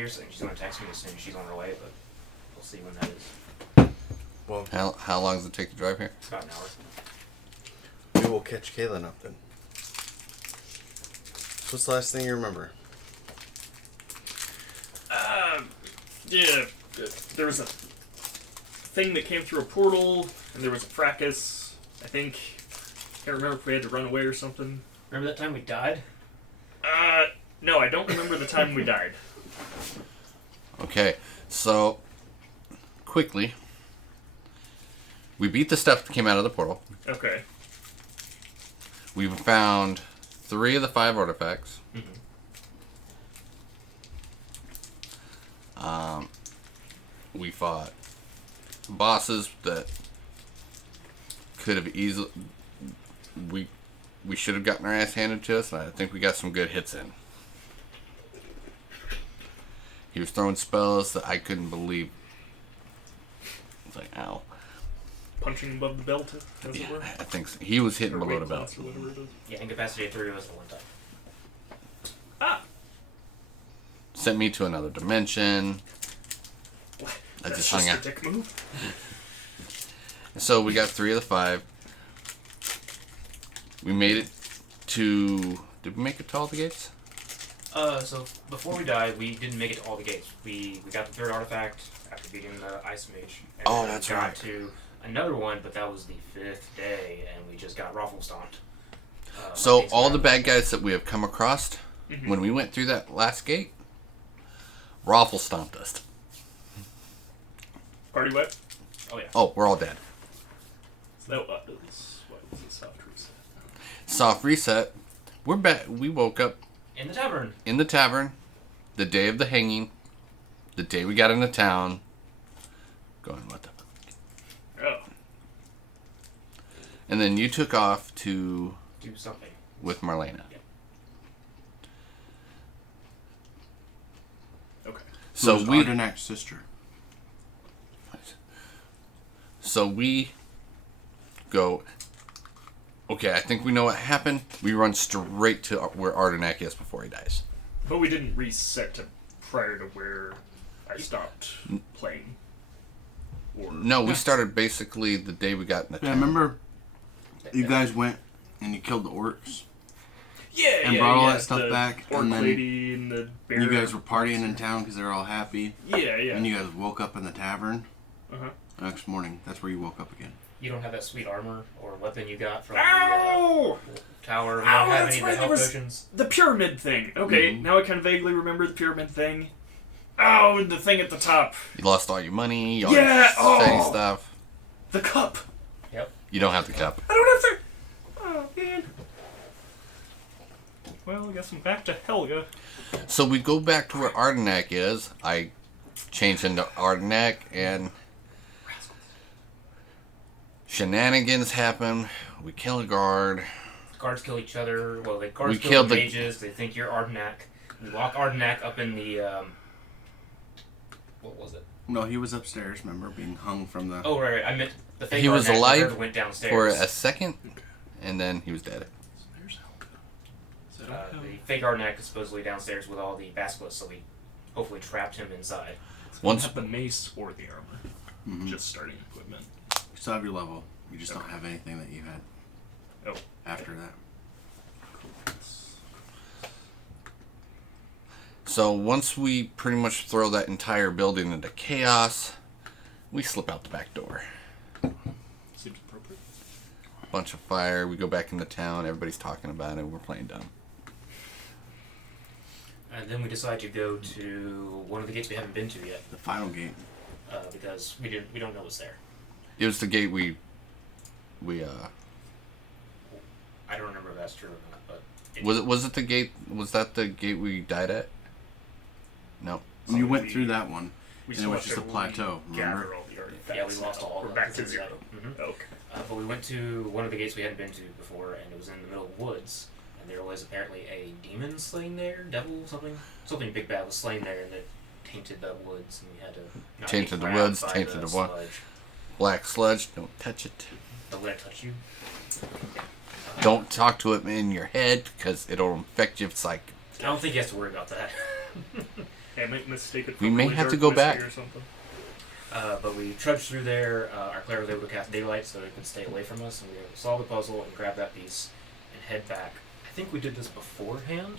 here, so she's going to text me as soon as she's on her way, but we'll see when that is. Well, How long does it take to drive here? About an hour. we will catch Kaylin up then. So what's the last thing you remember? Yeah, there was a thing that came through a portal, and there was a fracas, I think. Can't remember if we had to run away or something. Remember that time we died? No, I don't remember the time we died. Okay, so quickly, we beat the stuff that came out of the portal. Okay. We found 3 of the 5 artifacts. We fought bosses that could have easily... We should have gotten our ass handed to us, and I think we got some good hits in. He was throwing spells that I couldn't believe. It's like, ow. Punching above the belt, as Yeah, it were. I think so. He was hitting Or below weight the belt. class or whatever it is. Yeah, incapacitated 3 of us at one time. Ah! Sent me to another dimension. I That's just just hung a out. dick move. So we got 3 of the 5. We made it to... Did we make it to all the gates? So before we died, we didn't make it to all the gates. We got the 3rd artifact after beating the Ice Mage. And Oh, then that's we got right. to another one, but that was the 5th day, and we just got Raffle stomped. So against all the Raffle. bad guys that we have come across, when we went through that last gate, Raffle stomped us. Party wet? Oh yeah. Oh, we're all dead. So that was, what was it, soft reset? Soft reset. We're back. We woke up In the tavern. in the tavern, the day of the hanging, the day we got into town. Going, what the fuck? Oh. And then you took off to Do something. with Marlena. Okay. So Who's we Ardennak's sister. So we go, okay, I think we know what happened. We run straight to where Ardennak is before he dies. But we didn't reset to prior to where I stopped playing. Or No, we started basically the day we got in the Yeah, town. remember you guys went and you killed the orcs? yeah, And yeah, brought all yeah, that stuff the back, Orc and then lady and the bear. You guys were partying in town because they were all happy. Yeah, yeah. And you guys woke up in the tavern. Uh-huh. The next morning, that's where you woke up again. You don't have that sweet armor or weapon you got from Ow! the tower. You Ow, don't have that's any of right, the there health was- potions. The pyramid thing. Okay, now I kind of vaguely remember the pyramid thing. Oh, and the thing at the top. You lost all your money, all Yeah, your shiny oh. stuff. The cup. Yep. You don't have the cup. I don't have to... Oh, man. Well, I guess I'm back to Helga. So we go back to where Ardennak is. I change into Ardennak, and shenanigans happen. We kill a guard. Guards kill each other. Well, the guards We kill killed the the- mages. They think you're Ardennak. We lock Ardennak up in the... what was it? No, he was upstairs, remember, being hung from the... Oh, right. I meant the fake He was Ardennak alive wizard went downstairs. For a second, and then he was dead. There's Helga. The fake Ardennak is supposedly downstairs with all the basilisks, so we hopefully trapped him inside. Once Have the mace or the armor. Just starting equipment. You still have your level. You just don't have anything that you had Oh. after that. So once we pretty much throw that entire building into chaos, we slip out the back door. Seems appropriate. Bunch of fire. We go back into town. Everybody's talking about it. We're playing dumb. And then we decide to go to one of the gates we haven't been to yet, The final gate. because we don't know what's there. It was the gate we I don't remember if that's true or not, but was it the gate? Was that the gate we died at? No. You went through that one. We And it still was have just to a plateau, remember? gather all the artifacts. yeah, we lost all. We're of back them to zero. Mhm. Okay. But we went to one of the gates we hadn't been to before, and it was in the middle of woods. And there was apparently a demon slain there, devil, something big bad was slain there, and it tainted the woods, and we had to not Tainted be the grabbed woods, by tainted the the what? sludge. Black sludge. Don't touch it. Don't let it touch you. Don't talk to it in your head because it'll infect you. It's like I don't think you have to worry about that. I might mistake it for We may really have to dark go whiskey back. or something. But we trudged through there. Our cleric was able to cast daylight so it could stay away from us, and we were able to solve the puzzle and grab that piece and head back. I think we did this beforehand.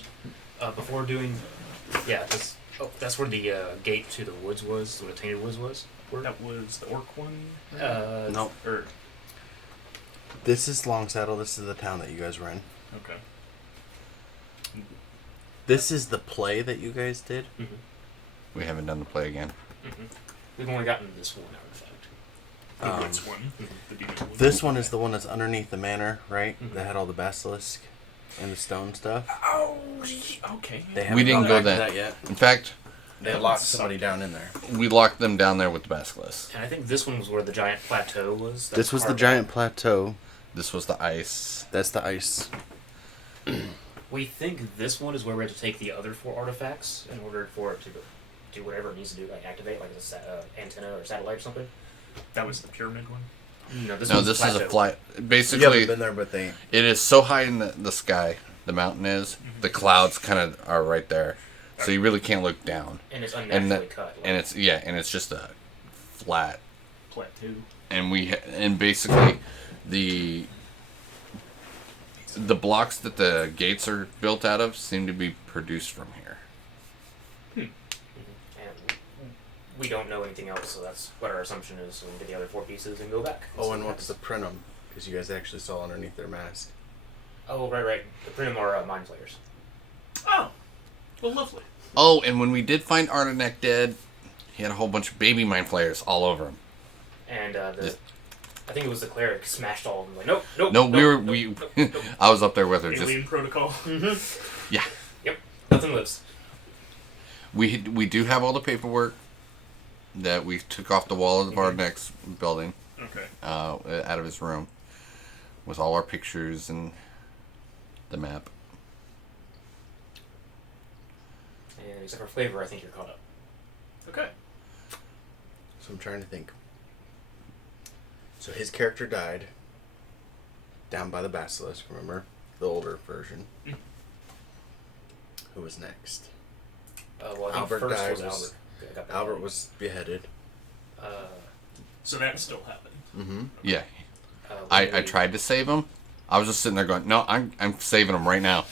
Before doing, yeah, that's where the gate to the woods was, where the Tainted Woods was. That was the orc one. Nope. Or This is Long Saddle. This is the town that you guys were in. okay. This is the play that you guys did. Mm-hmm. We haven't done the play again. Mm-hmm. We've only gotten this one artifact. The woods one. The demon one. This one is the one that's underneath the manor, right? Mhm. That had all the basilisk and the stone stuff. Oh, okay. They We haven't didn't gone go back to there. that yet. In fact, They locked somebody down in there. we locked them down there with the basilisk. And I think this one was where the giant plateau was. That's This was the carved giant out. plateau. This was the ice. That's the ice. We think this one is where we have to take the other 4 artifacts in order for it to do whatever it needs to do, like activate, like a antenna or satellite or something. That was the pyramid one. No, this No, one's this is a plateau. flat. You haven't Basically, been there, but they. it is so high in the sky. The mountain is. The clouds kind of are right there, so you really can't look down. And it's And unnaturally that, cut. Like, and it's just a flat. Plateau. And and basically, the blocks that the gates are built out of seem to be produced from here. and we don't know anything else, so that's what our assumption is. So we get the other 4 pieces and go back. Oh, See and what what's the happens. printum? Because you guys actually saw underneath their mask. Oh, right. The Prinum are mind flayers. Oh, well, lovely. Oh, and when we did find Ardenek dead, he had a whole bunch of baby mind flayers all over him. And I think it was the cleric smashed all of them. Like, nope. No, nope, we nope, nope, nope. I was up there with her. Alien protocol. Yeah. Yep, nothing lives. We do have all the paperwork that we took off the wall of our next building, Okay. out of his room, with all our pictures and the map. And except for flavor, I think you're caught up. Okay. So I'm trying to think. So his character died down by the basilisk, remember? The older version. Mm. Who was next? Well, I think Albert first died was was- Albert. I got that Albert right. was beheaded. So that still happened. Mm-hmm. Yeah, when I we- tried to save him. I was just sitting there going, no, I'm saving him right now.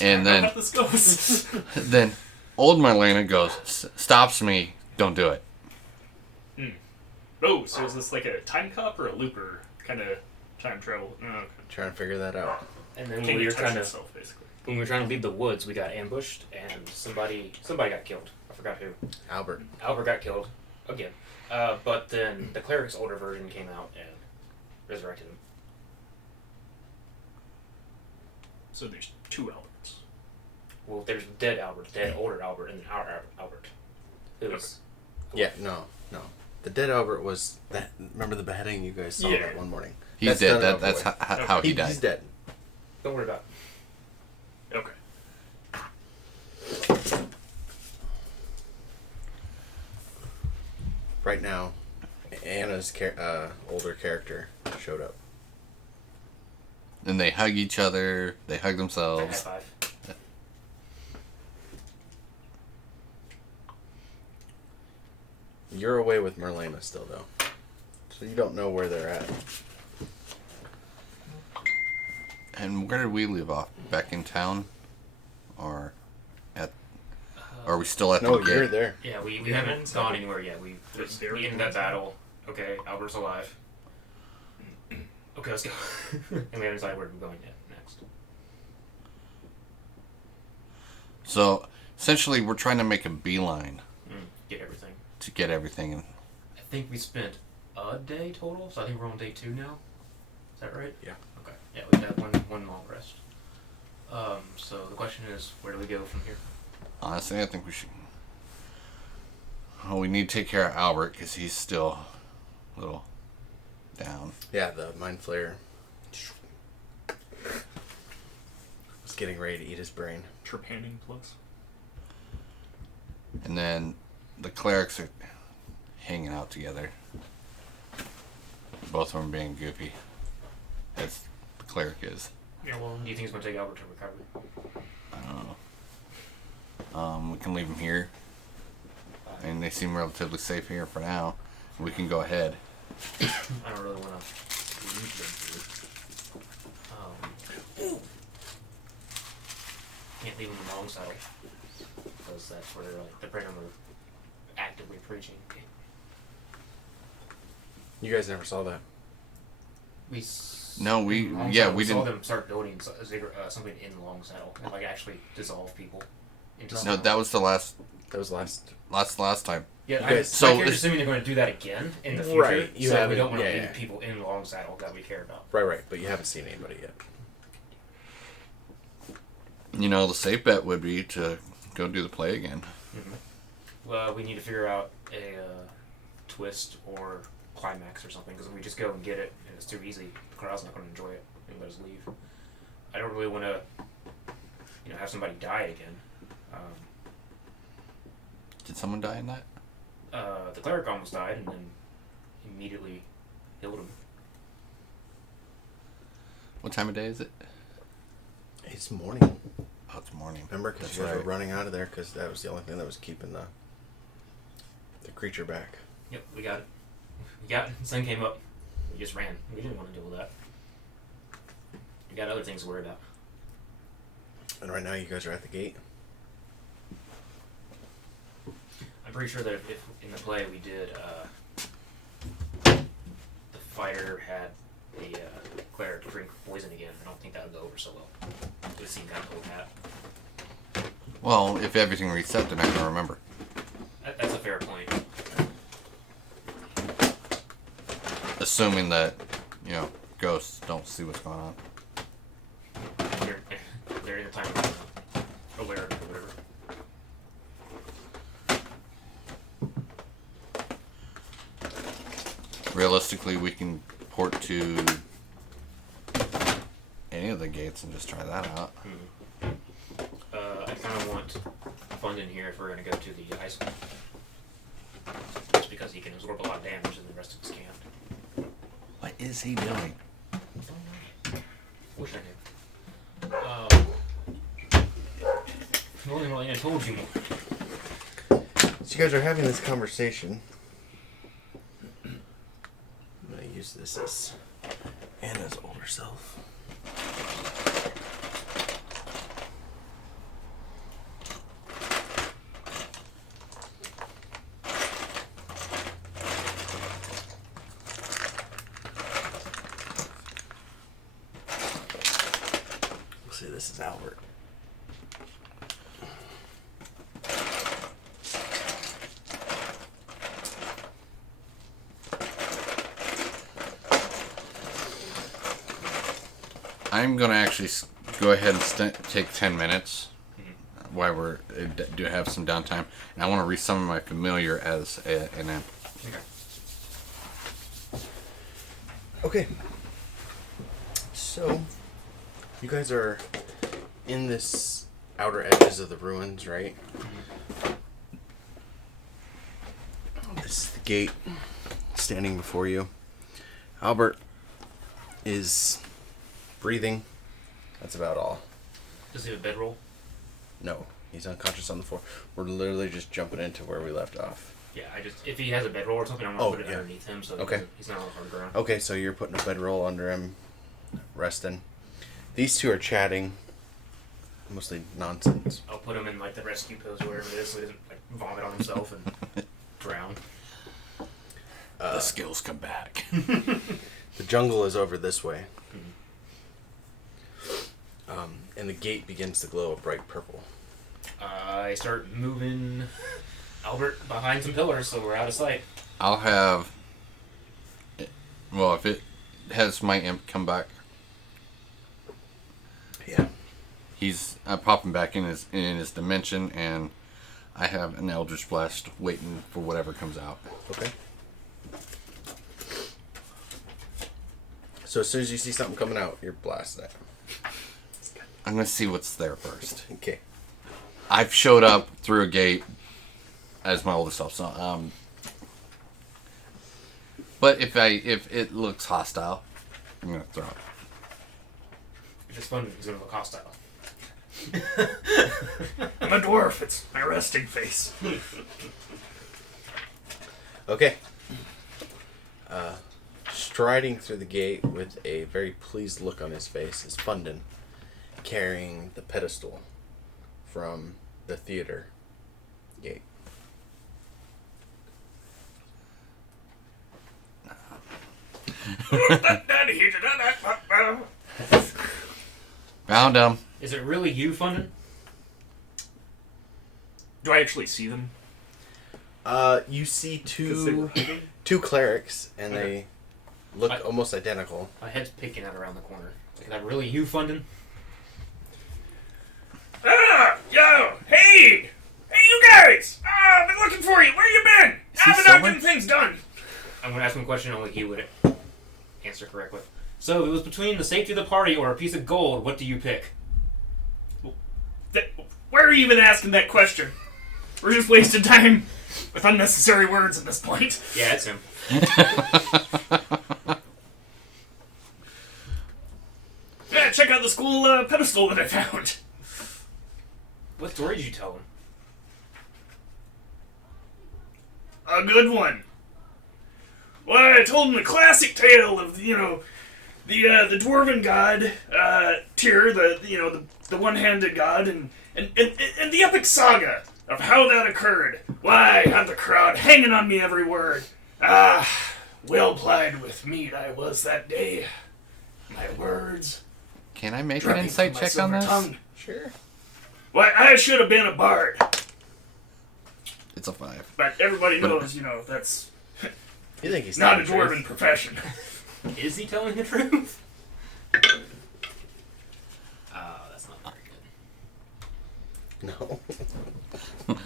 And I know then how this goes. then old Marlena goes, stops me, don't do it. Oh, so is this like a time cop or a looper kind of time travel? Oh, okay. Trying to figure that out. And then Can when we you were touch trying to itself, basically? when we were trying to leave the woods, we got ambushed and somebody got killed. I forgot who. Albert. Albert got killed again. But then the cleric's older version came out and resurrected him. So there's 2 Alberts. Well, there's dead Albert, dead older Albert, and then our Albert. Who's Yeah, no. The dead Albert was that. Remember the beheading you guys saw Yeah. that one morning? He's That's dead. done and That's over with. how he died. He's dead. don't worry about it. Okay. Right now, Anna's older character showed up. And they hug each other. They hug High themselves. five. You're away with Merlana still, though. So you don't know where they're at. And where did we leave off? Back in town, or are we still at No, the you're gate? there. Yeah, we Yeah, haven't it's gone like- anywhere yet. We There's dairy ended that ones. battle. Okay, Albert's alive. Okay, let's go. And we haven't decided where we're going yet next. So essentially, we're trying to make a beeline Get everything. to get everything. And I think we spent a day total, so I think we're on day 2 now. Is that right? Yeah. Okay. Yeah, we had one long rest. So the question is, where do we go from here? honestly, I think we should. Oh, we need to take care of Albert because he's still a little down. Yeah, the Mind Flayer was getting ready to eat his brain. Trepanning plus. And then the clerics are hanging out together. Both of them being goopy. As the cleric is. Yeah, well, do you think it's going to take Albert to recover? I don't know. We can leave him here. and they seem relatively safe here for now. We can go ahead. I don't really want to leave them here. Can't leave them in the long saddle because that's where like the Brennan were actively preaching. You guys never saw that. No, we saw didn't. them start building something in the long saddle and like actually dissolve people into. No, saddle. that was the last That was last. last time. Yeah, You guys- so So- assuming they're going to do that again in the future. Right, you so we haven't- don't want to yeah, leave yeah. people in long saddle that we care about. Right. But you haven't seen anybody yet. You know, the safe bet would be to go do the play again. Well, we need to figure out a twist or climax or something because if we just go and get it and it's too easy, the crowd's not going to enjoy it and let us leave. I don't really want to, have somebody die again. Did someone die in that? The cleric almost died and then immediately healed him. What time of day is it? It's morning. Oh, it's morning. Remember, because That's you guys were right. running out of there because that was the only thing that was keeping the creature back. Yep, we got it. We got it. The sun came up. We just ran. We didn't want to deal with that. We got other things to worry about. And right now, you guys are at the gate. I'm pretty sure that if in the play we did, the fighter had the cleric drink poison again, I don't think that would go over so well. It would seem kind of cool hat. Well, if everything reset, then I can remember. That's a fair point. Assuming that, ghosts don't see what's going on. They're in the time aware of it or whatever. Realistically, we can port to any of the gates and just try that out. I kind of want Fund in here if we're going to go to the ice one. Just because he can absorb a lot of damage and the rest of us can't. What is he doing? Wish I knew. Normally I told you more. So you guys are having this conversation. I'm going to use this as Anna's older self. We'll see, this is Albert. I'm gonna actually go ahead and take 10 minutes while we're do have some downtime, and I want to resummon my familiar as an imp. Okay. So, you guys are in this outer edges of the ruins, right? This is the gate standing before you. Albert is breathing. That's about all. Does he have a bedroll? No, he's unconscious on the floor. We're literally just jumping into where we left off. Yeah, if he has a bedroll or something, I'm gonna Oh, put it yeah. underneath him so Okay. he's not on hard ground. Okay, so you're putting a bedroll under him, resting. These two are chatting. Mostly nonsense. I'll put him in like the rescue pose or whatever it is so he doesn't like vomit on himself and drown. The skills come back. The jungle is over this way. And the gate begins to glow a bright purple. I start moving Albert behind some pillars so we're out of sight. I'll have. Well, if it has my imp come back, Yeah. he's I pop him back in his dimension, and I have an Eldritch Blast waiting for whatever comes out. Okay. So as soon as you see something coming out, you're blasting it. I'm gonna see what's there first. Okay. I've showed up through a gate as my older self, so but if it looks hostile, I'm gonna throw it. If it's fun, he's gonna look hostile. I'm a dwarf. It's my resting face. Okay. Striding through the gate with a very pleased look on his face is Fundin, carrying the pedestal from the theater gate. Found him. Is it really you, Fundin? Do I actually see them? You see 'Cause they were hiding? two clerics, and Okay. they look I- almost identical. My head's peeking out around the corner. Is that really you, Fundin? Ah! Yo! Hey! Hey, you guys! I've been looking for you. Where you been? Is he I've been out sober? getting things done. I'm going to ask him a question only he would answer correctly. So, if it was between the safety of the party or a piece of gold, what do you pick? Why are you even asking that question? We're just wasting time with unnecessary words at this point. Yeah, it's him. Yeah, check out the school pedestal that I found. What story did you tell him? A good one. Well, I told him the classic tale of, the dwarven god, Tyr, the one-handed god, and the epic saga of how that occurred. Why, had the crowd hanging on me every word. Ah, well plied with meat I was that day. My words. Can I make an dripping insight from my check on silver this? tongue. Sure. Why, I should have been a bard. It's a 5. But everybody knows, that's You think he's not a telling the dwarven truth? profession. Is he telling the truth? That's not very good. No.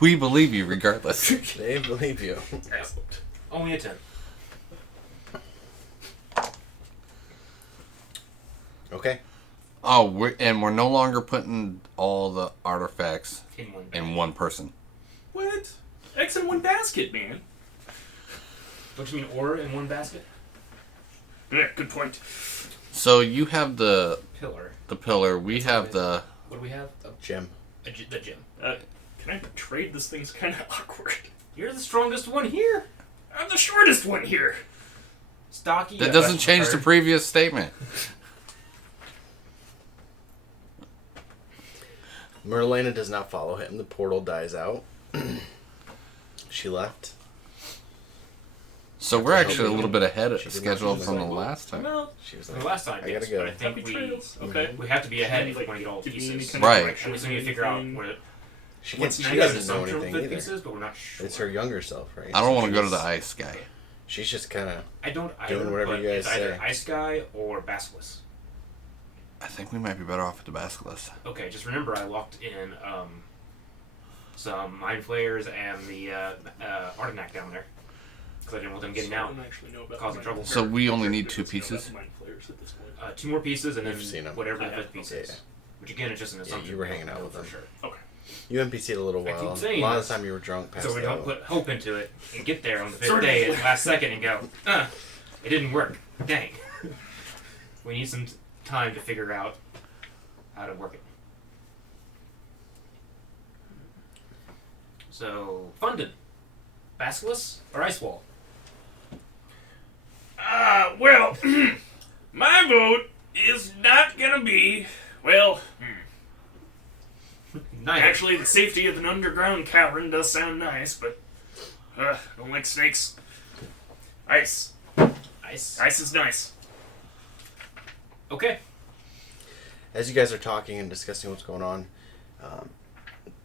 We believe you regardless. They believe you. Excellent. Only a 10. Okay. Oh, we're no longer putting all the artifacts In one. in one person. What? X in one basket, man. Don't you mean ore in one basket? Yeah, good point. So you have the Pillar. pillar. We have the. What do we have? Jim. The gym. Can I trade? This thing's kind of awkward. You're the strongest one here. I'm the shortest one here. Stocky. That doesn't change the previous statement. Merlina does not follow him. The portal dies out. She left. So we're actually a little bit ahead of She did not schedule use from the the site. last time. Well, She was The like, last time, I yes, gotta go. but I think happy we trails. Okay. we have to be ahead if we want to get all the Give me any pieces. kind of Right. direction And we still need or to figure out anything. where She, what's she next. doesn't There's know some anything the either. pieces, but we're not sure. It's her younger self, right? I don't want to go to she's- the ice guy. She's just kind of... I don't Doing either, whatever but you guys it's either say. Ice Guy or Basilisk. I think we might be better off at the basilisk. Okay, just remember I locked in some Mind Flayers and the Artinac down there. Because I didn't want them getting out. I don't actually know about causing mind trouble. So flayers. we only need Good 2 to know pieces? about mind flayers at this point. 2 more pieces and then You've seen 'em. whatever the I have. 5th piece Okay, is. yeah. Which again is just an assumption. you were hanging out Know with for them. sure. Okay. You NPC'd a little I keep while. saying A lot of this. the time you were drunk past So we that. don't put hope into it and get there on the 5th Sort of. day at the last second and go, it didn't work. Dang. We need some time to figure out how to work it. So, funded. Basilisk or Ice Wall? Well, my vote is not gonna be, well, Neither. actually the safety of an underground cavern does sound nice, but, don't like snakes. Ice. Ice. Ice is nice. Okay. As you guys are talking and discussing what's going on,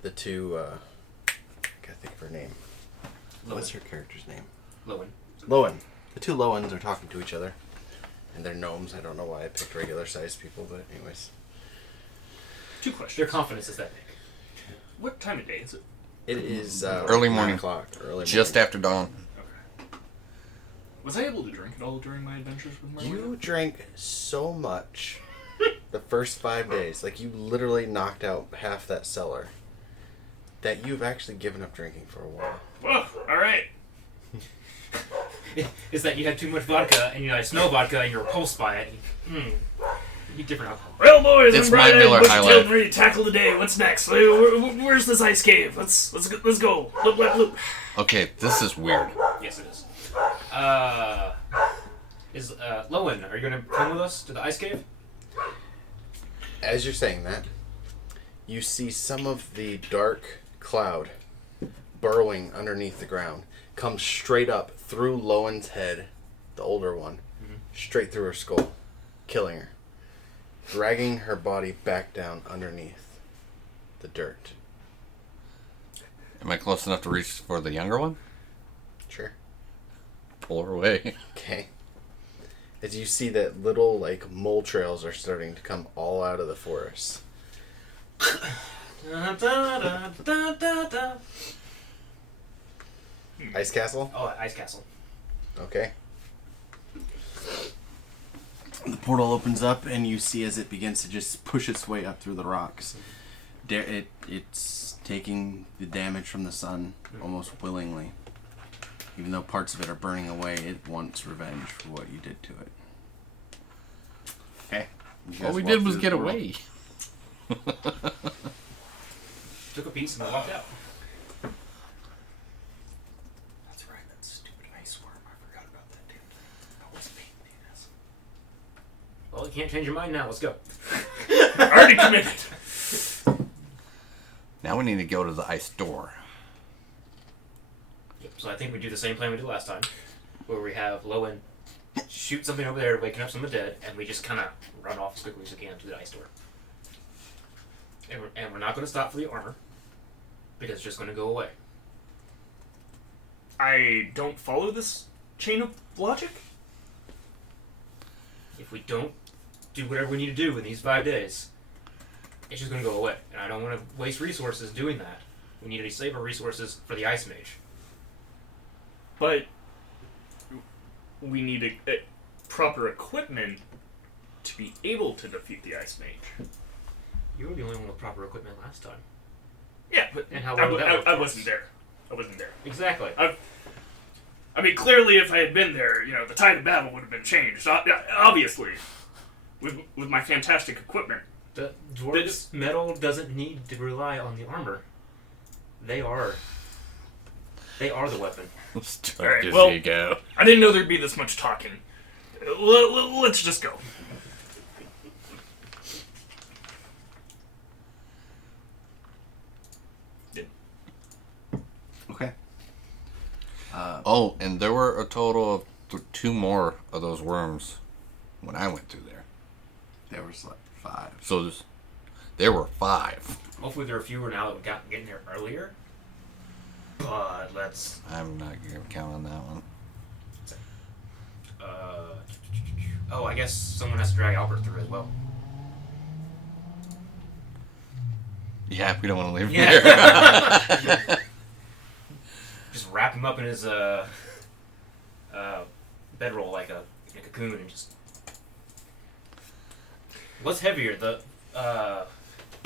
the two... I gotta think of her name. What's her character's name? Lowen. Lowen. The two Lowens are talking to each other. And they're gnomes. I don't know why I picked regular-sized people, but anyways. 2 questions. Their confidence is that big. What time of day is it? It is Early 9 morning. o'clock. Early Just morning. after dawn. Okay. Was I able to drink at all during my adventures with Marlena? You drank so much the first 5 days. Like, you literally knocked out half that cellar. That you've actually given up drinking for a while. Well, alright. Is that you had too much vodka and you had snow vodka and you're repulsed by it. You need different alcohol. Well, boys, It's I'm bright-eyed, Mike Miller bushy-tailed, highlight. and ready to tackle the day. What's next? Where's this ice cave? Let's go. Let's go. Loop, loop, loop. Okay, this is weird. Lowen, are you gonna come with us to the ice cave? As you're saying that, you see some of the dark cloud burrowing underneath the ground come straight up through Lowen's head, the older one, straight through her skull, killing her, dragging her body back down underneath the dirt. Am I close enough to reach for the younger one? Sure. Pull her away. Okay. As you see that little, like, mole trails are starting to come all out of the forest. Ice Castle? Oh, Ice Castle. Okay. The portal opens up, and you see as it begins to just push its way up through the rocks. It's taking the damage from the sun almost willingly. Even though parts of it are burning away, it wants revenge for what you did to it. Okay. All we did was get away. Took a piece and I walked out. That's right, that stupid ice worm. I forgot about that damn thing. I was a pain in the ass. Well, you can't change your mind now. Let's go. I already committed. Now we need to go to the ice door. Yep. So I think we do the same plan we did last time, where we have Lowen shoot something over there, waking up some of the dead, and we just kind of run off as quickly as we can to the ice door. And we're not going to stop for the armor, because it's just going to go away. I don't follow this chain of logic. If we don't do whatever we need to do in these 5 days, it's just going to go away. And I don't want to waste resources doing that. We need to save our resources for the Ice Mage. But we need a proper equipment to be able to defeat the Ice Mage. You were the only one with proper equipment last time. Yeah, but And how well that worked I for wasn't us. there. I wasn't there. Exactly. I mean, clearly, if I had been there, the tide of battle would have been changed. Obviously, with my fantastic equipment. The dwarves' metal doesn't need to rely on the armor. They are the weapon. Stuck Alright, as well- you go. I didn't know there'd be this much talking. Let's just go. Okay. Oh, and there were a total of 2 more of those worms when I went through there. There was like 5. So there were 5. Hopefully there are fewer now that we got getting there earlier. But let's. I'm not going to count on that one. Oh, I guess someone has to drag Albert through as well. Yeah, we don't want to leave Yeah. here. Just wrap him up in his bedroll like a cocoon and just. What's heavier,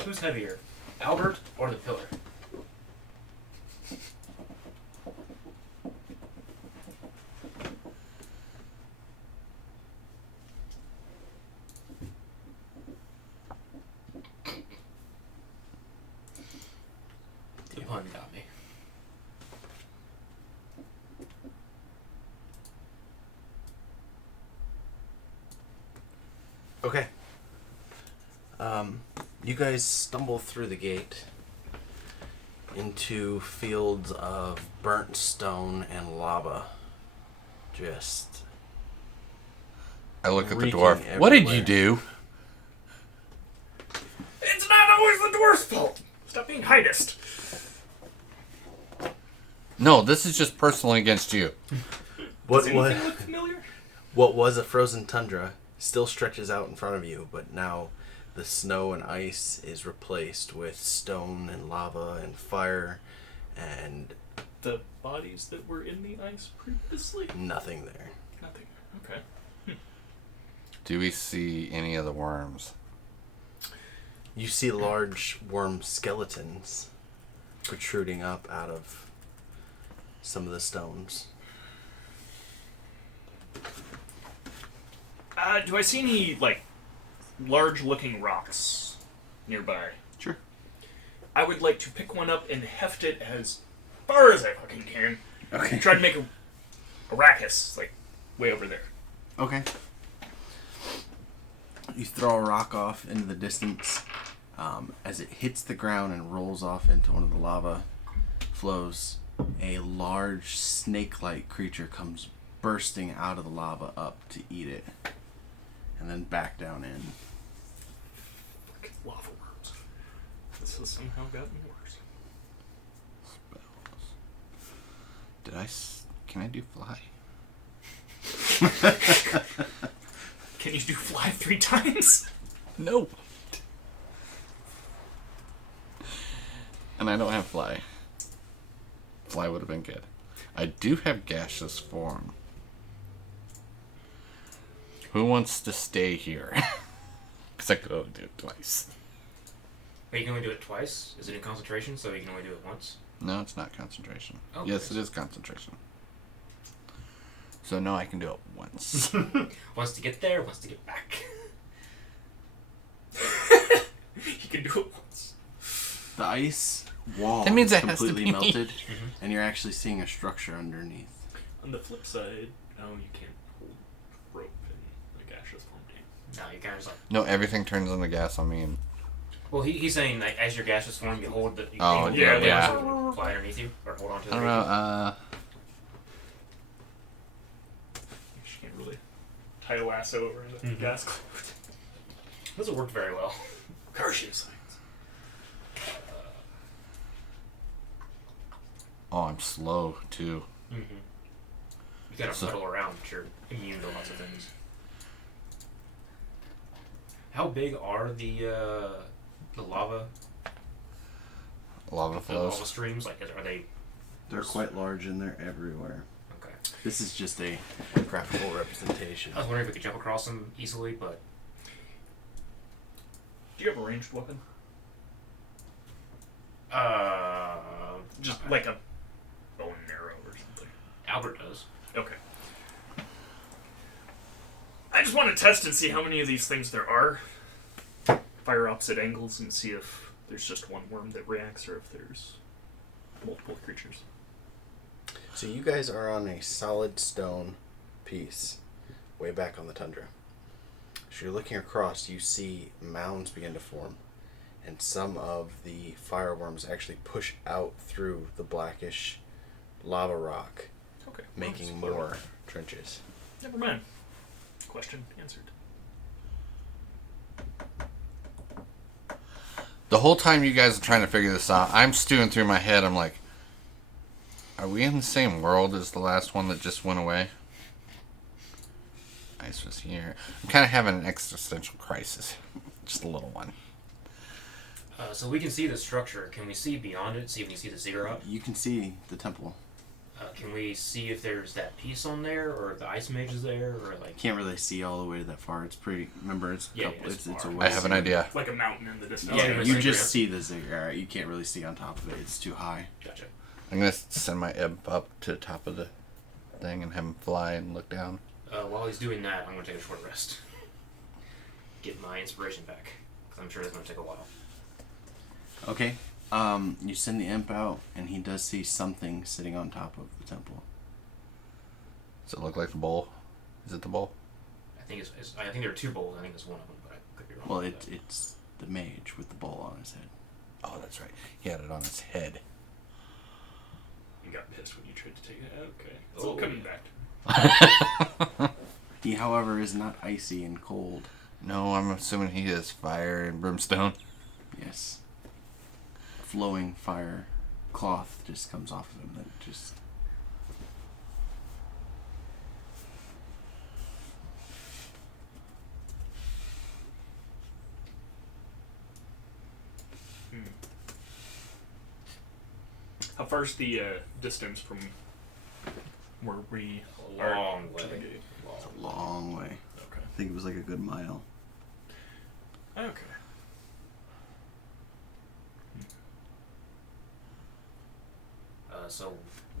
who's heavier, Albert or the pillar? The pun got me. Okay. You guys stumble through the gate into fields of burnt stone and lava. Just I look at the reeking dwarf. What did you everywhere. do? It's not always the dwarf's fault. Stop being heightest. No, this is just personally against you. What Does was anything look familiar? what was a frozen tundra still stretches out in front of you, but now the snow and ice is replaced with stone and lava and fire and The bodies that were in the ice previously? nothing there. Nothing. Okay. Do we see any of the worms? You see large worm skeletons protruding up out of some of the stones. Do I see any, large-looking rocks nearby? Sure. I would like to pick one up and heft it as far as I fucking can. Okay. Try to make a Arrakis, like way over there. Okay. You throw a rock off into the distance. As it hits the ground and rolls off into one of the lava flows, a large snake-like creature comes bursting out of the lava up to eat it, and then back down in. Fucking lava worms. This has somehow gotten worse. Can I do fly? Can you do fly 3 times? No. And I don't have fly. Fly would have been good. I do have gaseous form. Who wants to stay here? Because I could only do it twice. But you can only do it twice? Is it in concentration, so you can only do it once? No, it's not concentration. Oh, yes, nice. it is concentration. So no, I can do it once. Once to get there, once to get back. You can do it once. The ice wall That means is it has to completely be me. melted, and you're actually seeing a structure underneath. On the flip side, no, you can't hold rope in a gaseous form tank. No, you kind of just like. No, everything turns into gas on me. And Well, he's saying like as your gaseous form, you hold the. You Oh, hold yeah, the yeah. so fly underneath you or hold on to I the. don't know. You just can't really tie a lasso over the Mhm. gas cloud. Doesn't work very well. Cartier science. Oh, I'm slow too. Mm-hmm. You gotta So- muddle around, but you're immune to lots of things. How big are the lava Lava lava flows. streams? Like, are they? They're quite large and they're everywhere. Okay. This is just a graphical representation. I was wondering if we could jump across them easily, but Do you have a ranged weapon? Just okay. like a bow and arrow or something. Albert does. Okay. I just want to test and see how many of these things there are. Fire opposite angles and see if there's just one worm that reacts or if there's multiple creatures. So you guys are on a solid stone piece, way back on the tundra. As you're looking across, you see mounds begin to form, and some of the fireworms actually push out through the blackish lava rock, Okay. making well, more trenches. Never mind. Question answered. The whole time you guys are trying to figure this out, I'm stewing through my head. I'm like, are we in the same world as the last one that just went away? Ice was here. I'm kind of having an existential crisis. Just a little one. So we can see the structure. Can we see beyond it? See if we can see the ziggurat? You can see the temple. Can we see if there's that piece on there, or the ice mage is there, or like? Can't really see all the way that far. It's pretty. Remember, it's a Yeah, couple. it's It's a far. I have an idea. Like a mountain in the distance. Yeah, Okay, it's you like just a- see the ziggurat. You can't really see on top of it. It's too high. Gotcha. I'm going to send my imp up to the top of the thing and have him fly and look down. While he's doing that, I'm gonna take a short rest. Get my inspiration back, because I'm sure that's gonna take a while. Okay. You send the imp out, and he does see something sitting on top of the temple. Does it look like the bowl? Is it the bowl? I think I think there are two bowls. I think it's one of them, but I could be wrong. Well, about that. it's the mage with the bowl on his head. Oh, that's right. He had it on his head. You got pissed when you tried to take it. Okay. It's all Oh, coming yeah. back. He, however, is not icy and cold. No, I'm assuming he is fire and brimstone. Yes. Flowing fire cloth just comes off of him that just... How far's the distance from where we A are long to the way. gate? It's a long way. Okay. I think it was like a good mile. Okay. So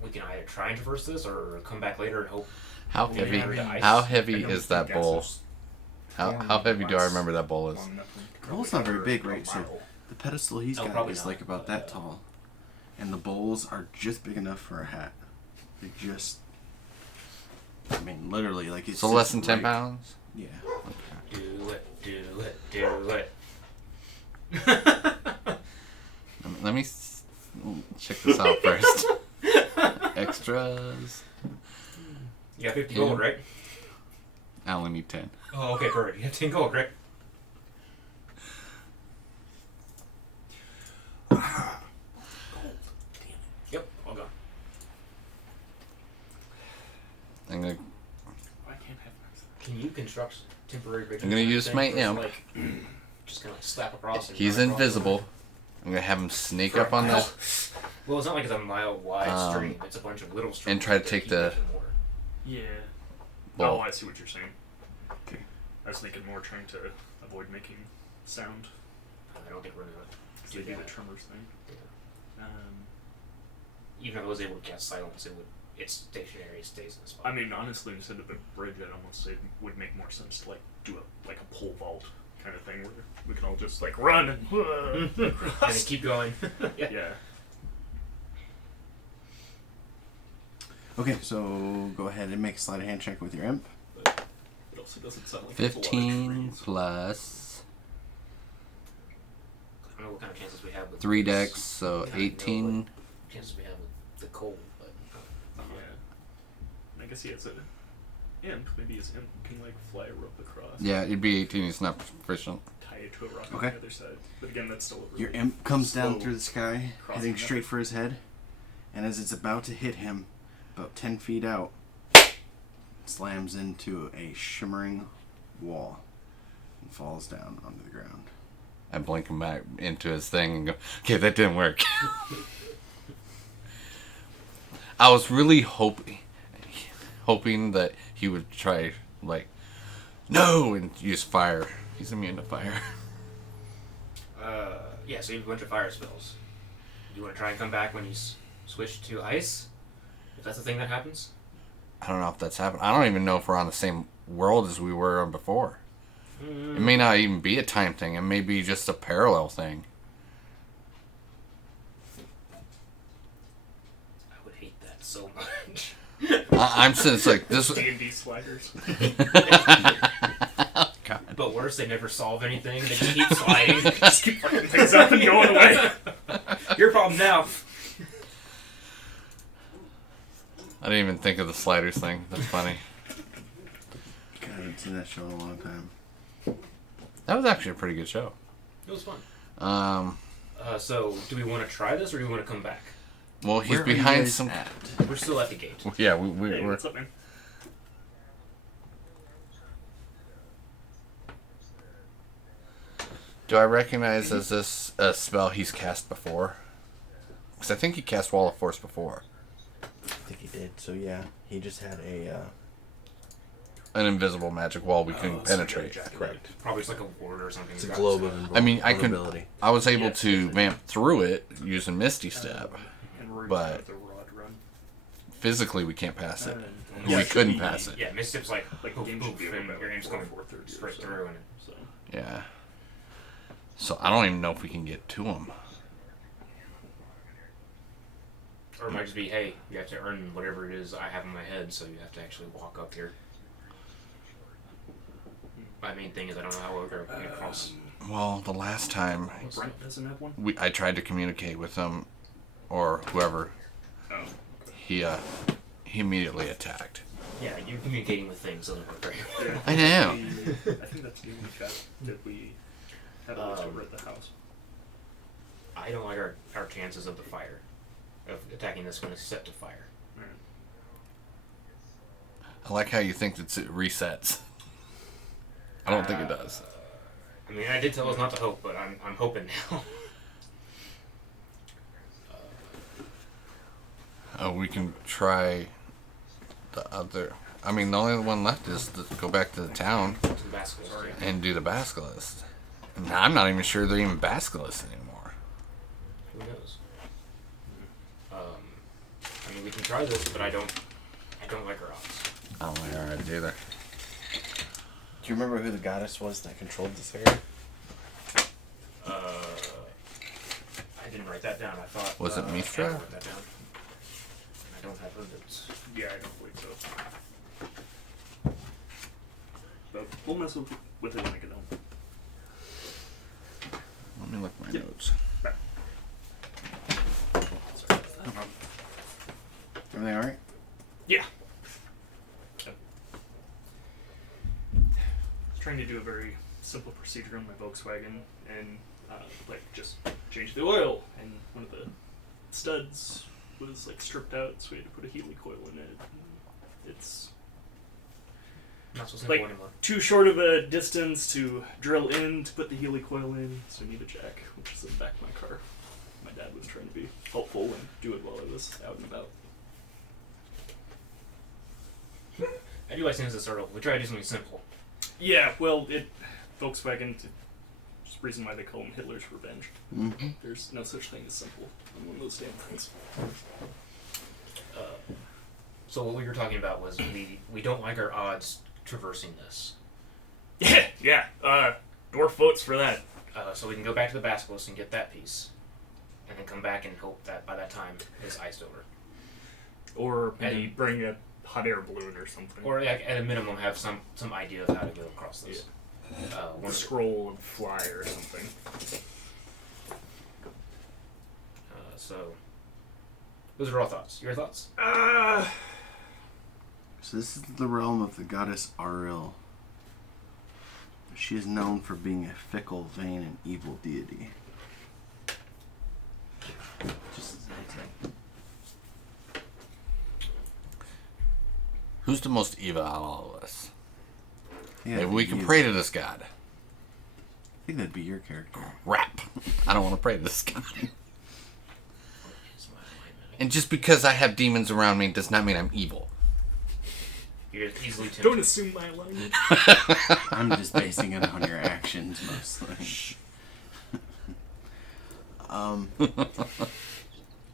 we can either try and traverse this, or come back later and hope. How we heavy? have the ice. How I heavy don't is think that bowl? gases How form heavy do I less remember that bowl is? long enough to The bowl's not very cover big, a right? So mile. the pedestal he's Oh, got probably is not, like about but, that tall. And the bowls are just big enough for a hat. They're just... I mean, literally, like it's So less than sits 10 right- pounds? Yeah. Do it, do it, do it. Let me check this out first. Extras. You got 50 gold, right? I only need 10. Oh, okay, perfect. You have 10 gold, right? Yep, all gone. I'm gonna I can't have Can you construct temporary bridges? I'm gonna use my imp. Like, just kind of like slap across. And He's run across invisible. I'm gonna have him sneak up on the Well, it's not like it's a mile wide Um, stream. It's a bunch of little streams. and try to that take keep the- making water. Yeah. ball. Oh, I see what you're saying. Okay. I was thinking more trying to avoid making sound. I don't think we're gonna. Because they do the tremors thing. Even if I was able to cast silence, it's stationary. It stays in the spot. I mean, honestly, instead of a bridge, I'd almost say it would make more sense to like do a pole vault kind of thing where we can all just like run and and then keep going. yeah. Okay, so go ahead and make a sleight of hand check with your imp. But it also doesn't sound like there's a lot of 15 trees. plus I don't know what kind of chances we have with 3 this. decks, so I know 18. what chances we have with the cold, but Yeah. I guess he has an imp. Maybe his imp can like fly a rope across. Yeah, it'd be 18. It's not proficient. Tie it to a rock Okay. on the other side. But again, that's still a really Your imp comes down slow through the sky, crossing heading method. straight for his head, and as it's about to hit him, about 10 feet out, slams into a shimmering wall and falls down onto the ground. I blink him back into his thing and go, okay, that didn't work. I was really hoping that he would try, like, no, and use fire. He's immune to fire. yeah. So you have a bunch of fire spells. You want to try and come back when you switch to ice? If that's the thing that happens. I don't know if that's happened. I don't even know if we're on the same world as we were on before. It may not even be a time thing. It may be just a parallel thing. I would hate that so much. I'm saying it's like this. D&D sliders. God. But worse, they never solve anything. They just keep sliding. Just keep fucking things up and going away. Your problem now. I didn't even think of the sliders thing. That's funny. God, I haven't seen that show in a long time. That was actually a pretty good show. It was fun. So, So, do we want to try this or do we want to come back? well, he's Where are you behind guys some. at? We're still at the gate. Yeah, Hey, we're. what's up, man? Do I recognize as this a spell he's cast before? Because I think he cast Wall of Force before. I think he did. So yeah, he just had a. An invisible magic wall we couldn't Oh, so penetrate. yeah, Jack, Correct. Probably just like a ward or something. It's a Got globe so- of I mean, I could. vulnerability. I was able Yes, to yes, it- vamp through it using Misty Step. And we're But- gonna have the rod run. Physically, we can't pass it. Yeah, we it should couldn't be- pass it. Yeah, Misstep's like Like, poof, the game should poof, be and about your aim's going 4:30 or straight so. through. And So Yeah. So I don't even know if we can get to him. Or it might just be, hey, you have to earn whatever it is I have in my head, so you have to actually walk up here. My main thing is I don't know how we're going to cross. Well, the last time Brent doesn't have one. I tried to communicate with him, or whoever, Oh. he immediately attacked. Yeah, you communicating with things doesn't work very well. Yeah, I know. I think that's the only chat that we had always over at the house. I don't like our chances of the fire, of attacking this when it's set to fire. I like how you think that it resets. I don't think it does. I mean, I did tell us not to hope, but I'm hoping now. Oh, we can try the other. I mean, the only one left is to go back to the town To the basilisk, yeah. and do the basilisk. And I'm not even sure they're even basilisks anymore. Who knows? I mean, we can try this, but I don't like our odds. I don't like our odds either. Do you remember who the goddess was that controlled this area? I didn't write that down. I thought. Was it Mithra? I wrote that down. I don't have her notes. Yeah, I don't believe so. We'll mess with it when I get home. Let me look at my Yep. notes. Sorry. Everything all right? Yeah. Trying to do a very simple procedure on my Volkswagen and like just change the oil, and one of the studs was like stripped out, so we had to put a Healy coil in it. It's Not so simple like anymore. too short of a distance to drill in to put the Healy coil in, so I need a jack, which is in the back of my car. My dad was trying to be helpful and do it while I was out and about. I do like things that sort of. We try to do something simple. Yeah, well, Volkswagen. Just the reason why they call them Hitler's Revenge. Mm-hmm. There's no such thing as simple on one of those damn things. So what we were talking about was we don't like our odds traversing this. Yeah. Dwarf votes for that. So we can go back to the basilisk and get that piece, and then come back and hope that by that time it's iced over. Or maybe bring a hot air balloon or something. Or like, at a minimum have some idea of how to go across this. a scroll of fly or something. So those are all thoughts. Your thoughts? So this is the realm of the goddess Aril. She is known for being a fickle, vain, and evil deity. Just as I say. Who's the most evil out of all of us? Yeah, Maybe we can pray to this god. I think that'd be your character. Crap. I don't want to pray to this god. And just because I have demons around me does not mean I'm evil. You're easily tempted. Don't assume my alignment. I'm just basing it on your actions mostly.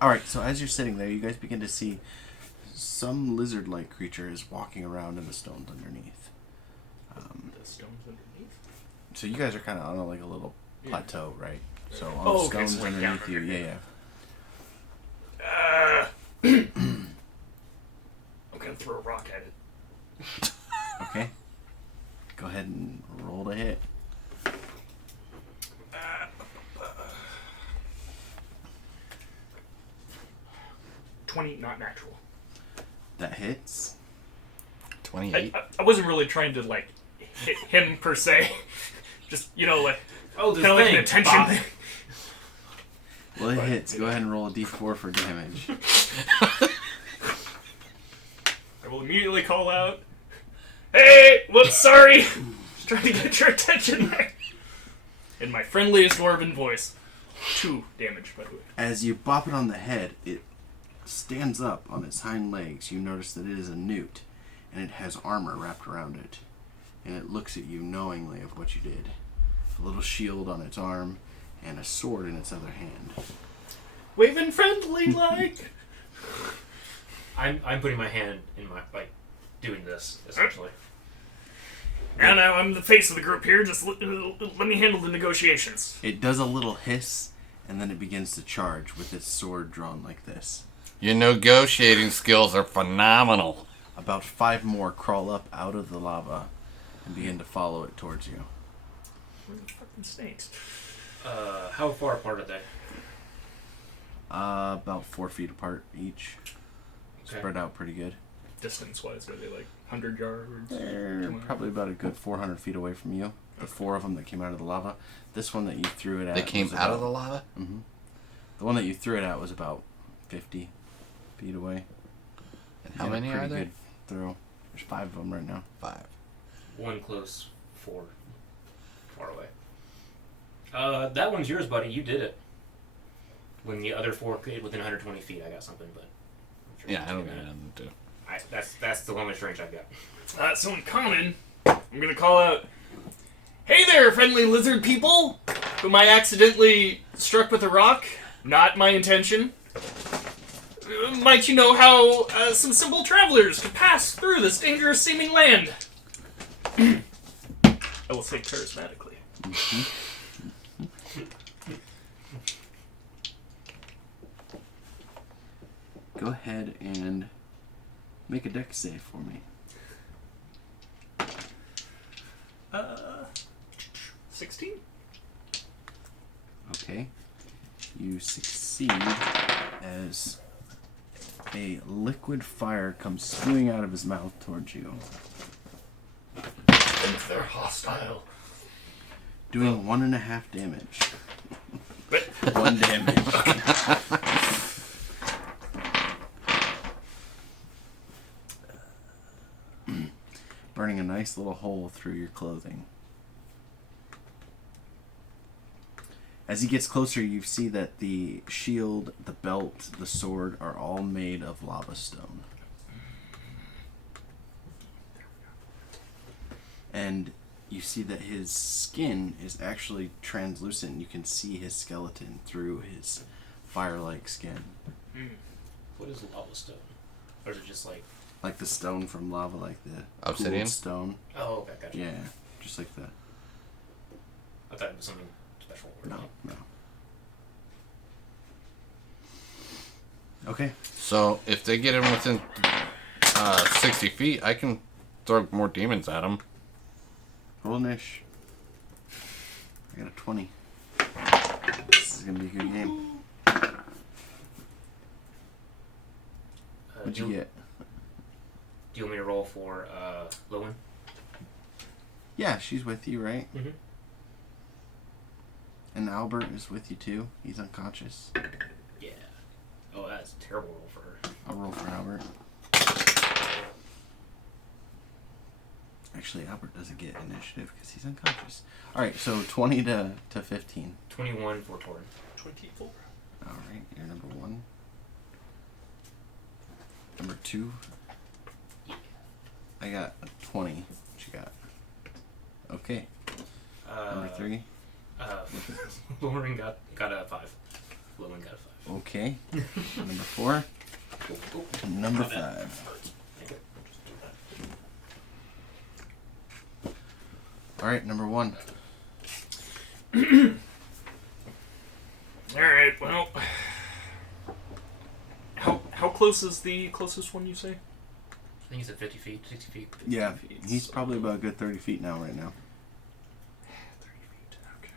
Alright, so as you're sitting there, you guys begin to see some lizard-like creature is walking around in the stones underneath. The stones underneath. So you guys are kind of on like a little plateau, right? So on Oh, the okay, stones so like underneath down you, under. yeah. I'm gonna throw a rock at it. Okay. Go ahead and roll to hit. 20, not natural. That hits. 28. I wasn't really trying to like hit him per se. Just like Oh, this kind of like thing. an attention Bop. thing. Well, it hits. Go ahead and roll a d4 for damage. I will immediately call out, "Hey, whoops, sorry." Trying to get your attention there. In my friendliest dwarven voice. 2 damage, by the way. As you bop it on the head, it stands up on its hind legs. You notice that it is a newt, and it has armor wrapped around it. And it looks at you knowingly of what you did. A little shield on its arm, and a sword in its other hand. Waving friendly like. I'm putting my hand in my doing this essentially. And now I'm the face of the group here. Just let me handle the negotiations. It does a little hiss, and then it begins to charge with its sword drawn like this. Your negotiating skills are phenomenal. About 5 more crawl up out of the lava and begin to follow it towards you. Where are the fucking snakes? How far apart are they? About 4 feet apart each. Okay. Spread out pretty good. Distance-wise, are they like 100 yards? They're 200? probably about a good 400 feet away from you. The 4 of them that came out of the lava. This one that you threw it at. They came was out of about- the lava? Mm-hmm. The one that you threw it at was about 50 feet away. And how You had a many pretty are there? good throw. There's 5 of them right now. 5. One close, 4 far away. That one's yours, buddy. You did it. When the other 4 get within 120 feet, I got something, but I'm sure Yeah, I don't get got nothing to do. That's the longest range I've got. So in common, I'm gonna call out, "Hey there, friendly lizard people, whom I accidentally struck with a rock. Not my intention. Might you know how some simple travelers could pass through this dangerous-seeming land?" I will say charismatically. Go ahead and make a dex save for me. 16. Okay. You succeed as a liquid fire comes spewing out of his mouth towards you, If they're hostile. doing 1.5 damage. But 1 damage. Burning a nice little hole through your clothing. As he gets closer, you see that the shield, the belt, the sword are all made of lava stone. And you see that his skin is actually translucent. You can see his skeleton through his fire-like skin. What is lava stone? Or is it just like... Like the stone from lava, like the Obsidian? cooled stone. Oh, okay, gotcha. Yeah, just like that. I thought it was something special. Or No, anything. no. Okay. So if they get him within 60 feet, I can throw more demons at him. Roll Nish. I got a 20. This is gonna be a good game. What'd you get? Do you want me to roll for Lowen? Yeah, she's with you, right? Mhm. And Albert is with you too. He's unconscious. Yeah. Oh, that's a terrible roll for her. I'll roll for Albert. Actually, Albert doesn't get initiative because he's unconscious. All right, so 20 to 15. 21 for Torin. 24. All right, you're number 1. Number 2. I got a 20. What you got? Okay. Number 3. Lauren got a 5. Lowen got a 5. Okay. Number 4. And number My bad. 5. Thank you. Just do that. All right, number 1. Alright, well. How close is the closest one you say? I think he's at 50 feet, 60 feet. 50 Yeah, feet. he's probably about a good 30 feet now right now. 30 feet. Okay.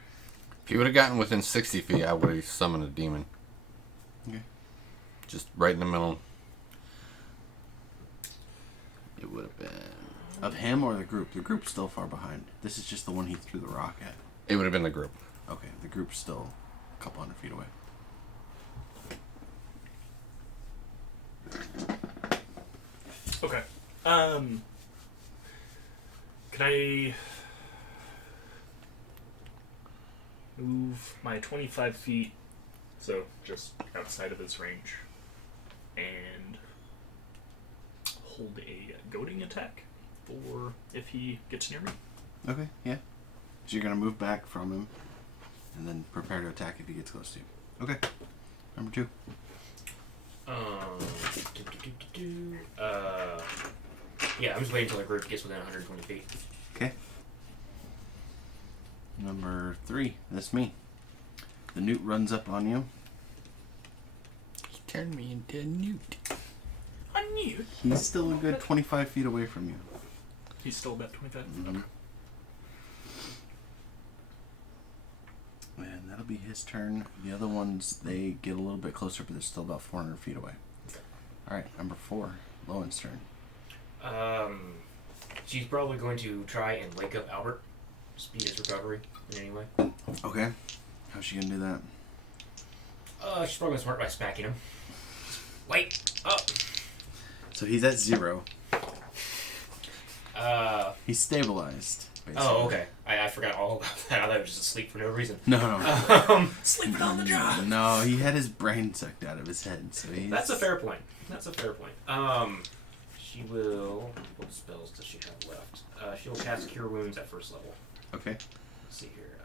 If he would have gotten within 60 feet, I would have summoned a demon. Okay. Just right in the middle. It would have been... Of him or the group? The group's still far behind. This is just the one he threw the rock at. It would have been the group. Okay, the group's still a couple hundred feet away. Okay. Can I move my 25 feet, so just outside of his range, and hold a goading attack for if he gets near me? Okay, yeah. So you're going to move back from him and then prepare to attack if he gets close to you. Okay. Number 2. Yeah, I'm just waiting until the group gets within 120 feet. Okay. Number 3. That's me. The newt runs up on you. He turned me into a newt. I knew. He's still a good 25 feet away from you. He's still about 25. Mhm. And that'll be his turn. The other ones, they get a little bit closer, but they're still about 400 feet away. Alright, number 4. Lowen's turn. She's probably going to try and wake up Albert, speed his recovery in any way. Okay. How's she gonna do that? She's probably gonna start by smacking him. Just wake up. So he's at 0. Uh, He's stabilized, basically. oh, okay. I forgot all about that. I thought he was just asleep for no reason. No. Sleeping on the job. No, he had his brain sucked out of his head, so he's... That's a fair point. That's a fair point. She will. What spells does she have left? She'll cast Cure Wounds at first level. Okay. Let's see here.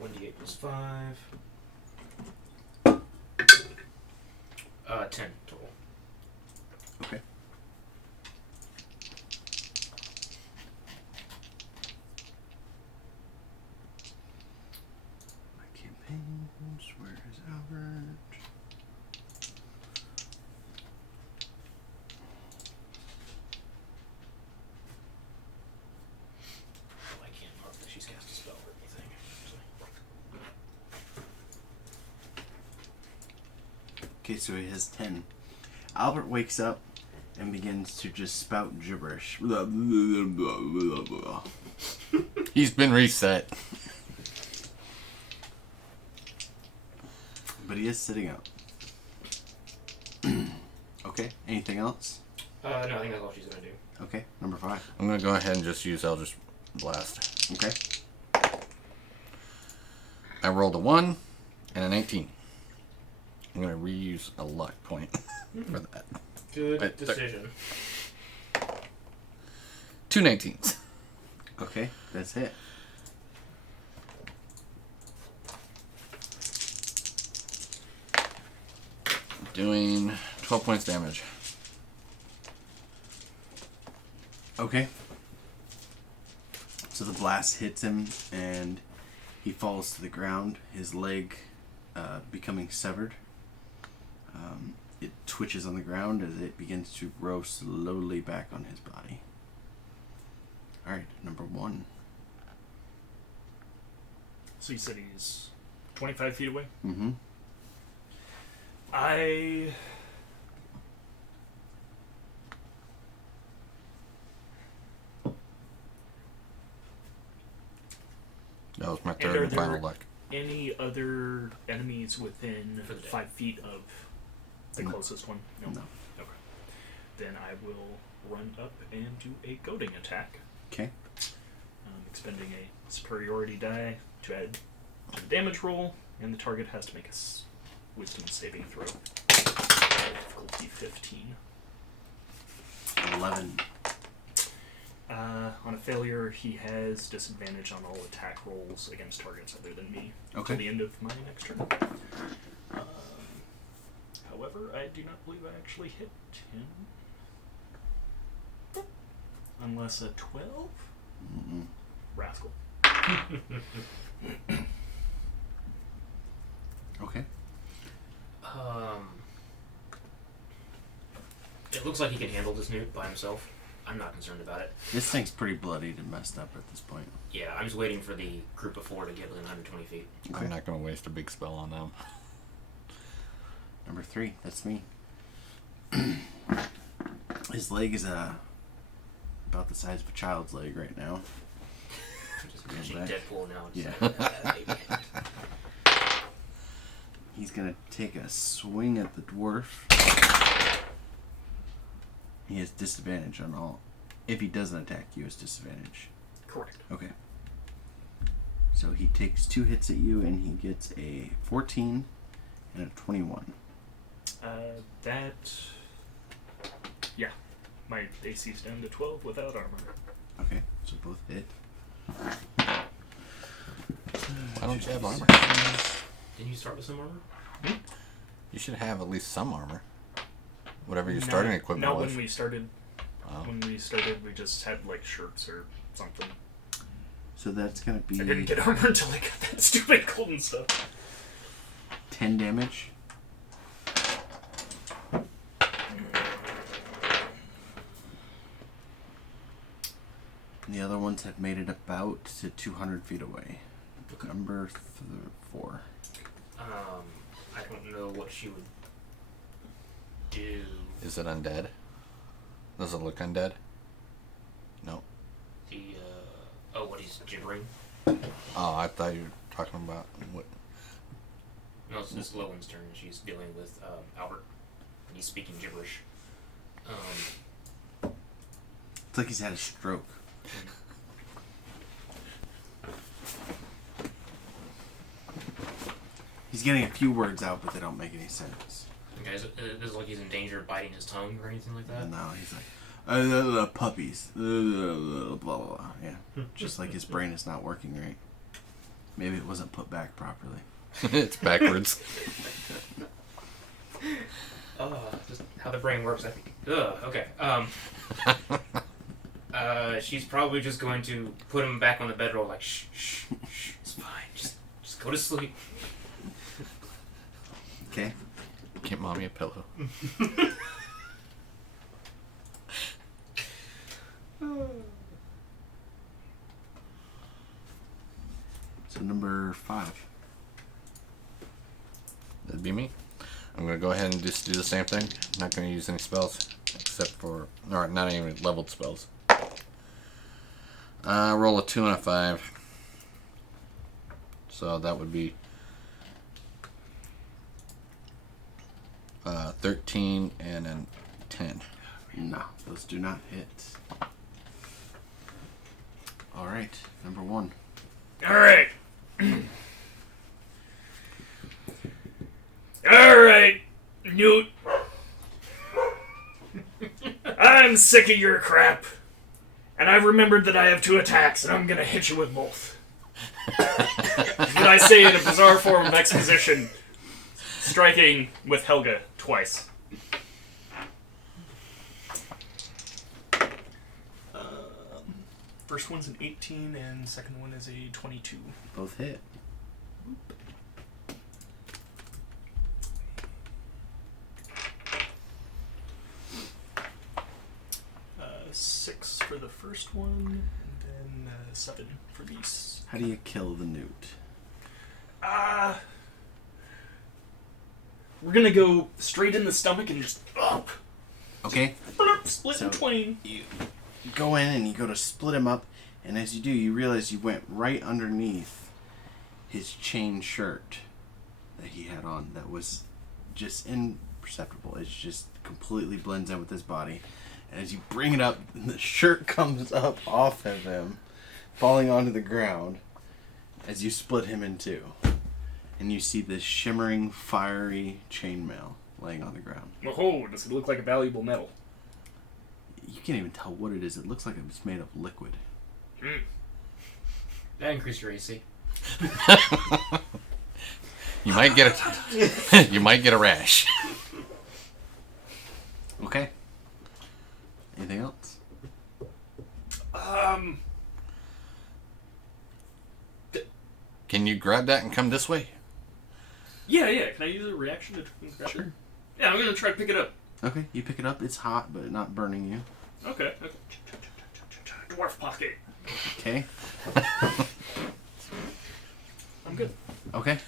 1d8 plus 5. 10 total. Okay. My campaigns, where is Albert? Oh, I can't mark Okay, so he has 10. Albert wakes up and begins to just spout gibberish. But He's been reset. he is sitting up. Okay, anything else? No, I think that's all she's gonna do. Okay, number 5. I'm gonna go ahead and just use Eldritch Blast. Okay. I rolled a 1 and an 18. I'm gonna reuse a luck point for that. Good Wait, decision. 2 19s. Okay, that's it. Doing 12 points damage. Okay. So the blast hits him and he falls to the ground, his leg becoming severed. It twitches on the ground as it begins to grow slowly back on his body. Alright, number 1. So you said he's 25 feet away? Mm-hmm. That was my And third are and final there- luck. Any other enemies within For the day. 5 feet of the No. closest one? No. Okay. Then I will run up and do a goading attack. Okay. Expending a superiority die to add to the damage roll, and the target has to make a wisdom saving throw. Difficulty 15. 11. On a failure, he has disadvantage on all attack rolls against targets other than me. Okay. Till the end of my next turn. However, I do not believe I actually hit him. Unless a 12? Mm-mm. Rascal. Okay. It looks like he can handle this nuke by himself. I'm not concerned about it. This thing's pretty bloodied and messed up at this point. Yeah, I'm just waiting for the group of 4 to get within 120 feet. I'm not gonna waste a big spell on them. Number 3, that's me. His leg is about the size of a child's leg right now. Just Yeah, pushing that- Deadpool now. Just yeah. like, baby. He's gonna take a swing at the dwarf. He has disadvantage on all. If he doesn't attack you, it's disadvantage. Correct. Okay. So he takes 2 hits at you and he gets a 14 and a 21. Yeah. My AC's down to 12 without armor. Okay, so both hit. Why don't you have armor? Didn't you start with some armor? You should have at least some armor. Whatever your starting equipment No, was. when we started, Oh. we just had like shirts or something. So that's gonna be I didn't get armor until I got that stupid golden stuff. 10 damage. And the other ones have made it about to 200 feet away. Okay. Number 4. I don't know what she would do. Is it undead? Does it look undead? No. The, what he's gibbering? Oh, I thought you were talking about what? No, it's Lowen's turn. She's dealing with Albert. And he's speaking gibberish. It's like he's had a stroke. He's getting a few words out, but they don't make any sense. Okay, is it like he's in danger of biting his tongue or anything like that? And now he's like, puppies. Blah, blah, blah. Yeah. Just like his brain is not working right. Maybe it wasn't put back properly. It's backwards. Just how the brain works, I think. Okay. She's probably just going to put him back on the bedroll, like, shh, shh, shh, it's fine. Just go to sleep. Okay. Get mommy a pillow. So number 5. That'd be me. I'm gonna go ahead and just do the same thing. I'm not gonna use any spells except for, or not even leveled spells. Roll a 2 and a 5. So that would be 13 and a 10. No, those do not hit. All right, number 1. All right. All right, Newt. I'm sick of your crap. And I've remembered that I have 2 attacks, and I'm gonna hit you with both. Did I say in a bizarre form of exposition, striking with Helga twice. First one's an 18, and second one is a 22. Both hit. 6 for the first one, and then 7 for these. How do you kill the newt? We're gonna go straight in the stomach and just up. Okay. Split So- in twain. You go in and you go to split him up, and as you do, you realize you went right underneath his chain shirt that he had on that was just imperceptible. It just completely blends in with his body. And as you bring it up, the shirt comes up off of him, falling onto the ground as you split him in two. And you see this shimmering, fiery chainmail laying on the ground. Oh, does it look like a valuable metal? You can't even tell what it is. It looks like it's made of liquid. That increased your AC. You might get a you might get a rash. Okay. Anything else? Can you grab that and come this way? Yeah. Can I use a reaction to grab it? Sure. Yeah, I'm gonna try to pick it up. Okay, you pick it up. It's hot, but not burning you. Okay. Dwarf pocket. Okay. I'm good. Okay.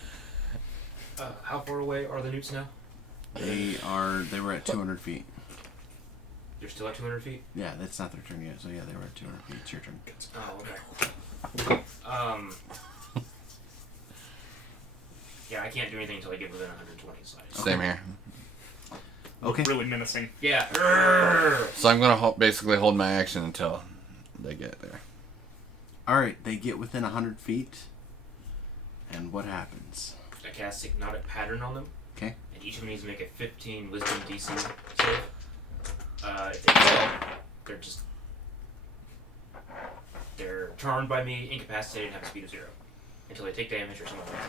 How far away are the newts now? They were at 200 feet. You're still at 200 feet? Yeah, that's not their turn yet. So yeah, they were at 200 feet. It's your turn. Oh, okay. Yeah, I can't do anything until I get within 120 size. Same here. Okay. Really menacing. Yeah. So I'm gonna basically hold my action until they get there. All right, they get within 100 feet. And what happens? I cast Hypnotic Pattern on them. Okay. And each of them needs to make a 15 Wisdom DC save. If they fail, they're charmed by me, incapacitated, and have a speed of 0 until they take damage or something like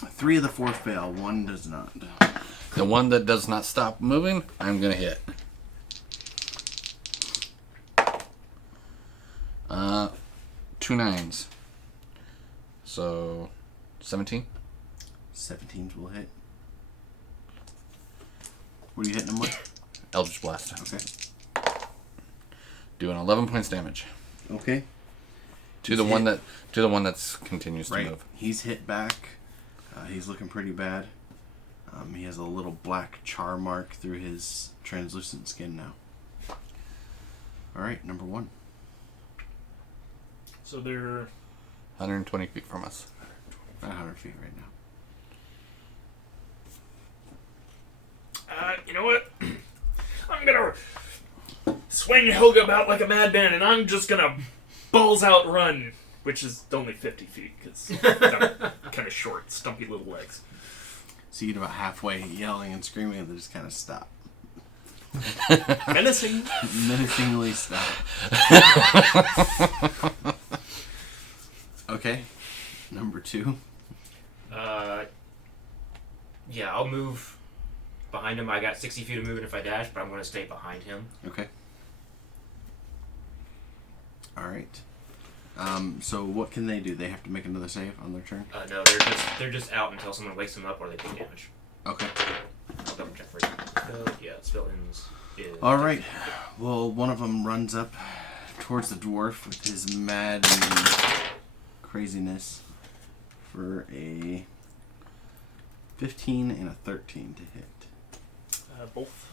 that. 3 of the 4 fail. 1 does not. The one that does not stop moving, I'm gonna hit. 2 9s. So 17. 17s will hit. What are you hitting them with? Eldritch Blast. Okay. Doing 11 points damage Okay. to the one that continues to Right. move. He's hit back. He's looking pretty bad. He has a little black char mark through his translucent skin now. All right, number 1. So they're 120 feet from us. 500 feet right now. You know what? I'm gonna swing Helga about like a madman, and I'm just gonna balls out run, which is only 50 feet because I'm kind of short, stumpy little legs. So you get about halfway, yelling and screaming, and they just kind of stop. Menacing. Menacingly stop. Okay, number 2. Yeah, I'll move behind him. I got 60 feet of movement if I dash, but I'm going to stay behind him. Okay. All right. So what can they do? They have to make another save on their turn? No, they're just out until someone wakes them up or they take damage. Okay. I'll double check for you. Yeah, spell ends. All right. Well, one of them runs up towards the dwarf with his mad and craziness for a 15 and a 13 to hit. Both.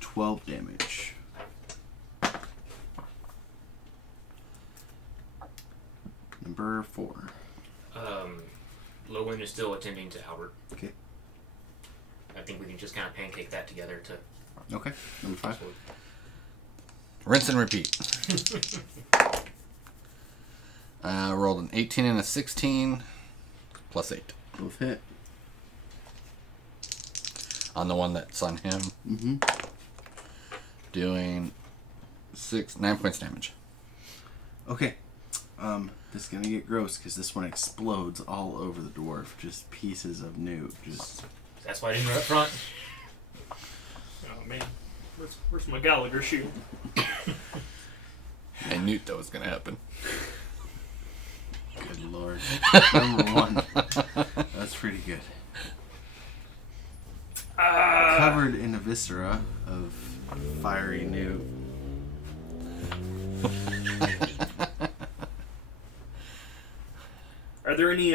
12 damage. Number 4. Lowen is still attending to Albert. Okay. I think we can just kind of pancake that together to. Okay. Number 5. Rinse and repeat. Rolled an 18 and a 16, plus 8. Both hit. On the one that's on him. Mm-hmm. Doing 9 points damage. Okay. This is gonna get gross because this one explodes all over the dwarf. Just pieces of newt. Just. That's why I didn't run up front. Oh man, where's my Gallagher shoe? I knew that was going to happen. Good lord. Number 1. That's pretty good. Covered in a viscera of fiery newt. Are there any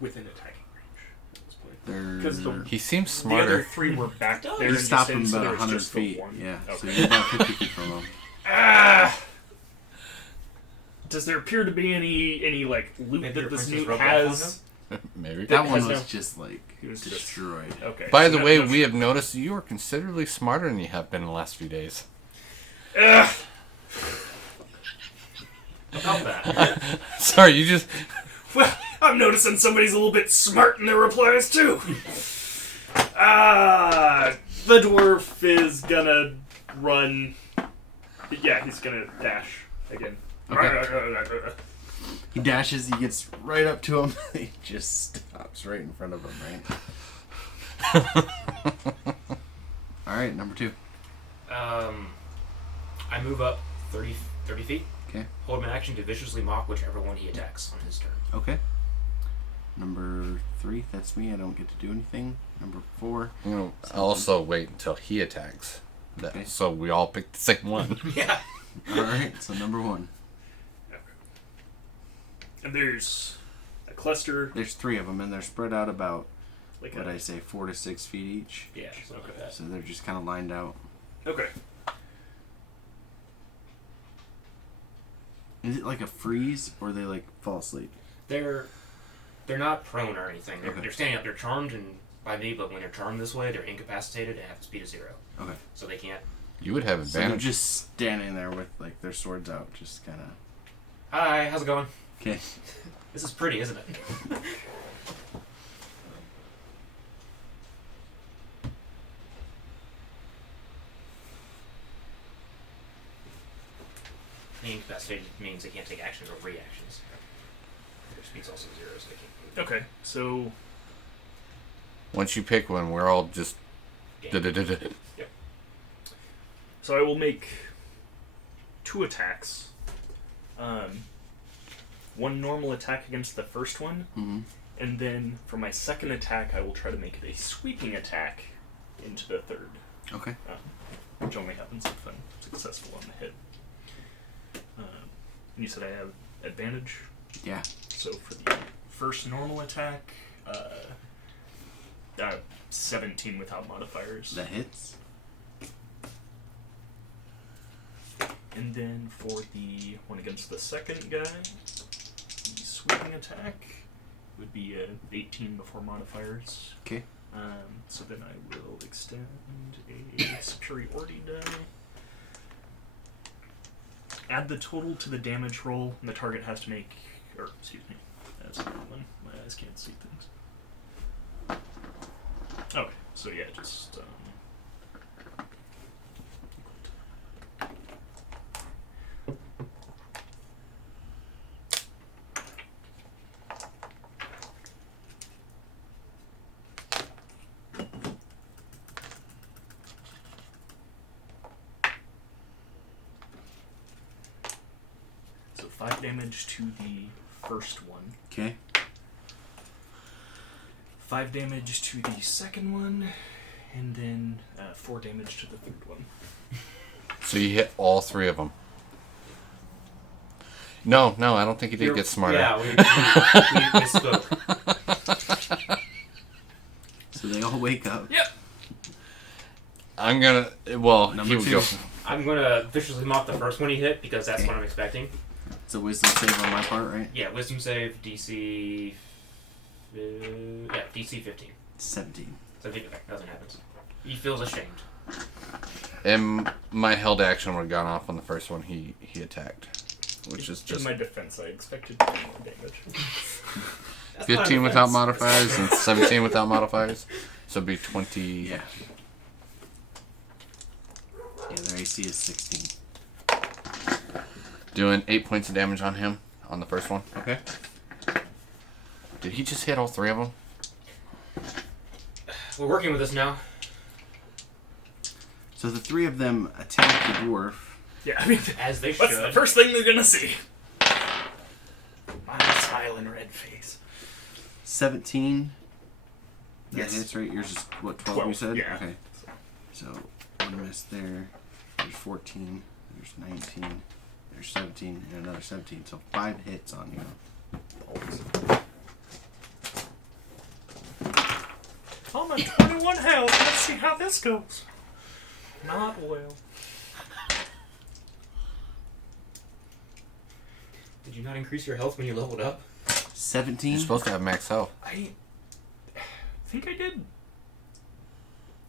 within attacking range at this point? Because the He seems The other smarter. 3 were back there. You and stop said him so about there was 100 just the feet. one. Yeah, so Okay. you're about 50 feet from him. Does there appear to be any like loot Maybe that your this princess newt rubbed off on has? Maybe. That It one has was no- just like He was just- destroyed. Okay. By so the no- way, no- we have noticed you are considerably smarter than you have been in the last few days. Ugh. About that. Sorry, you just... Well, I'm noticing somebody's a little bit smart in their replies too. The dwarf is gonna run. Yeah, he's gonna dash again. Okay. He dashes, he gets right up to him, he just stops right in front of him, right? Alright, number 2. I move up 30 feet. Okay. Hold my action to viciously mock whichever one he attacks on his turn. Okay. Number 3, that's me, I don't get to do anything. Number 4. I'm gonna also wait until he attacks. Okay. So we all pick the same one. Yeah. Alright, so number 1. And there's a cluster, There's 3 of them, and they're spread out about, like what a. I say, 4 to 6 feet each. Yeah. So look at that. So they're just kind of lined out. Okay. Is it like a freeze, or they like fall asleep? They're not prone or anything. They're, Okay. they're standing up. They're charmed and by me, but when they're charmed this way, they're incapacitated and have a speed of 0. Okay. So they can't. You would have So they're advantage. just standing there with like their swords out, just kind of. Hi, how's it going? Okay. This is pretty, isn't it? Being incapacitated means they can't take actions or reactions. Their speed's also 0, so they can't move. Okay. So Once you pick one, we're all just... Game. da-da-da-da. I will make 2 attacks. One normal attack against the first one, Mm-hmm. and then for my second attack, I will try to make it a sweeping attack into the third, Okay. which only happens if I'm successful on the hit. And you said I have advantage, Yeah. so for the first normal attack, 17 without modifiers. That hits. And then for the one against the second guy, the sweeping attack would be 18 before modifiers. Okay. So then I will extend a superiority die. Add the total to the damage roll, and the target has to make, or excuse me, that's another one. My eyes can't see things. Okay, so yeah, just so 5 damage to the first one. Okay. 5 damage to the second one, and then 4 damage to the third one. So you hit all 3 of them. No, I don't think he did get smarter. Yeah, we misspoke. So they all wake up. Yep. I'm gonna. Well, Number he would 2. go. I'm gonna viciously mock the first one he hit because that's Okay. what I'm expecting. It's a wisdom save on my part, right? Yeah, wisdom save, DC. DC 15. 17. So okay, nothing happens. He feels ashamed. And my held action would have gone off on the first one he attacked, which is In just my defense, I expected more damage. That's not 15 a without defense. modifiers and 17 without modifiers. So it'd be 20. Yeah. Yeah, their AC is 16. Doing 8 points of damage on him on the first one. Okay. Did he just hit all 3 of them? We're working with this now. So the 3 of them attack the dwarf. Yeah, I mean, As they what's should. the first thing they're gonna see? My smiling red face. 17. That Yes. hits, right? Yours is, what, 12 you 12, said? yeah. Okay. So, 1 miss there. There's 14. There's 19. There's 17. And another 17. So 5 hits on you. I'm at 21 health. Let's see how this goes. Not well. Did you not increase your health when you leveled up? 17. You're supposed to have max health. I think I did.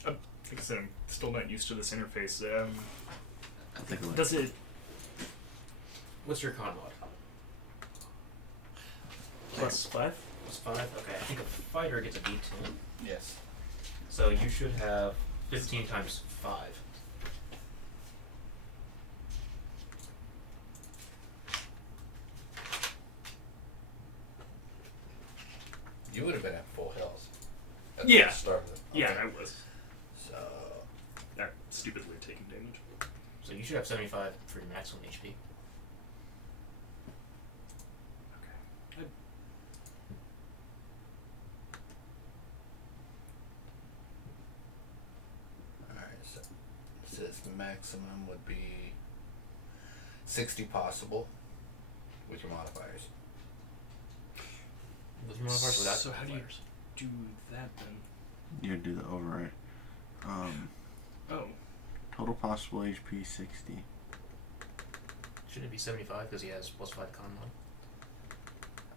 Like I said, I'm still not used to this interface. I'll take a look. Does it? What's your con mod? Plus 5? Plus 5? Okay, I think a fighter gets a D10. Yes. So you should have 15 times 5. You would have been at full health. Yeah. Start of it. Yeah, I was. So That stupidly taking damage. So you should have 75 for your maximum HP. Okay. alright, so it says maximum would be 60 possible with your modifiers. With your modifiers, without So how do you modifiers. do that then? You do the override. Oh. Total possible HP 60. Shouldn't it be 75 because he has plus 5 con mod?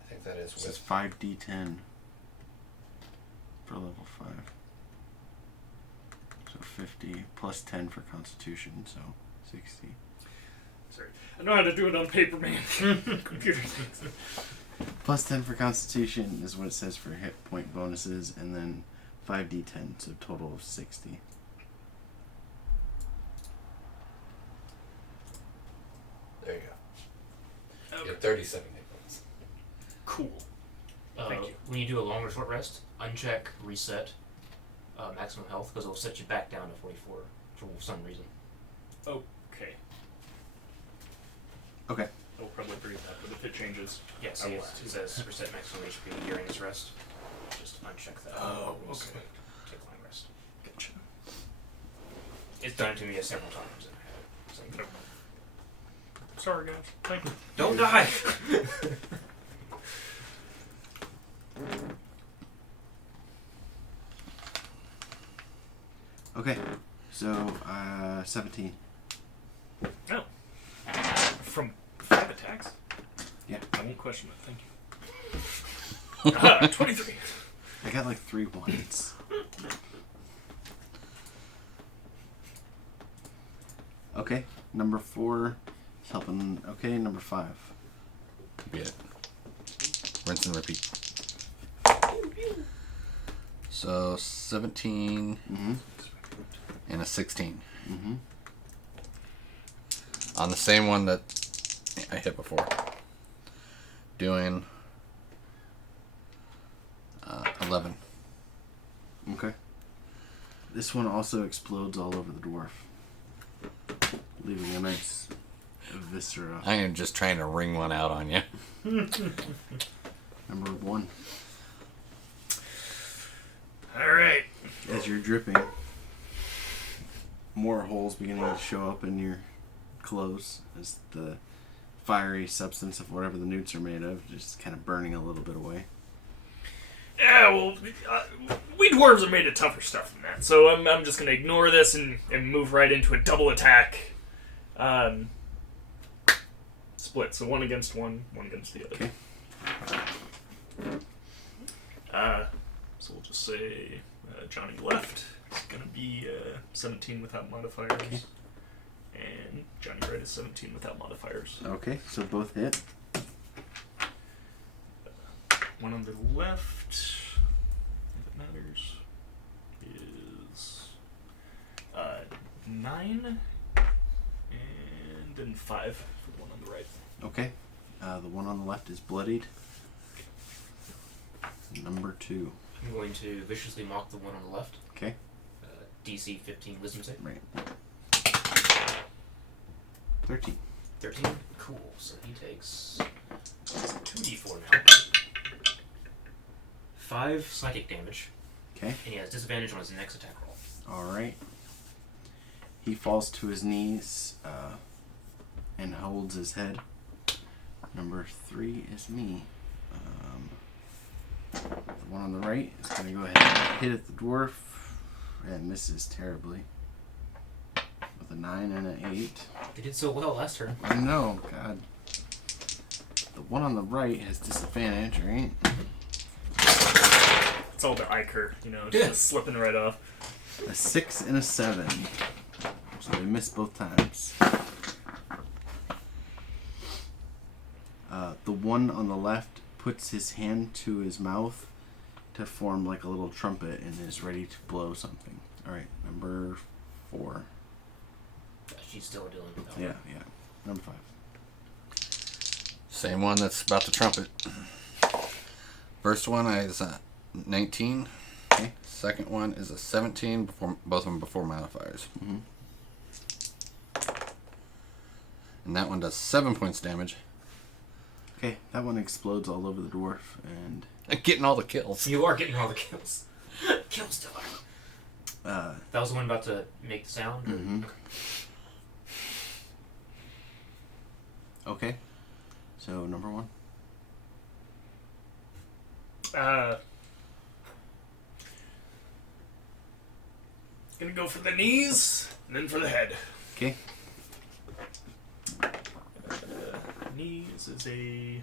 I think that is This is with 5d10 for level 5. So 50 plus 10 for Constitution, so 60. Sorry. I know how to do it on paper, man. Computer. Plus 10 for Constitution is what it says for hit point bonuses, and then 5d10, so total of 60. there you go. You Okay. have 37 hit points. Cool. Thank you. When you do a long or short rest, uncheck reset maximum health because it'll set you back down to 44 for some reason. Okay. Okay. I'll probably agree with that, but if it changes. Yeah, see, it says reset maximum HP during this rest. Just uncheck that. Oh, Reset. okay. Take long rest. Gotcha. It's done to me several times. And I had it. So, Sorry, guys. Thank you. don't die! Okay, so 17. Oh. From 5 attacks? Yeah. I won't question it. Thank you. 23. I got like 3 ones. Okay, number 4 is helping. Okay, number 5. Be it. Rinse and repeat. So 17 Mm-hmm. and a 16. Mm-hmm. On the same one that I hit before. Doing 11. Okay. This one also explodes all over the dwarf, leaving a nice viscera. I am just trying to wring one out on you. Number 1. Alright. As you're dripping, more holes beginning to show up in your clothes as the fiery substance of whatever the newts are made of, just kind of burning a little bit away. Yeah, well, we dwarves are made of tougher stuff than that, so I'm just gonna ignore this and move right into a double attack. Split, so one against one against the other. Okay. So we'll just say Johnny left. It's gonna be 17 without modifiers. Okay. And Johnny right is 17 without modifiers. Okay, so both hit. One on the left, if it matters, is 9, and then 5 for the one on the right. Okay. The one on the left is bloodied. Number 2. I'm going to viciously mock the one on the left. Okay. DC 15 wisdom save. Right. 13. 13. Cool. So he takes 2d4 now. 5 psychic damage, Okay. and he has disadvantage on his next attack roll. Alright. He falls to his knees and holds his head. Number 3 is me. The one on the right is going to go ahead and hit at the dwarf. And misses terribly. With a 9 and an 8. They did so well last turn. I know, God. The one on the right has disadvantage, right? It's all the Iker, just Yeah. slipping right off. A 6 and a 7. So they miss both times. The one on the left puts his hand to his mouth to form like a little trumpet and is ready to blow something. Alright, number 4. She's still dealing with that. Yeah. Number 5. Same one that's about the trumpet. First one is 19. Okay. Second one is a 17. Both of them before modifiers. Mhm. And that one does 7 points damage. Okay, that one explodes all over the dwarf and Getting all the kills. You are getting all the kills. Kill stealer. uh That was the one about to make the sound? Mhm. Okay. okay. So number 1. Gonna go for the knees, and then for the head. Okay. Knees is a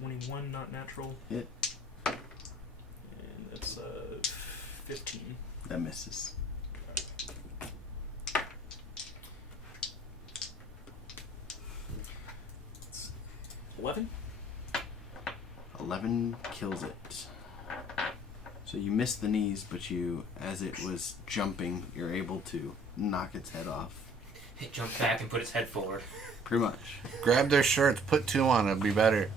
21, not natural. Hit. And that's 15. That misses. 11? 11 kills it. So you miss the knees, but you, as it was jumping, you're able to knock its head off. It jumped back and put its head forward. Pretty much. Grab their shirts, put 2 on, it'd be better.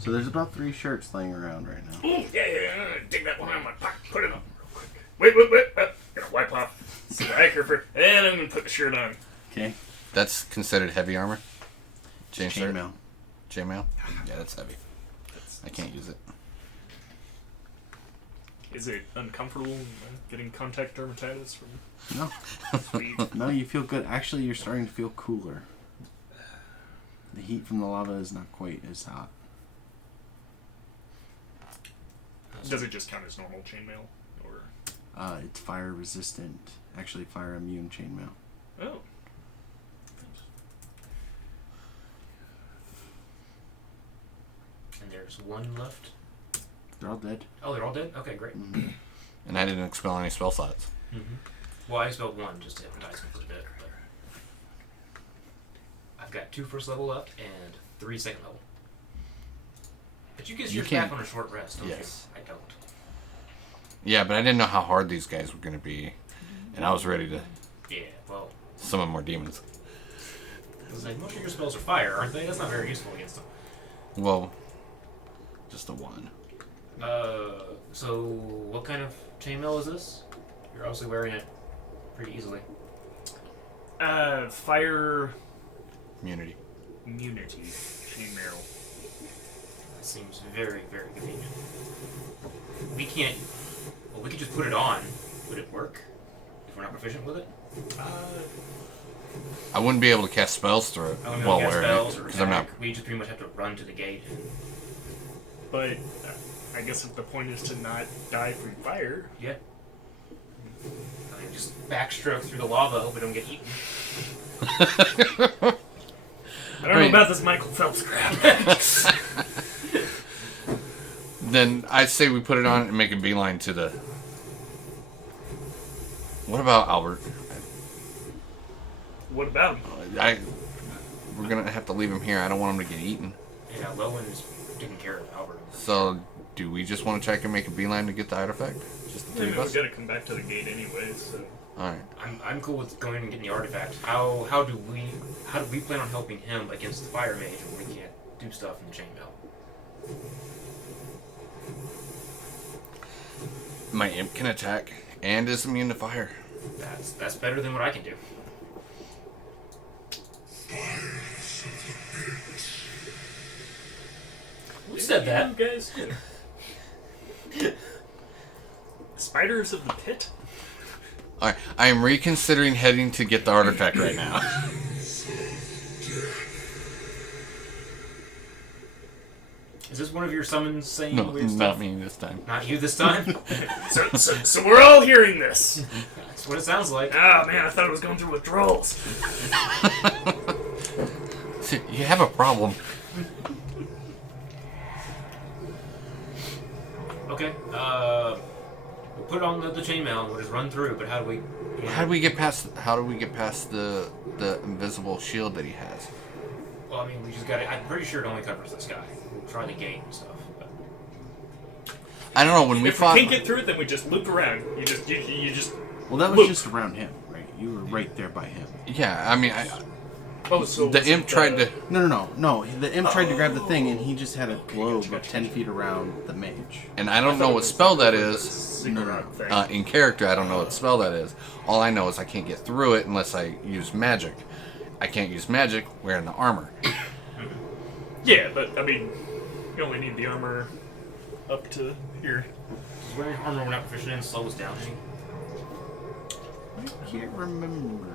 So there's about 3 shirts laying around right now. Ooh, yeah. Dig that one out of my pocket. Put it on real quick. Wait. Gonna wipe off the Iker for, and I'm gonna put the shirt on. Okay. That's considered heavy armor? Chainmail? Chainmail. Chainmail? Yeah, that's heavy. I can't use it. Is it uncomfortable getting contact dermatitis from No. Sweet? No, you feel good. Actually, you're starting to feel cooler. The heat from the lava is not quite as hot. Does it just count as normal chainmail? Or It's fire resistant. Actually, fire immune chainmail. oh. And there's one left. They're all dead. Oh, they're all dead? Okay, great. Mhm. And I didn't expel any spell slots. Mm-hmm. Well, I spelled one just to hypnotize me for a bit. But I've got 2 first level left and 3 second level. But you get You yours can't- back on a short rest, don't Yes. you? I don't. Yeah, but I didn't know how hard these guys were going to be. And I was ready to Yeah, well, summon more demons. I was like, most of your spells are fire, aren't they? That's not very useful against them. Well, just a 1. So what kind of chainmail is this? You're obviously wearing it pretty easily. Fire Immunity. immunity chainmail. That seems very, very convenient. We can't... Well, we could just put it on. Would it work? If we're not proficient with it? I wouldn't be able to cast spells through it I wouldn't be while able to cast wearing spells it or because I'm not. attack. We just pretty much have to run to the gate. And, But I guess if the point is to not die from fire, yeah. I mean, just backstroke through the lava, hope we don't get eaten. I don't know about this Michael Phelps crap. Then I'd say we put it on and make a beeline to the. What about Albert? What about him? We're gonna have to leave him here. I don't want him to get eaten. Yeah, Lowen's taking care of Albert. So, do we just want to check and make a beeline to get the artifact? Just the I three mean, of we us. gotta come back to the gate anyway, so. All right. I'm cool with going and getting the artifact. How do we plan on helping him against the fire mage when we can't do stuff in the chainmail? My imp can attack and is immune to fire. That's better than what I can do. Who said that? You guys do. Spiders of the pit? All right. I am reconsidering heading to get the artifact right now. Is this one of your summons saying No, weird not stuff? me this time. Not you this time? So we're all hearing this. That's what it sounds like. Ah, man, I thought I was going through withdrawals. See, you have a problem. Okay, we'll put it on the chainmail and we'll just run through, but how do we... How do we get past the invisible shield that he has? Well, I mean, we just gotta... I'm pretty sure it only covers this guy. We'll try the gate and stuff, but... I don't know when we If fought. we can't get through it, then we just loop around. You just. Well, that was Look. just around him, right? You were right there by him. Yeah, I mean, Oh, so the was imp it, tried to. No. The imp tried to grab the thing, and he just had a globe of 10 feet around the mage. And I don't know what spell that The is. cigarette thing. In character, I don't know what spell that is. All I know is I can't get through it unless I use magic. I can't use magic wearing the armor. Yeah, but I mean, you only need the armor up to here. Does wearing armor we're not proficient in slow us down any? I can't remember.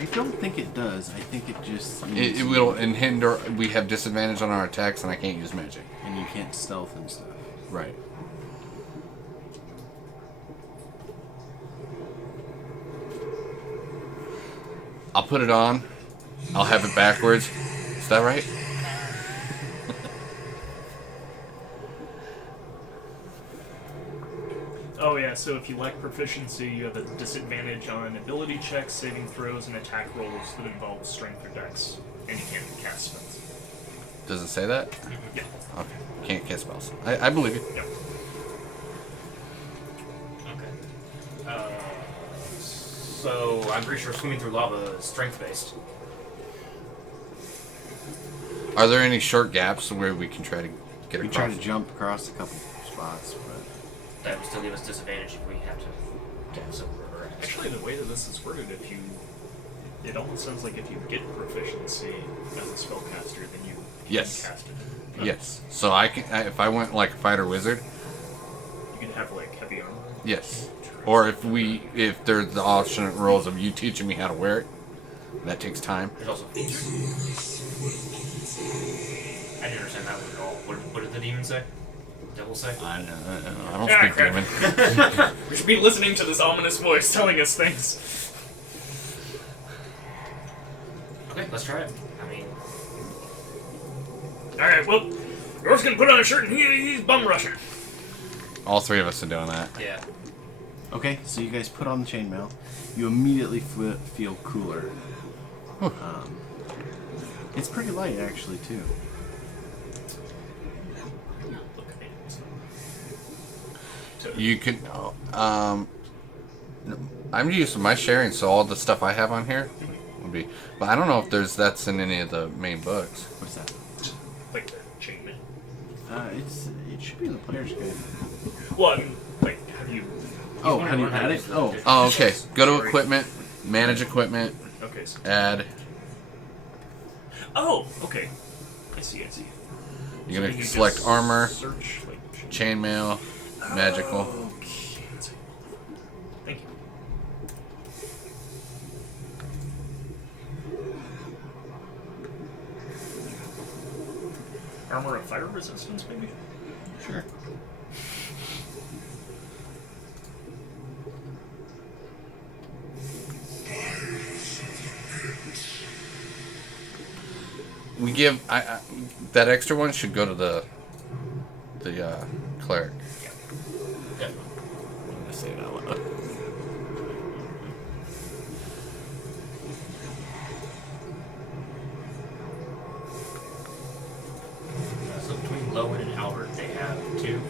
I don't think it does. I think it just... It will and hinder. We have disadvantage on our attacks, and I can't use magic. And you can't stealth and stuff. Right. I'll put it on. I'll have it backwards. Is that right? Oh yeah, so if you lack proficiency, you have a disadvantage on ability checks, saving throws, and attack rolls that involve strength or dex, and you can't cast spells. Does it say that? Yeah. Okay. Can't cast spells. I believe you. Yep. Okay. So, I'm pretty sure swimming through lava is strength-based. Are there any short gaps where we can try to get We try across? to jump across a couple spots, but... That would still give us disadvantage if we have to dance over or axe. Actually, the way that this is worded, it almost sounds like if you get proficiency as a spellcaster, then you Yes. can cast it. Yes. So if I went like fighter wizard, You can have like heavy armor. yes. Or if there's the alternate rules of you teaching me how to wear it, that takes time. There's also features. I didn't understand that one at all. What did the demon say? Devil say? I don't Ah, speak crap. demon. We should be listening to this ominous voice telling us things. Okay, let's try it. I mean, Alright, well, York's gonna put on a shirt and he's bum rushing. All three of us are doing that. yeah. Okay, so you guys put on the chainmail. You immediately feel cooler. It's pretty light, actually, too. Look at me. You can. I'm used to my sharing, so all the stuff I have on here would be. But I don't know if that's in any of the main books. What's that? Like the chainmail. It should be in the player's guide. Well, I mean, like, have you... Oh, have you had it? Oh, Oh, okay. Go to Sorry. equipment, manage equipment, Okay, so... add. Oh, okay. I see. You're So gonna you select just armor, Search, like... chainmail, magical. Okay. Thank you. armor of fire resistance, maybe? Sure. We give that extra one should go to the cleric. Yeah. I'm gonna say it out loud. So between Lowen and Albert, they have 2,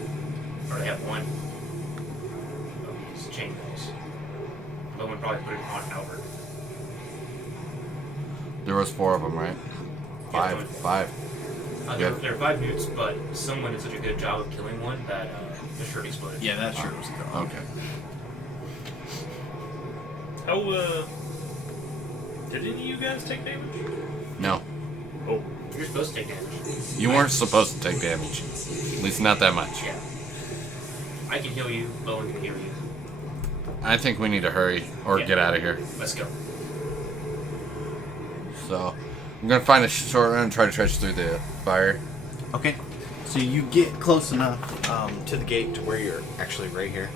or they have 1 of these chainmails. Lowen probably put it on Albert. There was 4 of them, right? Yeah, Five. There are 5 newts, but someone did such a good job of killing one that the shirt exploded. Yeah, that shirt was gone. Okay. How, did any of you guys take damage? No, Oh, You're supposed to take damage. you weren't supposed to take damage. At least not that much. Yeah. I can heal you. Lowen can heal you. I think we need to hurry or Yeah. get out of here. Let's go. So, I'm gonna find a short run and try to trench through the fire. Okay. So you get close enough to the gate to where you're actually right here.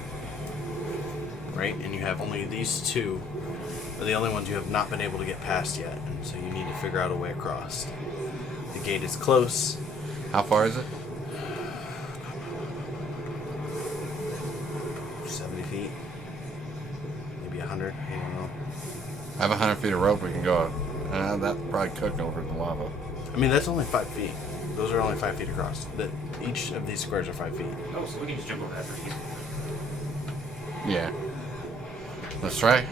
Right? And you have only these 2 are the only ones you have not been able to get past yet. And so you need to figure out a way across. The gate is close. How far is it? 70 feet. Maybe 100. I don't know. I have 100 feet of rope we can go. That probably cooked over the lava. I mean, that's only 5 feet. Those are only 5 feet across. Each of these squares are 5 feet. Oh, so we can just jump over that for easy. Yeah. Let's try.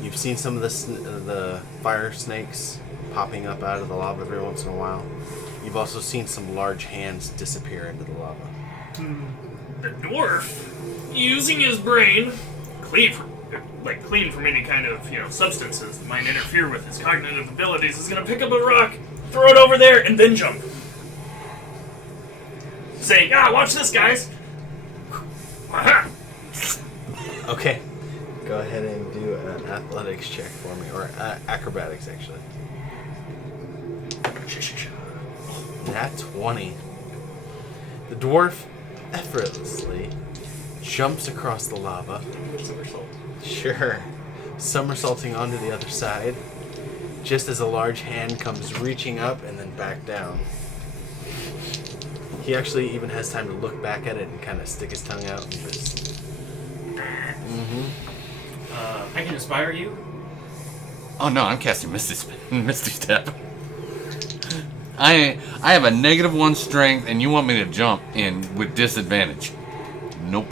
You've seen some of the fire snakes popping up out of the lava every once in a while. You've also seen some large hands disappear into the lava. the dwarf, using his brain, clean from any kind of, substances that might interfere with his cognitive abilities, is gonna pick up a rock, throw it over there, and then jump. Say, watch this, guys. Aha! Okay. Go ahead and do an athletics check for me, or acrobatics, actually. Nat 20. The dwarf effortlessly jumps across the lava. Somersault. Sure. Somersaulting onto the other side, just as a large hand comes reaching up and then back down. He actually even has time to look back at it and kind of stick his tongue out and just... I can inspire you. Oh no, I'm casting Misty Step. I have a -1 strength, and you want me to jump in with disadvantage? Nope.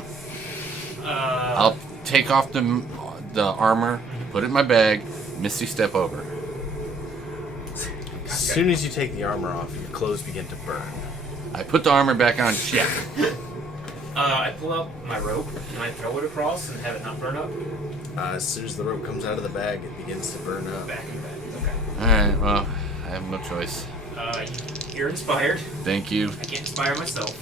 I'll take off the armor, put it in my bag, Misty Step over. As soon as you take the armor off, your clothes begin to burn. I put the armor back on. Check. I pull out my rope and I throw it across and have it not burn up. As soon as the rope comes out of the bag, it begins to burn up. Back and back. Okay. All right. Well, I have no choice. You're inspired. Thank you. I can't inspire myself.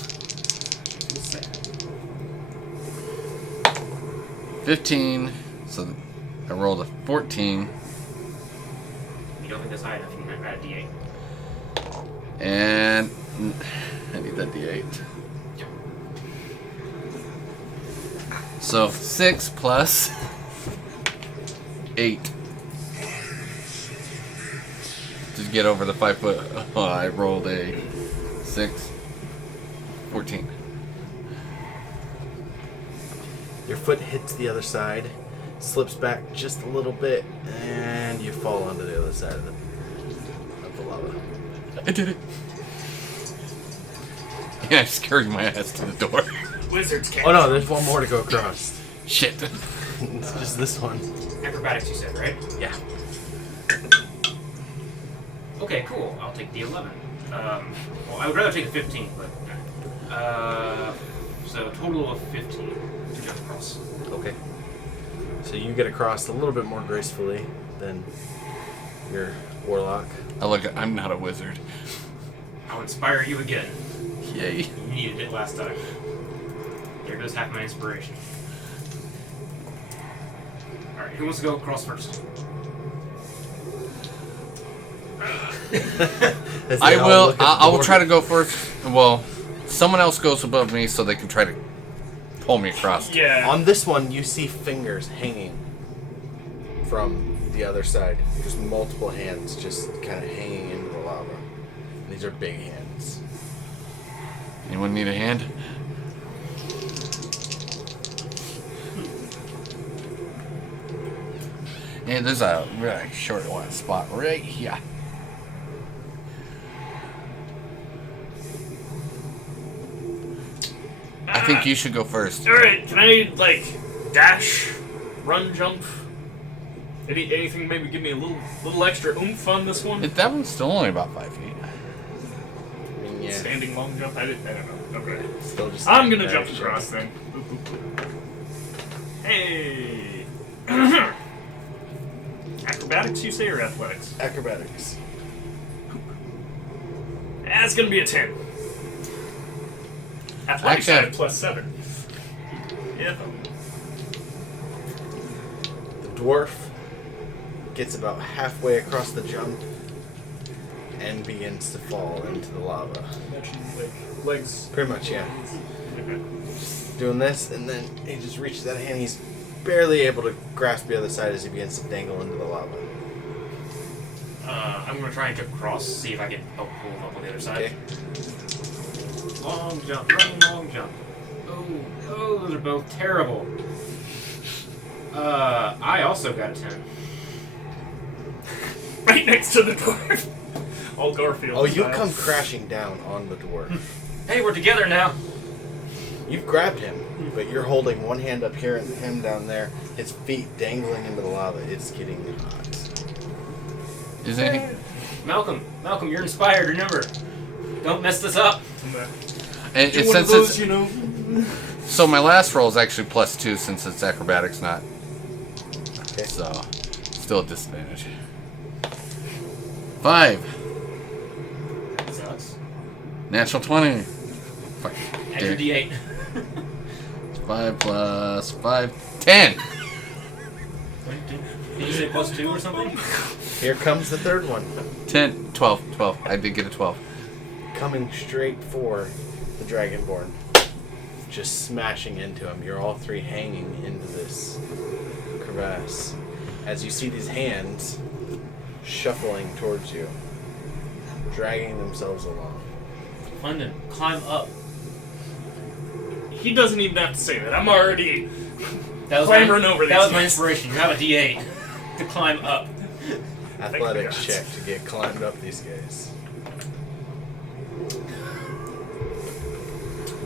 15. So I rolled a 14. You don't think that's high enough? You can add a D8. And I need that D8. So 6 plus 8 to get over the 5 foot. Oh, I rolled a 6, 14. Your foot hits the other side, slips back just a little bit, and you fall onto the other side of the lava. I did it. Yeah, I scurried my ass to the door. Wizards can't. Oh no, there's one more to go across. Shit. It's just this one. Acrobatics, you said, right? Yeah. Okay, cool. I'll take the 11. Well, I would rather take a 15, but so a total of 15 to jump across. Okay. So you get across a little bit more gracefully than your warlock. I'm not a wizard. I'll inspire you again. Yay. You needed it last time. There goes half my inspiration. Alright, who wants to go across first? As I they all will. look at the I will door. try to go first. Well, someone else goes above me so they can try to pull me across. Yeah. On this one, you see fingers hanging from the other side. Just multiple hands just kind of hanging into the lava. And these are big hands. Anyone need a hand? And there's a really short one spot right here. I think you should go first. All right. Can I like dash, run, jump? Anything maybe give me a little extra oomph on this one? That one's still only about 5 feet. I mean, yeah. Standing long jump? I don't know. Okay. Still just I'm gonna standing jump there. across then. Boop, boop, boop. Hey. Acrobatics, you say, or athletics? Acrobatics. That's gonna be a 10. Athletics Actually, at +7. Yeah. The dwarf gets about halfway across the jump and begins to fall into the lava. Imagine like legs. Pretty much, yeah. Okay. Doing this, and then he just reaches out a hand. He's barely able to grasp the other side as he begins to dangle into the lava. I'm gonna try and jump across, see if I can help pull him up on the other side. Okay. Long jump, running long jump. Oh, those are both terrible. I also got a 10. Right next to the dwarf. All Garfield. Oh, you style. come crashing down on the dwarf. Hey, we're together now. You've grabbed him, but you're holding one hand up here and him down there. His feet dangling into the lava. It's getting hot. Is anything? Malcolm, you're inspired. Remember, don't mess this up. And Do it one of since those, it's you know. so my last roll is actually +2 since it's acrobatics, not Okay. so still a disadvantage. 5. That sucks. Natural 20. Fuck. Extra D8. 5 plus 5. 10. Did you say +2 or something? Here comes the third one. 10. 12. 12. I did get a 12. Coming straight for the Dragonborn. Just smashing into him. You're all three hanging into this crevasse. As you see these hands shuffling towards you, dragging themselves along. London, climb up. He doesn't even have to say that. I'm already That was clambering over That these was my guys. inspiration. You have a D8 to climb up. Athletics God. check to get climbed up these guys.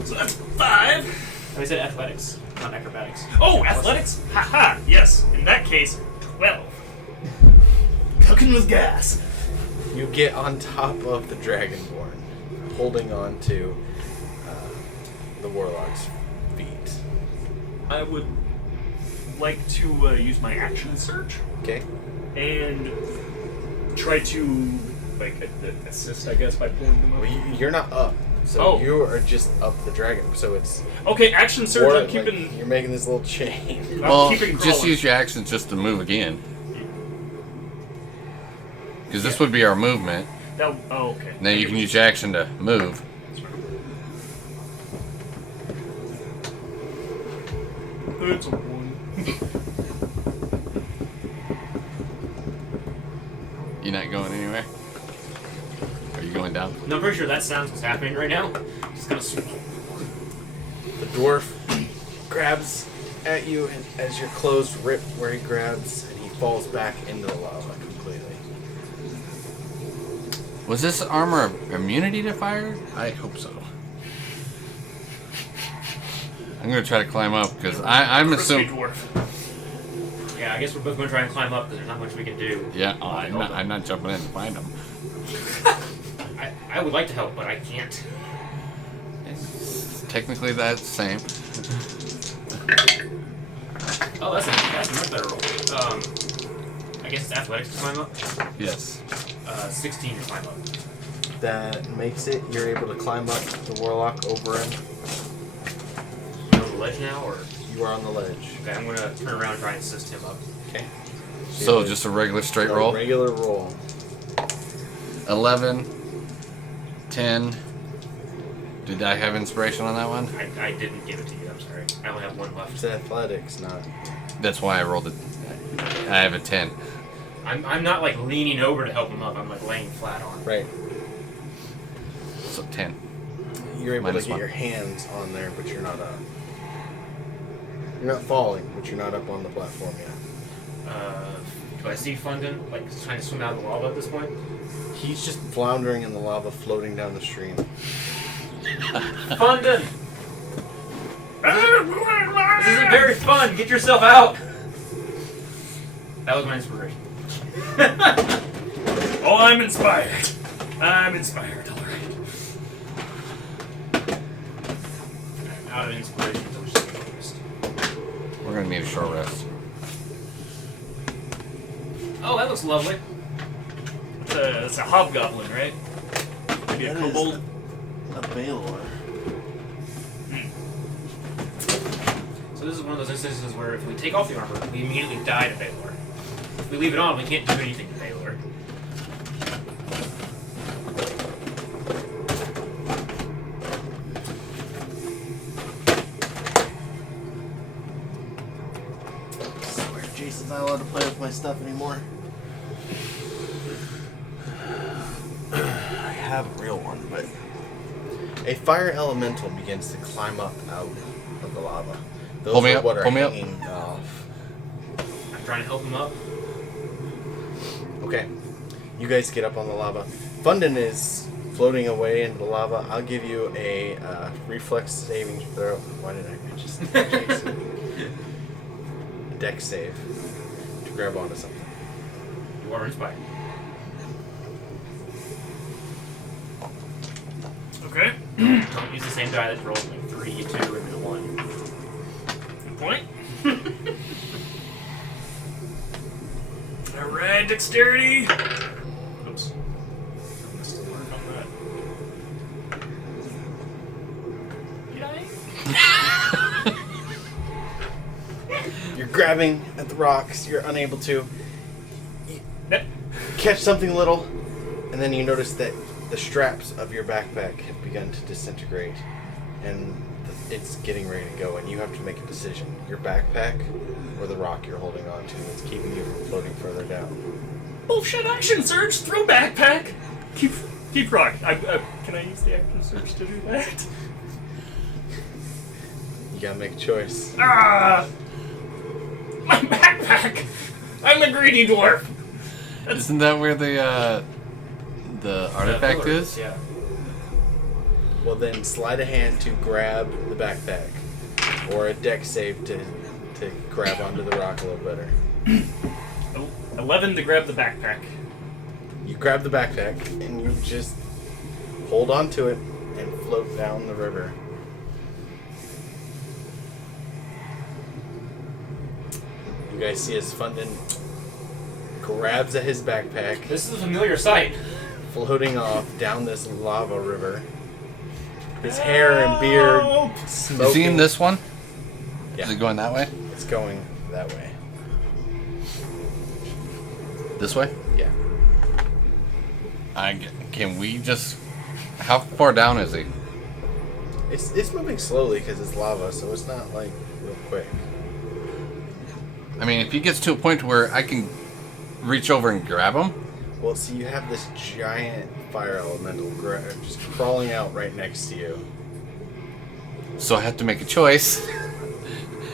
So that's 5. I said athletics, not acrobatics. Oh, athletics? Haha, yes. In that case, 12. Cooking with gas. You get on top of the Dragonborn, holding on to the Warlock's feet. I would like to use my action surge Okay? and try to, like, assist, I guess, by pulling them Well, up. you're not up, so Oh. you are just up the dragon. So it's Okay, action surge, War- I'm keeping... like, you're making this little chain. I'm Well, keeping just crawling. use your actions just to move again. Because this would be our movement. Oh, okay. And then you can use your action to move. It's a 1. You're not going anywhere? Are you going down? No, I'm pretty sure that sounds what's happening right now. Just gonna. The dwarf grabs at you, and as your clothes rip where he grabs, and he falls back into the lava completely. Was this armor immunity to fire? I hope so. I'm gonna try to climb up because I'm Crispy assuming. dwarf. Yeah, I guess we're both gonna try and climb up because there's not much we can do. Yeah, I'm not jumping in to find them. I would like to help, but I can't. Technically, that's the same. Oh, that's a much better roll. I guess it's athletics to climb up. Yes. 16 to climb up. That makes it. You're able to climb up the Warlock over him. You on the ledge now, or You are on the ledge. okay? I'm gonna turn around and try and assist him up. Okay. So just a regular straight roll. Regular roll. 11 10. Did I have inspiration on that one? I didn't give it to you. I'm sorry. I only have one left. It's athletics, not. That's why I rolled it. I have a 10. I'm not like leaning over to help him up. I'm like laying flat on. Right. So 10. You're able Minus to get one. your hands on there, but you're not up. You're not falling, but you're not up on the platform yet. Do I see Fundin like trying to swim out of the lava at this point? He's just floundering in the lava, floating down the stream. Fundin! This isn't very fun. Get yourself out. That was my inspiration. Oh, I'm inspired. I'm inspired. All right. I'm out of inspiration. So I'm just focused. We're going to need a short rest. Oh, that looks lovely. It's a hobgoblin, right? Maybe a That is kobold. a Baylor. So this is one of those instances where if we take off the armor, we immediately die to Baylor. If we leave it on, we can't do anything to Baylor. I swear, Jason's not allowed to play with my stuff anymore. I have a real one, but A fire elemental begins to climb up out of the lava. Those Pull me are up, what are pull me up. hanging off. I'm trying to help him up. Okay. You guys get up on the lava. Fundin is floating away into the lava. I'll give you a reflex saving throw. Why did I just Jason? A dex save to grab onto something. You are inspired. Okay. Don't use the same die that rolled like 3, 2, and then 1. Good point. Alright, dexterity. Oops. I must have learned on that. You're grabbing at the rocks. You're unable to Yep. catch something little, and then you notice that the straps of your backpack have begun to disintegrate, and it's getting ready to go, and you have to make a decision. Your backpack or the rock you're holding on to that's keeping you from floating further down. Bullshit action surge. Throw backpack. Keep rock. Can I use the action surge to do that? You gotta make a choice. Ah! My backpack! I'm a greedy dwarf! Isn't that where the artifact pillar, is? Yeah. Well, then slide a hand to grab the backpack, or a dex save to grab onto the rock a little better. 11 to grab the backpack. You grab the backpack, and you just hold on to it and float down the river. You guys see as Fundin grabs at his backpack, This is a familiar sight. floating off down this lava river. His hair and beard smoking. Is he in this one? Yeah. Is it going that way? It's going that way. This way? Yeah. Can we just... How far down is he? It's moving slowly because it's lava, so it's not like real quick. I mean, if he gets to a point where I can reach over and grab him, Well, see, you have this giant fire elemental just crawling out right next to you. so I have to make a choice.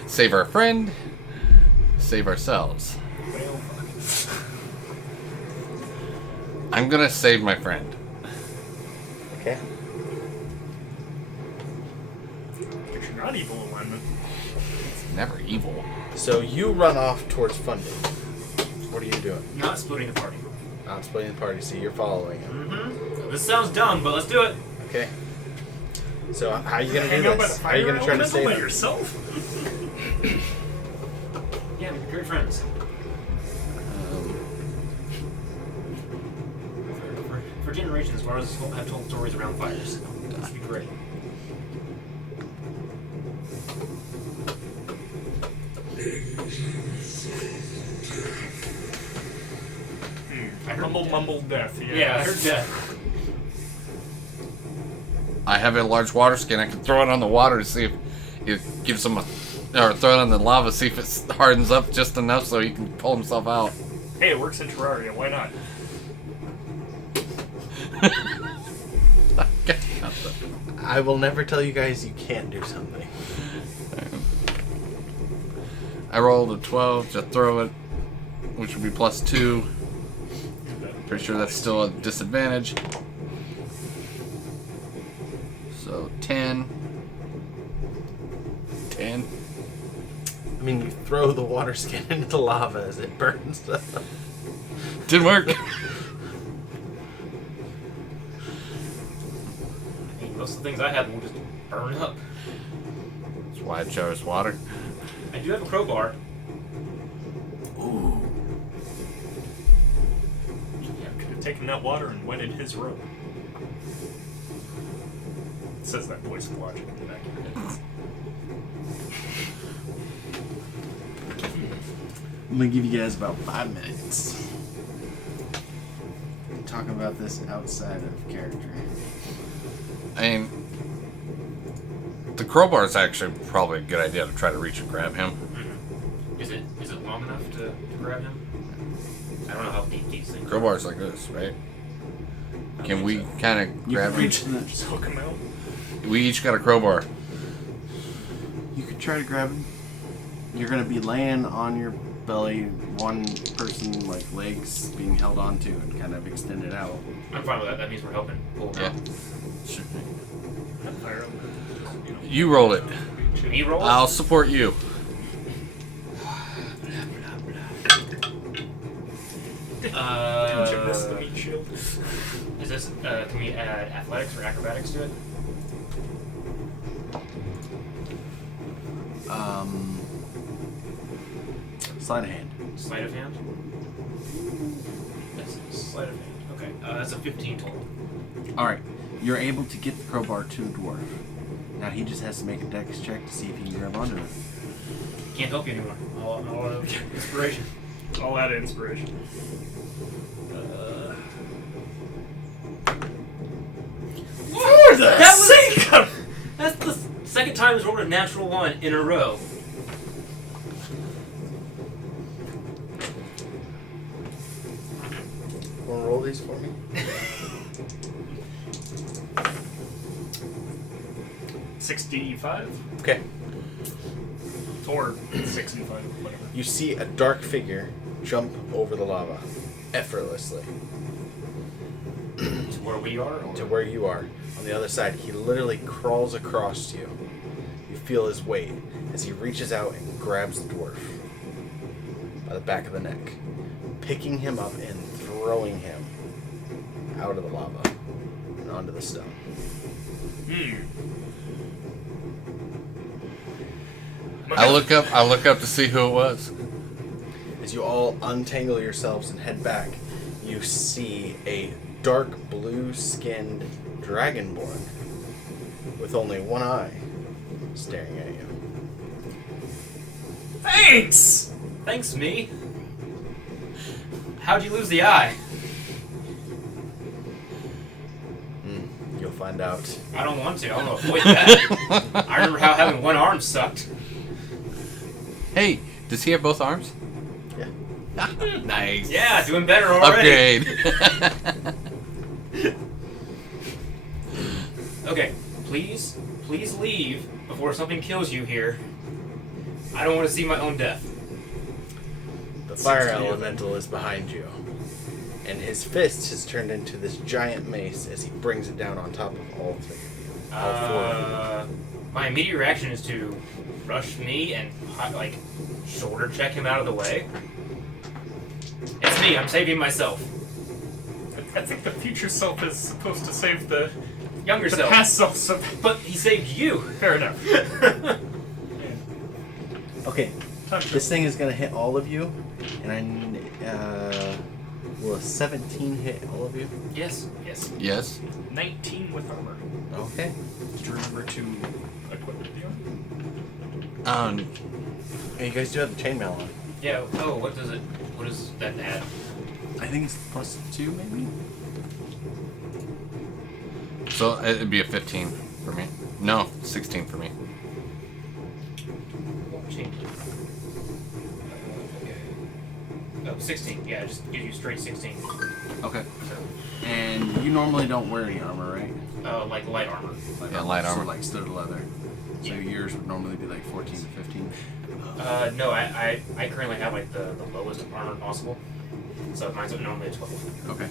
Save our friend, save ourselves. I'm gonna save my friend. Okay. But you're not evil, alignment. It's never evil. So you run off towards Funding. What are you doing? Not splitting the party. I'm splitting the party, so you're following him. Mm-hmm. This sounds dumb, but let's do it. Okay. So how are you gonna do Hang out by the this? How are you fire gonna try to elemental save by him? yourself? Yeah, we're great friends. For generations, Mars have told stories around fires. This would be great. I mumble death. Yeah, I heard death. I have a large water skin. I can throw it on the water to see if it gives him a, or throw it on the lava, see if it hardens up just enough so he can pull himself out. Hey, it works in Terraria. Why not? I will never tell you guys you can't do something. I rolled a 12 to throw it, which would be +2. Pretty sure that's still a disadvantage. So 10. 10. I mean, you throw the water skin into the lava as it burns up. Didn't work. I mean, most of the things I have will just burn up. That's why I chose water. I do have a crowbar. Ooh. Yeah, could have taken that water and wetted his robe. It says that voice of logic in the back of your head. I'm gonna give you guys about 5 minutes. Talk about this outside of character. I mean, the crowbar is actually probably a good idea to try to reach and grab him. Is it long enough to grab him? I don't know how deep these things are. Crowbar's like this, right? Can we kind of You grab can him? reach the. Just hook him out. We each got a crowbar. You could try to grab him. You're gonna be laying on your belly, one person like legs being held onto and kind of extended out. I'm fine with that. That means we're helping pull him Yeah. out. Fire him. You roll it. Should we roll? I'll support you. Don't you miss the meat shield? Is this, can we add athletics or acrobatics to it? Sleight of hand. Sleight of hand? That's sleight of hand. Okay, that's a 15 total. Alright, you're able to get the crowbar to the dwarf. Now he just has to make a dex check to see if he can grab onto it. Can't help you anymore. I'll inspiration. I'll add inspiration. That's the second time he's rolled a natural 1 in a row. Want to roll these for me? 65? Okay. Or 65, whatever. You see a dark figure jump over the lava, effortlessly, To where we are? Or? to where you are. On the other side, he literally crawls across you. You feel his weight as he reaches out and grabs the dwarf by the back of the neck, picking him up and throwing him out of the lava and onto the stone. I look up to see who it was. As you all untangle yourselves and head back, you see a dark blue-skinned dragonborn with only one eye staring at you. Thanks! Thanks, me. How'd you lose the eye? You'll find out. I don't want to. I want to avoid that. I remember how having one arm sucked. Hey, does he have both arms? Yeah. Nice. Yeah, doing better already. Upgrade. Okay, please leave before something kills you here. I don't want to see my own death. The fire 60. elemental is behind you, and his fist has turned into this giant mace as he brings it down on top of all three of you. All four of you. My immediate reaction is to rush me and like shoulder check him out of the way. It's me. I'm saving myself. I think the future self is supposed to save the Younger self. past self, so But he saved you. fair enough. Okay, Time to this thing is gonna hit all of you, and will a 17 hit all of you? Yes. Yes. 19 with armor. Okay. Did you remember to equip it? Hey, you guys do have the chainmail on. Yeah. Oh, what does that add? I think it's +2 maybe? So it'd be a 15 for me. No, 16 for me. Oh, 16. Yeah, just give you straight 16. Okay. So, And you normally don't wear any armor, right? like light armor. Yeah, light armor. So like studded leather. So Yeah. yours would normally be like 14 to 15. No, I currently have like the lowest armor possible. So mine's normally a 12. Okay.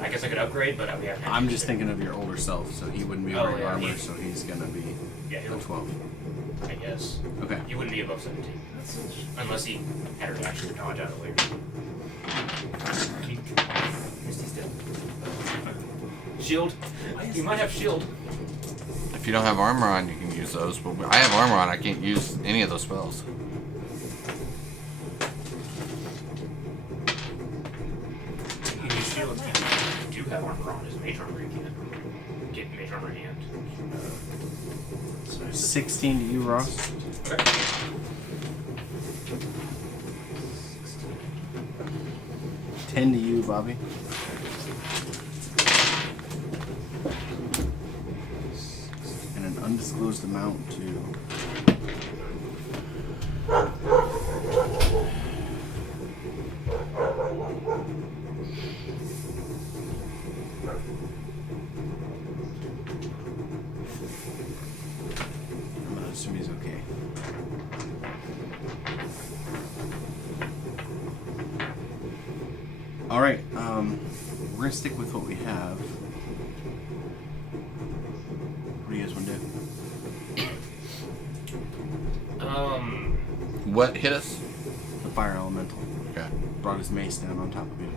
I guess I could upgrade, but we haven't. I'm just thinking of your older self, so he wouldn't be Oh, wearing yeah, armor, he- so he's gonna be Yeah, a he'll, 12. I guess. Okay. He wouldn't be above 17. Unless he had her actually dodge out of the way. Misty still. Shield. You might have shield. If you don't have armor on, you can use those. But I have armor on. I can't use any of those spells. You can use shield. You do have armor on. Is mage armor you can get mage armor hand. 16 to you, Ross. Okay. 10 to you, Bobby. And an undisclosed amount to... I'm gonna assume he's okay. Alright, we're gonna stick with what we have. What do you guys want to do? What hit us? The fire elemental Okay. brought his mace down on top of you.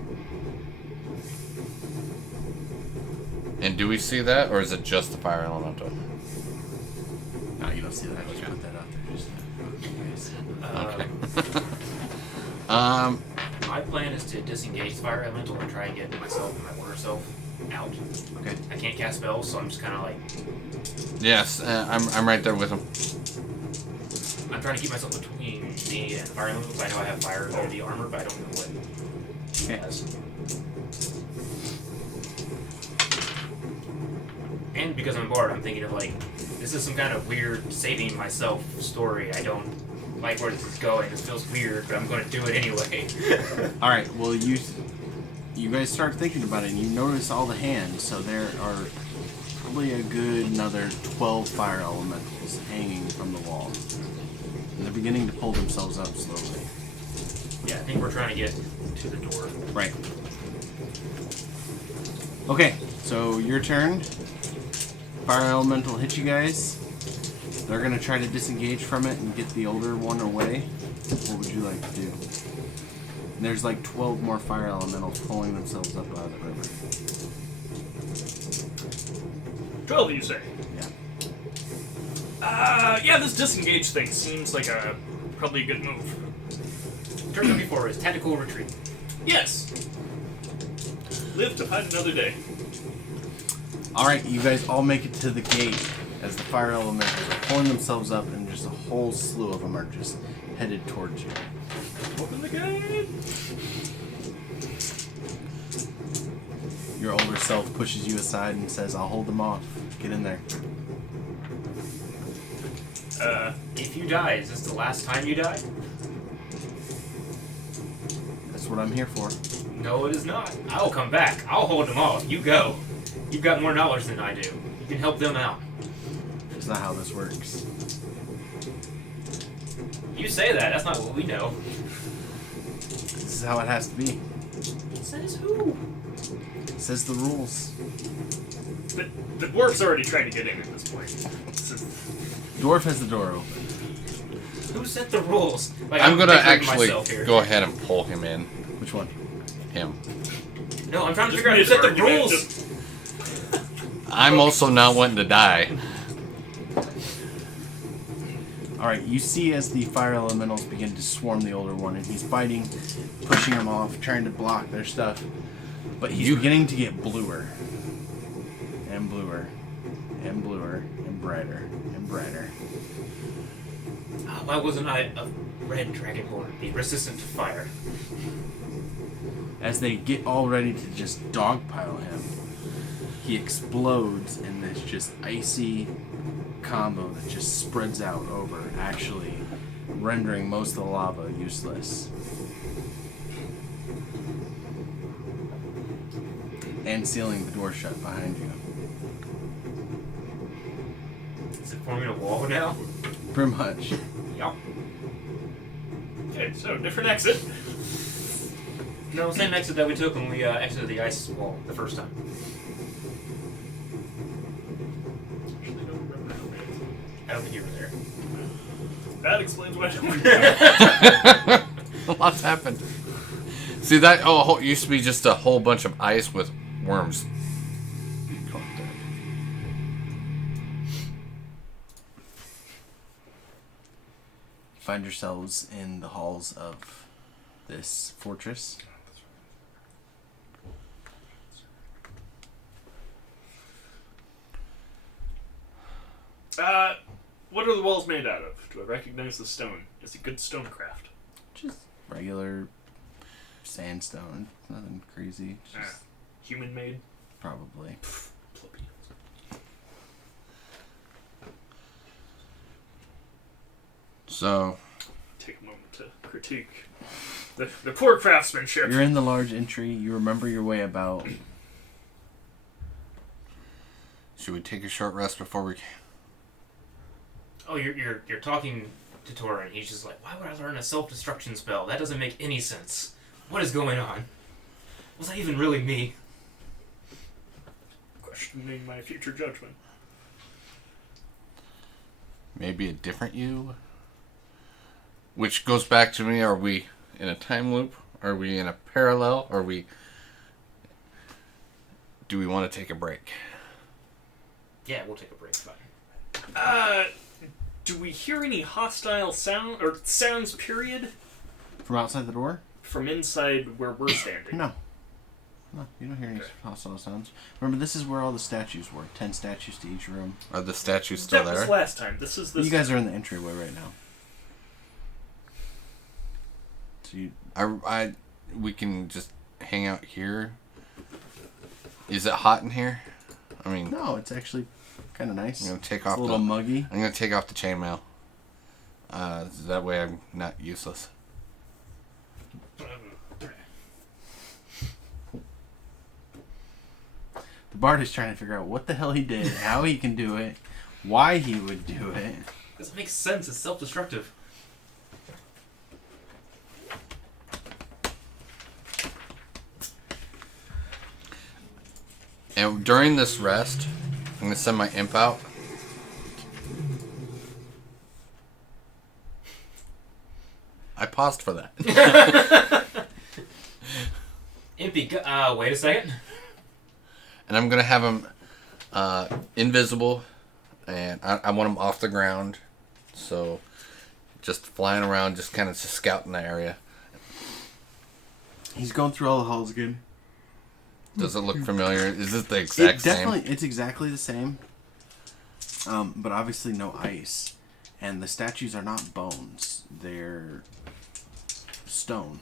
And do we see that, or is it just the fire elemental? No, you don't see that. I just put that out there. Just Okay. My plan is to disengage the fire elemental and try and get myself and my water self out. okay. I can't cast spells, so I'm just kind of like Yes, I'm right there with him. I'm trying to keep myself between me and fire elementals. I know I have fire immunity armor, but I don't know what it Okay. has. And because I'm bored, I'm thinking of like, this is some kind of weird saving myself story. I don't like where this is going. This feels weird, but I'm going to do it anyway. All right. Well, you guys start thinking about it, and you notice all the hands. So there are probably a good another 12 fire elementals hanging from the wall, and they're beginning to pull themselves up slowly. Yeah, I think we're trying to get to the door. Right. Okay. So your turn. Fire elemental hit you guys. They're gonna try to disengage from it and get the older one away. What would you like to do? And there's like 12 more fire elementals pulling themselves up out of the river. 12, you say? Yeah. Yeah, this disengage thing seems like probably a good move. Turn 34 is tactical retreat. Yes. Live to fight another day. Alright, you guys all make it to the gate as the fire elementals are pulling themselves up, and just a whole slew of them are just headed towards you. Open the gate. Your older self pushes you aside and says, I'll hold them off. Get in there. If you die, is this the last time you die? That's what I'm here for. No, it is not. I'll come back. I'll hold them off. You go. You've got more knowledge than I do. You can help them out. That's not how this works. You say that. That's not what we know. This is how it has to be. Says who? It says the rules. The dwarf's already trying to get in at this point. Dwarf has the door open. Who set the rules? Like, I'm gonna picturing actually myself here. go ahead and pull him in. Which one? Him. No, I'm trying to Just figure out who made set the an argument, rules. just- I'm also not wanting to die. Alright, you see as the fire elementals begin to swarm the older one, and he's fighting, pushing them off, trying to block their stuff. But he's beginning to get bluer. And bluer. And bluer. And brighter. And brighter. Why wasn't I a red dragonborn? Be resistant to fire. As they get all ready to just dogpile him, he explodes in this just icy combo that just spreads out over, actually rendering most of the lava useless. And sealing the door shut behind you. Is it forming a wall now? Pretty much. Yep. Okay, so different exit. No, same exit that we took when we exited the ice wall the first time. Actually, don't remember how many. I don't think you were there. That explains why I don't remember. Lots happened. See that? Oh, it used to be just a whole bunch of ice with worms. Find yourselves in the halls of this fortress. What are the walls made out of? Do I recognize the stone? Is it good stonecraft? Just regular sandstone. Nothing crazy. Just Human made? probably. Plebeians. So, Take a moment to critique the poor craftsmanship. You're in the large entry. You remember your way about. should we take a short rest before we? Oh, you're talking to Torin. He's just like, why would I learn a self-destruction spell? That doesn't make any sense. What is going on? Was that even really me? Questioning my future judgment. Maybe a different you? Which goes back to me, are we in a time loop? Are we in a parallel? Do we want to take a break? Yeah, we'll take a break. Fine. Do we hear any hostile sound or sounds? Period. From outside the door? From inside where we're standing. No. No, you don't hear any Okay. hostile sounds. Remember, this is where all the statues were. 10 statues to each room. Are the statues still That there? was last time. This is this. You guys are in the entryway right now. So you, We can just hang out here. Is it hot in here? I mean, no, it's actually kind of nice. I'm gonna take It's off a little muggy. I'm gonna take off the chainmail. That way I'm not useless. The bard is trying to figure out what the hell he did, how he can do it, why he would do it. This makes sense. It's self-destructive. And during this rest, I'm gonna send my imp out. I paused for that. Impy, wait a second. And I'm gonna have him invisible, and I want him off the ground, so just flying around, just kind of scouting the area. He's going through all the halls again. Does it look familiar? Is it the exact same? It's exactly the same. But obviously no ice. And the statues are not bones. They're stone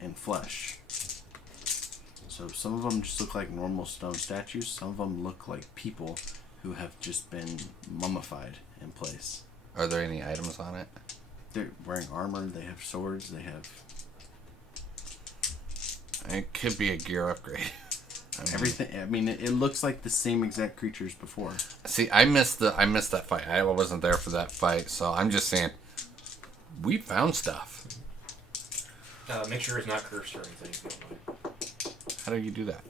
and flesh. So some of them just look like normal stone statues. Some of them look like people who have just been mummified in place. Are there any items on it? They're wearing armor. They have swords. They have It could be a gear upgrade. I mean, everything. I mean, it looks like the same exact creatures before. See, I missed that fight. I wasn't there for that fight, so I'm just saying, we found stuff. Make sure it's not cursed or anything. If you don't mind. How do you do that?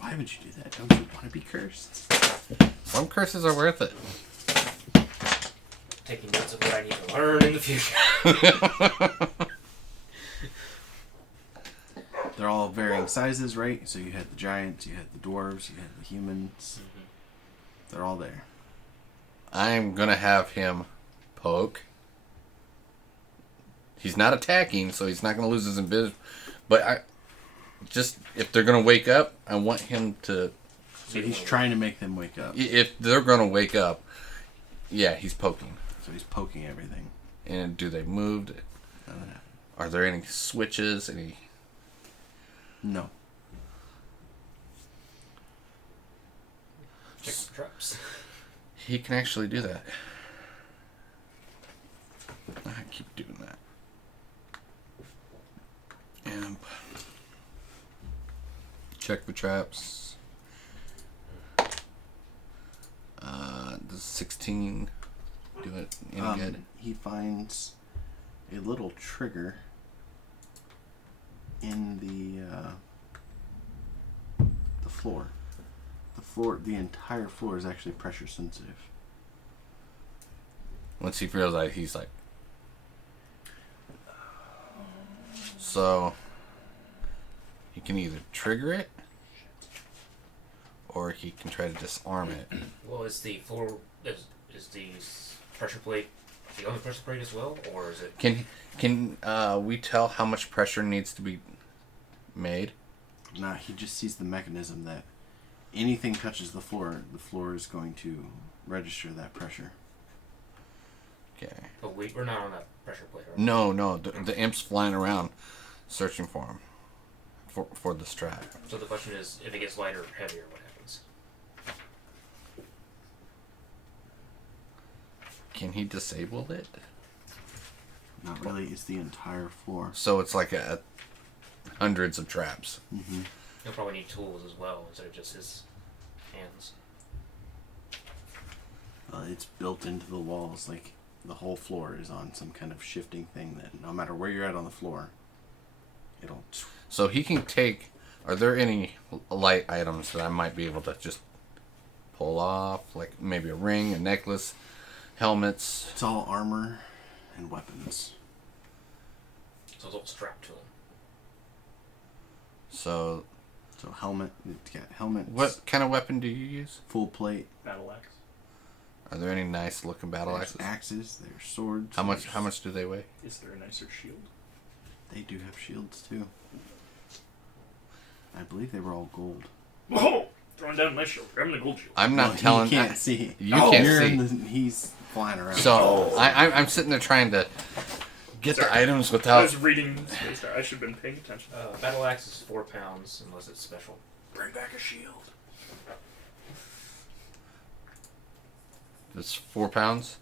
Why would you do that? Don't you want to be cursed? Some curses are worth it. Taking notes of what I need to learn in the future. They're all varying sizes, right? So you had the giants, you had the dwarves, you had the humans. They're all there. I'm gonna have him poke. He's not attacking, so he's not gonna lose his invisible. But if they're gonna wake up, I want him to. So he's trying to make them wake up. If they're gonna wake up, yeah, he's poking. So he's poking everything. And do they move? None of that. Are there any switches? Any? No. Check the traps. He can actually do that. I keep doing that. Imp. Check the traps. Does 16 do it any good? He finds a little trigger in the floor. The entire floor is actually pressure sensitive. Once he feels like he's like, so he can either trigger it or he can try to disarm it. Well, is the floor is the pressure plate the only pressure plate as well, or is it? Can we tell how much pressure needs to be made? Nah, he just sees the mechanism that anything touches the floor is going to register that pressure. Okay. But we're not on that pressure plate, right? No, the imp's flying around searching for him for the strap. So the question is, if it gets lighter or heavier, what happens? Can he disable it? Not really. It's the entire floor. So it's like hundreds of traps. Mm-hmm. He'll probably need tools as well instead of just his hands. It's built into the walls. Like the whole floor is on some kind of shifting thing that no matter where you're at on the floor, it'll. So he can take. Are there any light items that I might be able to just pull off, like maybe a ring, a necklace, helmets? It's all armor and weapons. So it's all strapped to him. So So helmet. It's got helmets. what kind of weapon do you use? Full plate. Battle axe. Are there any nice looking battle There's axes? axes. There's swords. How much do they weigh? Is there a nicer shield? They do have shields too. I believe they were all gold. Whoa! Throwing down my shield. Grabbing the gold shield. I'm not Well, telling. He can't see. You can't You're see. in the, he's flying around. So I'm sitting there trying to get the Sorry. items I without. was reading Space Star. I should have been paying attention. Battle axe is 4 pounds unless it's special. Bring back a shield. It's 4 pounds.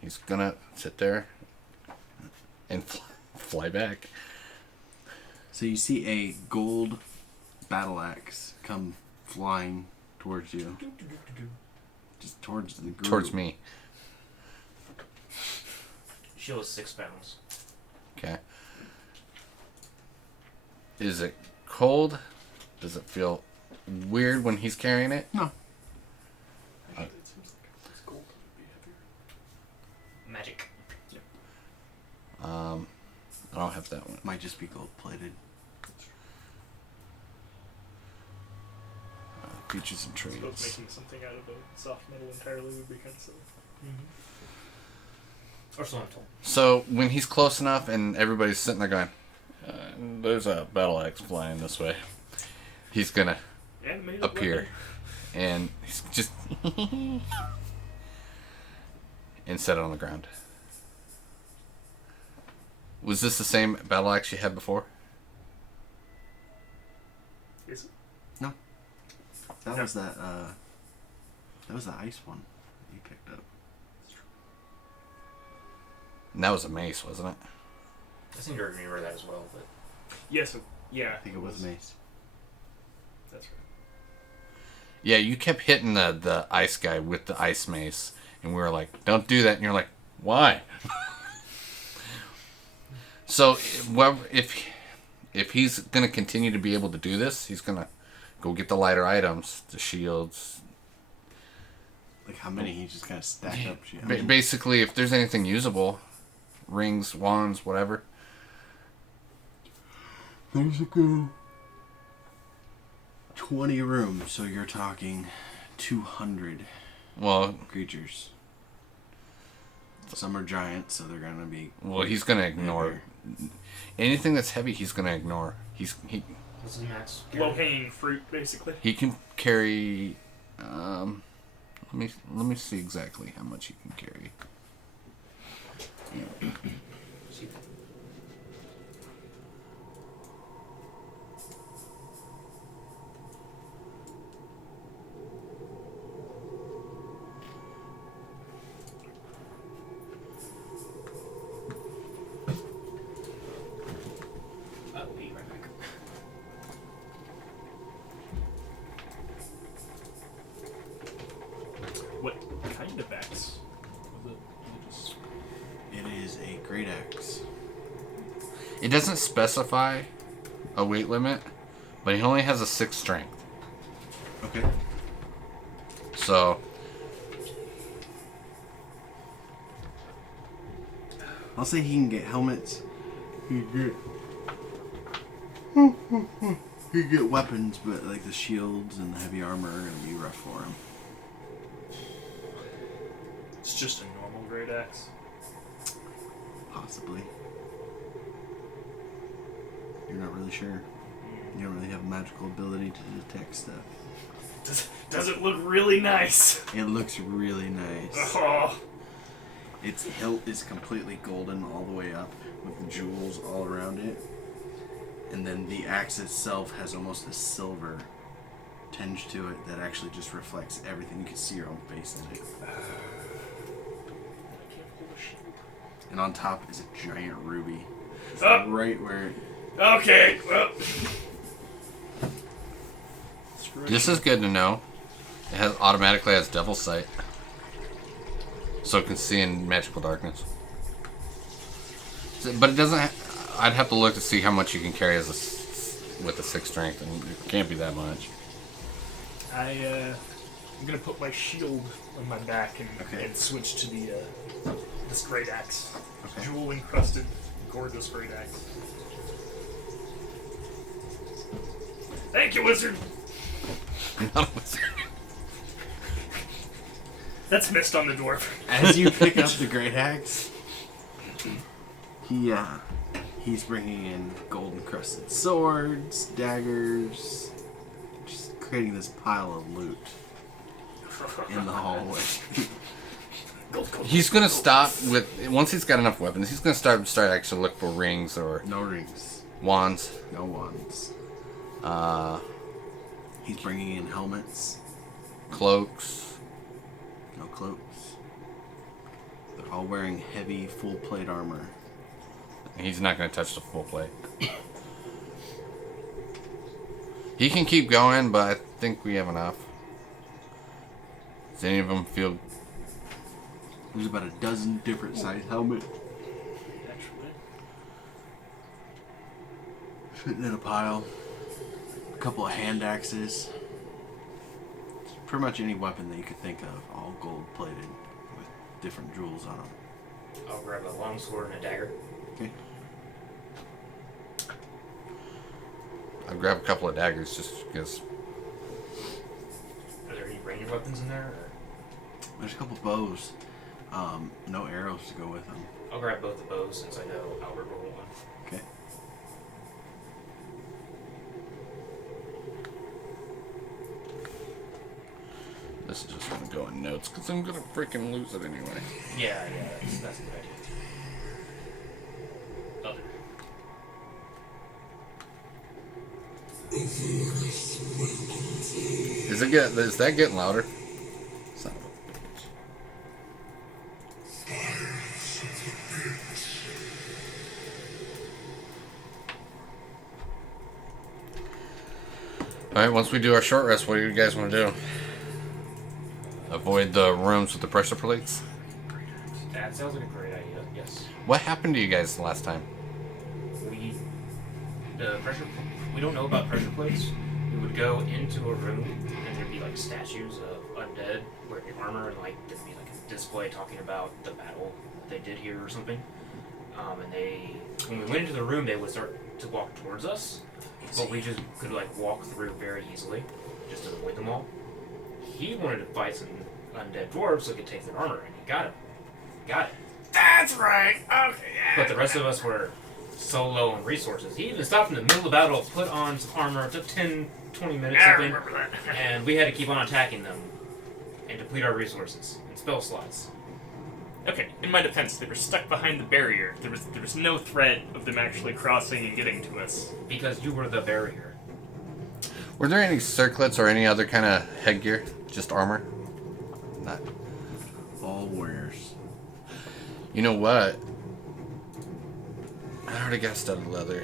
He's gonna sit there and fly back. So you see a gold battle axe come flying towards you. Just towards the group. Towards me. Shield is 6 pounds. Okay. Is it cold? Does it feel weird when he's carrying it? No. Actually, it seems like if it's gold, it would be heavier. Magic. I don't have that one. Might just be gold plated. Features and I suppose traits. making something out of a soft metal entirely would be kind of silly. Or so I'm told. So when he's close enough and everybody's sitting there going, "There's a battle axe flying this way," he's gonna Animated appear, and he's just and set it on the ground. Was this the same battle axe you had before? weapon. Is it? That No. was that. That was the ice one you picked up. And that was a mace, wasn't it? I seem to remember that as well, but Yes. Yeah. I think it was mace. That's right. Yeah, you kept hitting the ice guy with the ice mace, and we were like, "Don't do that," and you're like, "Why?" So, well, if he's gonna continue to be able to do this, he's gonna go get the lighter items, the shields. Like how many he just kind of stacked up. I Ba- mean, basically, if there's anything usable, rings, wands, whatever. there's a good 20 rooms, so you're talking 200 Well, creatures. Some are giant, so they're gonna be. he's gonna ignore heavier. anything that's heavy. He's gonna ignore. He what's his max? Low hanging fruit, basically. he can carry. Let me see exactly how much he can carry. is a great axe. It doesn't specify a weight limit, but he only has a 6 strength. Okay. So, I'll say he can get helmets. He can get weapons, but like the shields and the heavy armor are gonna be rough for him. It's just a normal great axe. Possibly. You're not really sure. You don't really have a magical ability to detect stuff. Does it look really nice? It looks really nice. Oh, Its hilt is completely golden all the way up with jewels all around it. And then the axe itself has almost a silver tinge to it that actually just reflects everything. You can see your own face in it. And on top is a giant ruby. It's Oh. right where... okay. Well, this is good to know. It automatically has Devil's Sight. So it can see in magical darkness. But it doesn't... I'd have to look to see how much you can carry as with a 6 strength, and it can't be that much. I'm gonna put my shield on my back and, Okay. and switch to the this great axe, Okay. jewel encrusted, gorgeous great axe. Thank you, wizard. That's mist on the dwarf. As you pick up the great axe, he's bringing in gold encrusted swords, daggers, just creating this pile of loot in the hallway. Gold, gold, He's gonna gold, stop with... Once he's got enough weapons, he's gonna start actually look for rings or No rings, wands. no wands. He's He's bringing in helmets, cloaks. no cloaks. They're all wearing heavy full plate armor. He's not gonna touch the full plate. He can keep going, but I think we have enough. Does any of them feel... There's about a dozen different size helmets Actually, sitting in a pile. A couple of hand axes. Pretty much any weapon that you could think of, all gold plated with different jewels on them. I'll grab a long sword and a dagger. Okay. I'll grab a couple of daggers just because... Are there any ranged weapons in there? Or? There's a couple bows. No arrows to go with them. I'll grab both the bows since I know Albert will want one. Okay. This is just gonna go in notes because I'm gonna freaking lose it anyway. Yeah, that's a good idea. Other. Is that getting louder? Son of a bitch. Alright, once we do our short rest, what do you guys want to do? Avoid the rooms with the pressure plates? That sounds like a great idea. Yes. What happened to you guys the last time? We don't know about pressure plates. We would go into a room and there'd be like statues of undead wearing armor and like there'd be like a display talking about the battle they did here or something. When we went into the room, they would start to walk towards us, but we just could like walk through very easily, just to avoid them all. He wanted to fight some undead dwarves so he could take their armor, and he got it. that's right. Okay, yeah. But the rest of us were so low on resources. He even stopped in the middle of the battle, put on some armor, it took 10, 20 minutes, I something, remember that. and we had to keep on attacking them and deplete our resources and spell slots. Okay, in my defense, they were stuck behind the barrier. There was no threat of them actually crossing and getting to us. Because you were the barrier. Were there any circlets or any other kind of headgear? Just armor? Not. All warriors. You know what? I already got studded leather.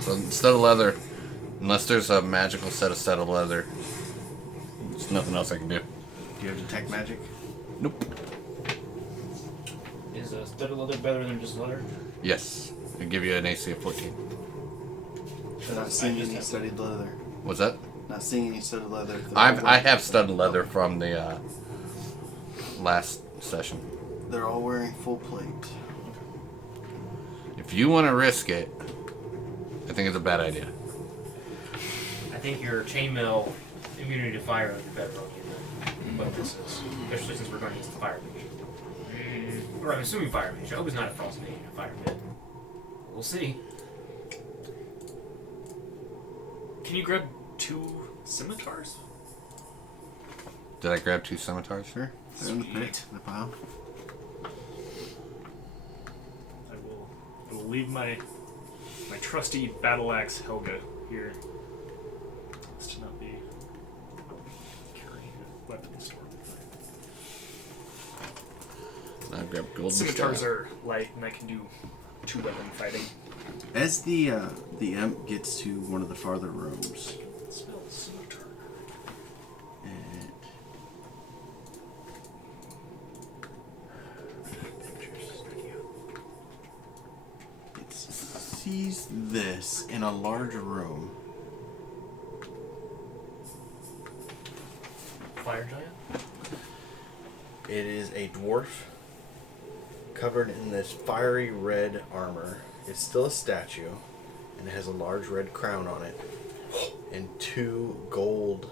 So studded leather, unless there's a magical set of studded leather There's nothing else I can do. Do you have detect magic? Nope. Is studded leather better than just leather? Yes. I give you an AC of 14. Not seeing any studded leather. What's that? Not seeing any studded leather. I have studded leather from the last session. They're all wearing full plate. If you want to risk it, I think it's a bad idea. I think your chainmail immunity to fire would be better on you than what this is. Especially since we're going to use the fire mage. Or I'm assuming fire mage. I hope it's not a frost mage and a fire mage. We'll see. Can you grab 2 scimitars? Did I grab 2 scimitars? Sure. They're in the pit, the pile. I will leave my trusty battle axe Helga here. This to not be carrying a weapon store. I grabbed gold. Scimitars are light, and I can do 2-weapon fighting. As the imp gets to one of the farther rooms, Smell the scimitar. and it sees this in a large room. Fire giant? It is a dwarf covered in this fiery red armor. It's still a statue, and it has a large red crown on it, and 2 gold,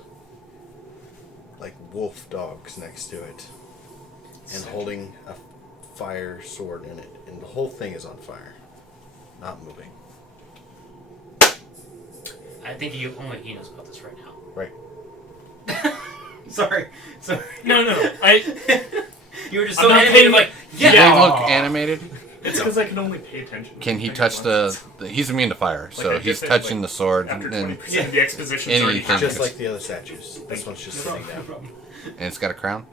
like wolf dogs next to it, and holding a fire sword in it, and the whole thing is on fire, not moving. I think only he knows about this right now. Right. Sorry. No. You were just I'm so not animated, paying- like, Do yeah! they look animated? It's because I can only pay attention. Can he to touch things the he's immune to fire, Like, so I he's get that, touching like, the sword, after and 20% of the exposition's already anything. happened. Just like the other statues. This one's just sitting No down. problem. it's got a crown?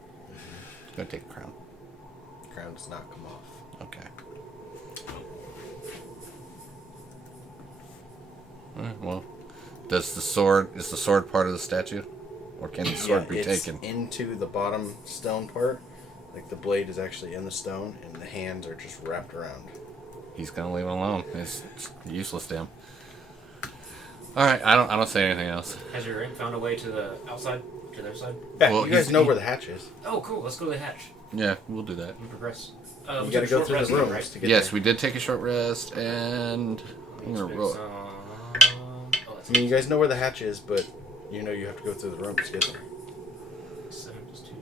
It's going to take a crown. Crown does not come off. Okay. Alright, well, is the sword part of the statue? Or can the sword be it's taken? into the bottom stone part. Like the blade is actually in the stone, and the hands are just wrapped around. He's gonna leave it alone. It's useless to him. Alright, I don't say anything else. Has your ring found a way to the outside? To the other side? Yeah, Well, you guys he's- know where the hatch is. Oh, cool. Let's go to the hatch Yeah, we'll do that. and progress. You we gotta took a go short through rest the though, rooms right? to get Yes, there. we did take a short rest, and I'm gonna roll. Oh, that's I mean, you guys know where the hatch is, but you know you have to go through the rooms to get there. 7 plus 2.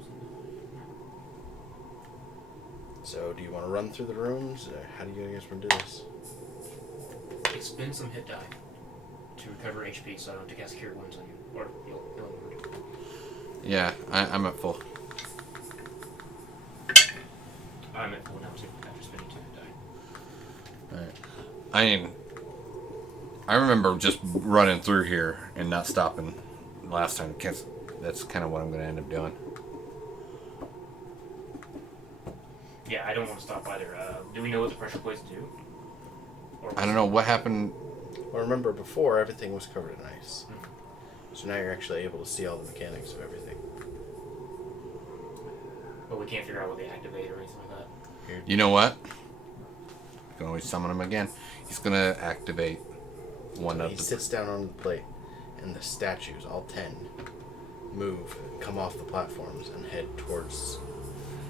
So, do you want to run through the rooms? How do you guys want to do this? Expend some hit die to recover HP so I don't have to cast Cure Wounds on you. Or heal wound. Yeah, I'm at full. I'm at full now too, after spending 2 hit die. Alright. I mean, I remember just running through here and not stopping last time. That's kind of what I'm going to end up doing. Yeah, I don't want to stop either. Do we know what the pressure plates do? Or I don't know what happened. Well, remember, before everything was covered in ice. So now you're actually able to see all the mechanics of everything. But we can't figure out what they activate or anything like that. You know what? You can always summon him again. He's going to activate one of He the... sits down on the plate, and the statues, all 10, move, come off the platforms, and head towards...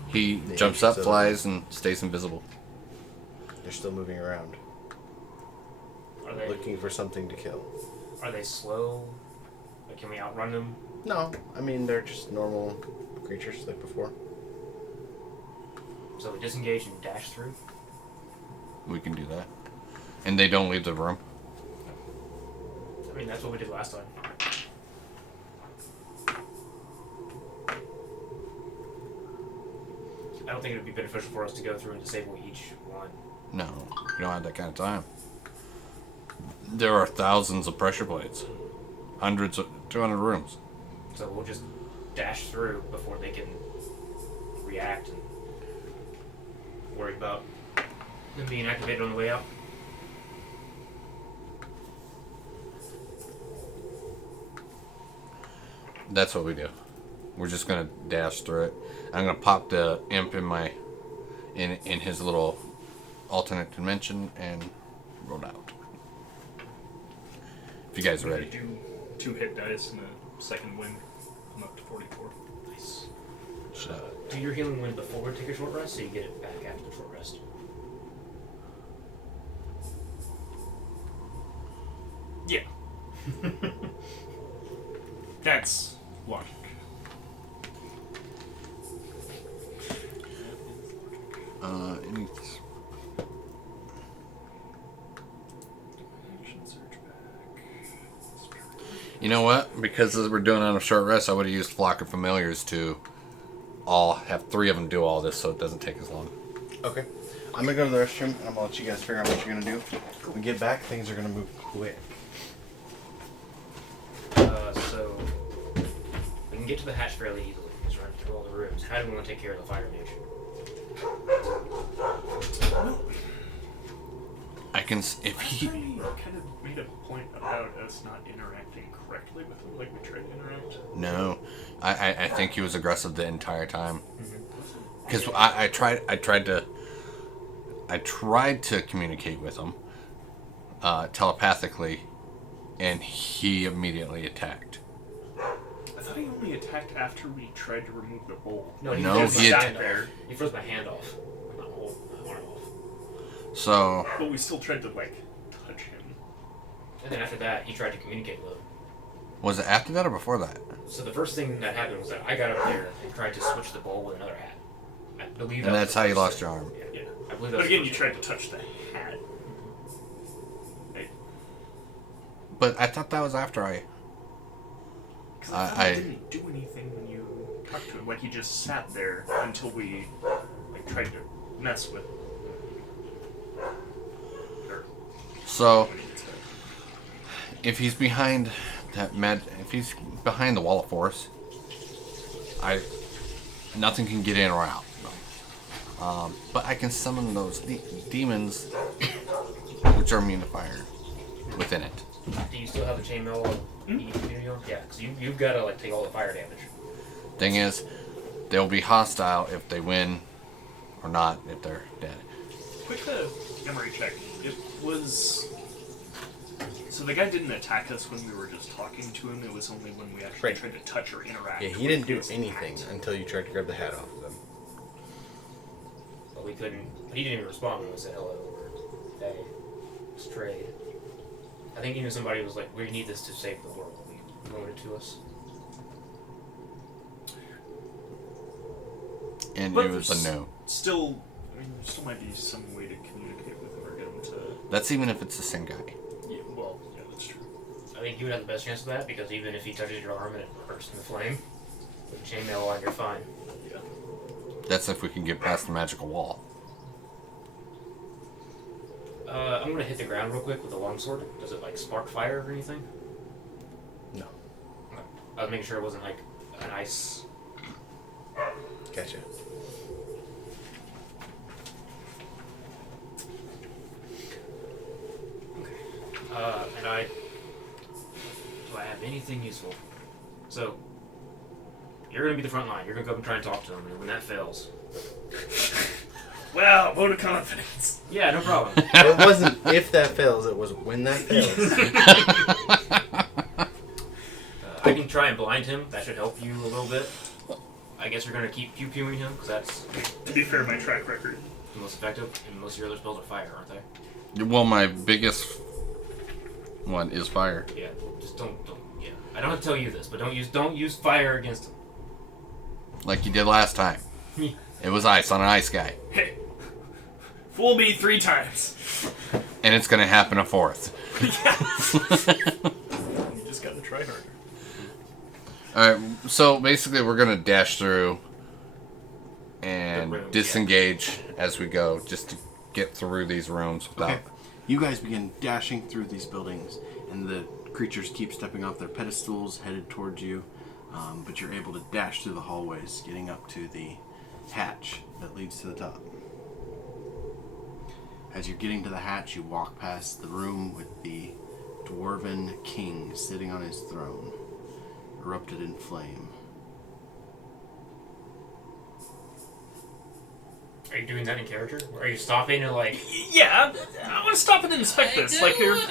He the jumps up, entrance of the- flies, and stays invisible. They're still moving around, Are they looking for something to kill. Are they slow? Like, can we outrun them? No, I mean, they're just normal creatures like before. So we disengage and dash through? We can do that. And they don't leave the room. I mean, that's what we did last time. I don't think it would be beneficial for us to go through and disable each one. No, you don't have that kind of time. There are thousands of pressure plates. Hundreds of... 200 rooms. So we'll just dash through before they can react and worry about them being activated on the way out. That's what we do. We're just gonna dash through it. I'm gonna pop the imp in his little alternate dimension and roll out. If you guys are ready. Do 2 hit dice and a second wind. I'm up to 44. Nice. Do your healing wind before we take a short rest, so you get it back after the short rest. Yeah. That's logic. Any Action search back. You know what? Because we're doing on a short rest, I would have used Flock of Familiars to all have 3 of them do all this, so it doesn't take as long. Okay. I'm gonna go to the restroom and I'm gonna let you guys figure out what you're gonna do. When we get back, things are gonna move quick. So we can get to the hatch fairly easily. Just run through all the rooms. How do we want to take care of the fire mage? I can if I he. thought you kind of made a point about us not interacting correctly with him, like we tried to interact. No, I think he was aggressive the entire time. Because I tried to communicate with him telepathically, and he immediately attacked. I thought he only attacked after we tried to remove the bowl. No, he No, froze he my had- hand off. He froze my hand off. My arm off. So But we still tried to, like, touch him. And then after that, he tried to communicate with him. was it after that or before that? So the first thing that happened was that I got up there and tried to switch the bowl with another hat. I believe And that that's was the how you first lost thing. your arm. Yeah, I believe that But was again, the you first tried to touch the hat. Hey, But I thought that was after I. because I thought he didn't do anything when you talked to him. Like, he just sat there until we, like, tried to mess with. Or So when he said, if he's behind if he's behind the wall of force, nothing can get in or out. But I can summon those demons, which are immune to fire, within it. Do you still have the chainmail immunity on? Yeah, because you've got to like take all the fire damage. Thing is, they'll be hostile if they win, or not if they're dead. quick memory check. It was. So the guy didn't attack us when we were just talking to him. It was only when we actually Right. tried to touch or interact. Yeah, he with didn't do his anything hat. until you tried to grab the hat off of him. But we couldn't. He didn't even respond when we said hello or hey, let's trade. I think he knew somebody was like, we need this to save the world. He loaned it to us. And But it was a there's no. Still, I mean, there still might be some way to communicate with him or get him to. That's even if it's the same guy. Yeah, well, yeah, that's true. I think you would have the best chance of that because even if he touches your arm and it bursts in the flame, with chainmail on, you're fine. Yeah. That's if we can get past the magical wall. I'm gonna hit the ground real quick with the longsword. Does it like spark fire or anything? No. Okay. I was making sure it wasn't like an ice. Gotcha. And do I have anything useful? So, you're gonna be the front line. You're gonna go up and try and talk to him, and when that fails, Wow, vote of confidence. yeah, no problem. It wasn't if that fails, it was when that fails. I can try and blind him. That should help you a little bit. I guess you're gonna keep pew-pewing him because that's To be fair, my track record. the most effective, and most of your other spells are fire, aren't they? Well, my biggest one is fire. Yeah, just don't. Yeah, I don't have to tell you this, but don't use fire against him. Like you did last time. It was ice on an ice guy. Hey, fool me 3 times. And it's going to happen a 4th. You just gotta try harder. Alright, so basically we're going to dash through and The rooms, disengage as we go, just to get through these rooms without... Okay. You guys begin dashing through these buildings, and the creatures keep stepping off their pedestals, headed towards you. But you're able to dash through the hallways, getting up to the hatch that leads to the top. As you're getting to the hatch, you walk past the room with the dwarven king sitting on his throne, erupted in flame. Are you doing that in character? Or are you stopping and like? Yeah, I want to stop and inspect this. Like here. No.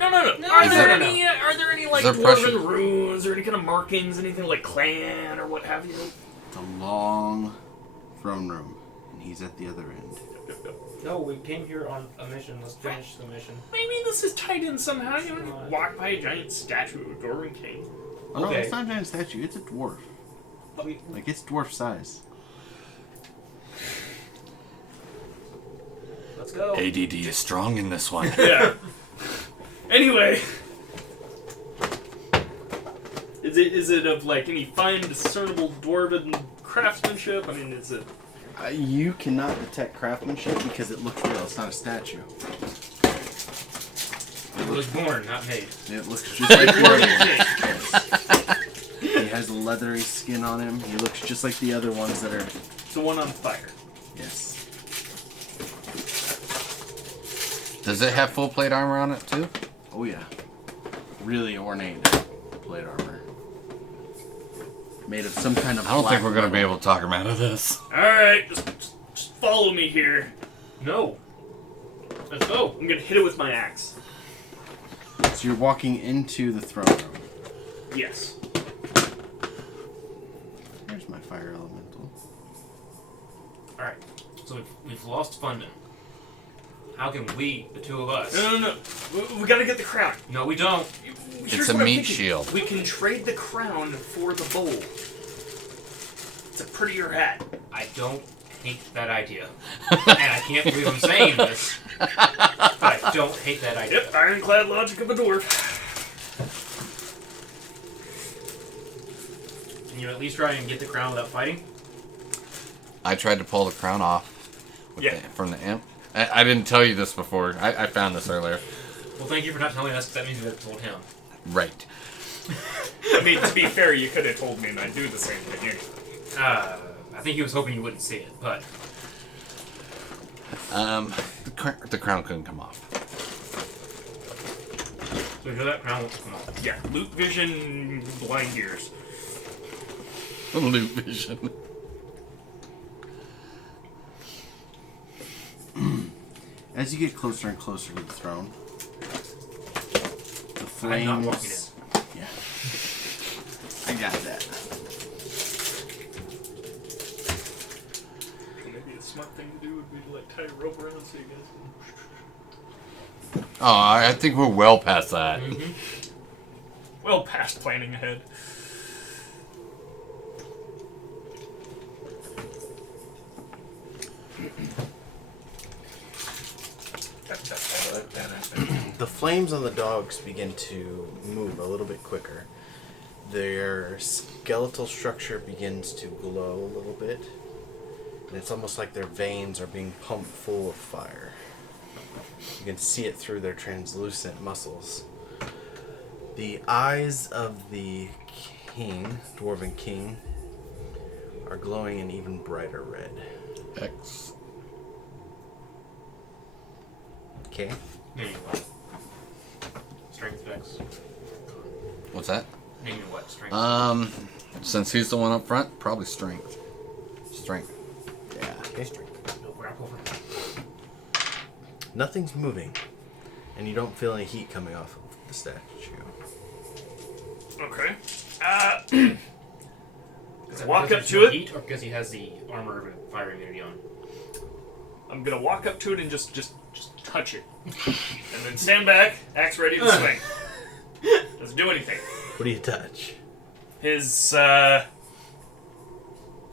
Are Is there there- any like there dwarven pressure? runes or any kind of markings, anything like clan or what have you? It's a long throne room, and he's at the other end. No, we came here on a mission. Let's finish the mission. Maybe this is tied in somehow. You know, walk by a giant statue of a Dwarven king. Oh no, Okay. it's not a giant statue. It's a dwarf. Like it's dwarf size. Let's go. ADD is strong in this one. Yeah. Anyway, is it of like any fine discernible Dwarven craftsmanship? I mean, is it? You cannot detect craftsmanship because it looks real. It's not a statue. It was born, not made. It looks just like the other one. He has a leathery skin on him. He looks just like the other ones that are. It's the one on fire. Yes. Does it have full plate armor on it too? Oh yeah. Really ornate plate armor. Made of some kind of. I don't think black we're gonna be metal. able to talk him out of this. All right, just follow me here. No. Let's go. I'm gonna hit it with my axe. So you're walking into the throne room. Yes. Here's my fire elemental. All right. So we've lost Fundin. How can we, the two of us? No. We gotta get the crown. No, we don't. Here's a what I'm meat thinking. shield. We can trade the crown for the bowl. It's a prettier hat. I don't hate that idea. And I can't believe I'm saying this. But I don't hate that idea. Yep, ironclad logic of a dwarf. Can you at least try and get the crown without fighting? I tried to pull the crown off with Yeah. from the imp. I didn't tell you this before. I found this earlier. Well, thank you for not telling us, because that means we have told him. Right. I mean, to be fair, you could have told me and I'd do the same thing anyway. I think he was hoping you wouldn't see it, but The crown couldn't come off. so sure that crown won't come off. Yeah, loot vision, blind ears. Loot vision. As you get closer and closer to the throne, the I'm not walking flames. Yeah. I got that. Maybe a smart thing to do would be to like tie a rope around so you guys can... Oh, I think we're well past that. Mm-hmm. Well past planning ahead. The flames on the dogs begin to move a little bit quicker. Their skeletal structure begins to glow a little bit. And it's almost like their veins are being pumped full of fire. You can see it through their translucent muscles. The eyes of the king, dwarven king, are glowing an even brighter red. X. Okay? Maybe what? Strength X. What's that? Maybe what? Strength. Since he's the one up front, probably strength. Strength. Yeah. Okay, strength. No grapple. Nothing's moving. And you don't feel any heat coming off of the statue. Okay. Is that Walk because up there's to no it. Heat, or because he has the armor of a fire immunity on? I'm gonna walk up to it and just touch it. And then stand back, axe ready to swing. Doesn't do anything. What do you touch? His, I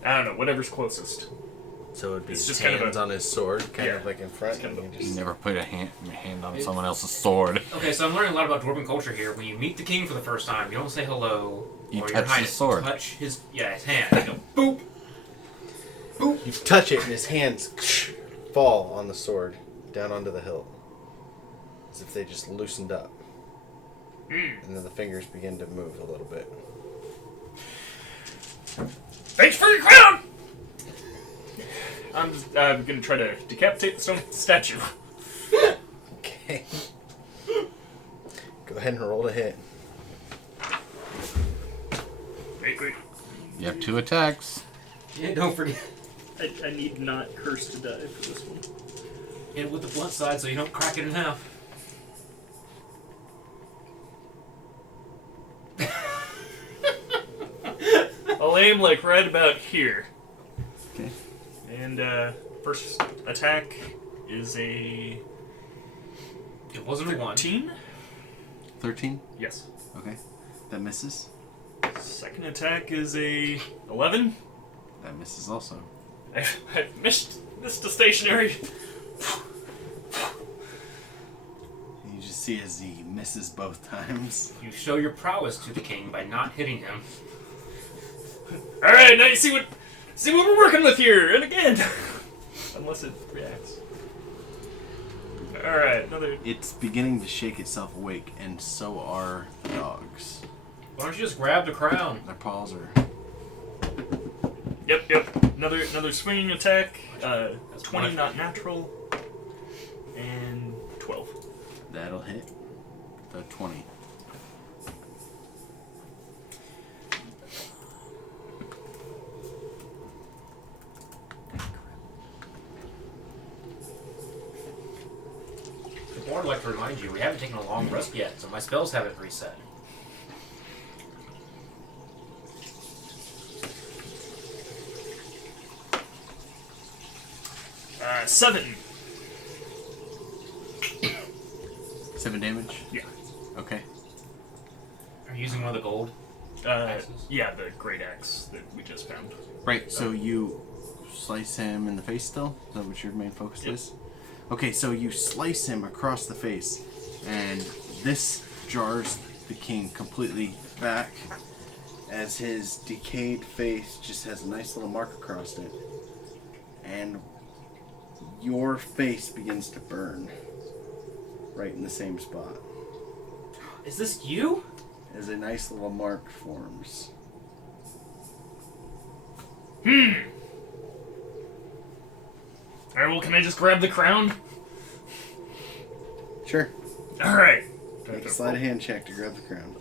don't know, whatever's closest. So it'd be It's his just kind of hands a- on his sword, kind Yeah. of like in front. It's kind of and a- you You just- never put a hand on someone else's sword. Okay, so I'm learning a lot about dwarven culture here. When you meet the king for the first time, you don't say hello. You or touch your his highness. sword. You touch his his hand. You go, boop. You touch it, and his hands fall on the sword down onto the hilt, as if they just loosened up. And then the fingers begin to move a little bit. Thanks for your crown! I'm just, gonna try to decapitate the stone statue. Okay. Go ahead and roll to hit. Wait. You have 2 attacks. Yeah, don't forget. I need not curse to die for this one. Hit it with the blunt side so you don't crack it in half. I'll aim like right about here. Okay. And first attack is a It wasn't a 1. 13. 13? Yes. Okay. That misses. Second attack is a 11. That misses also. I missed the stationary. You just see as he misses both times. You show your prowess to the king by not hitting him. All right, now you see what we're working with here, and again, unless it reacts. All right, another. It's beginning to shake itself awake, and so are the dogs. Why don't you just grab the crown? Their paws are... Yep. Another swinging attack. 20 much. not natural, and 12. That'll hit. The 20. The board would like to remind you, we haven't taken a long rest yet, so my spells haven't reset. Seven. 7 damage? Yeah. Okay. Are you using one of the gold? Axes? Yeah, the great axe that we just found. Right, so you slice him in the face still? Is that what your main focus Yep. is? Okay, so you slice him across the face, and this jars the king completely back as his decayed face just has a nice little mark across it. And your face begins to burn right in the same spot Is this you? as a nice little mark forms. Alright, well, can I just grab the crown? Sure. Alright. Make a sleight of hand check to grab the crown.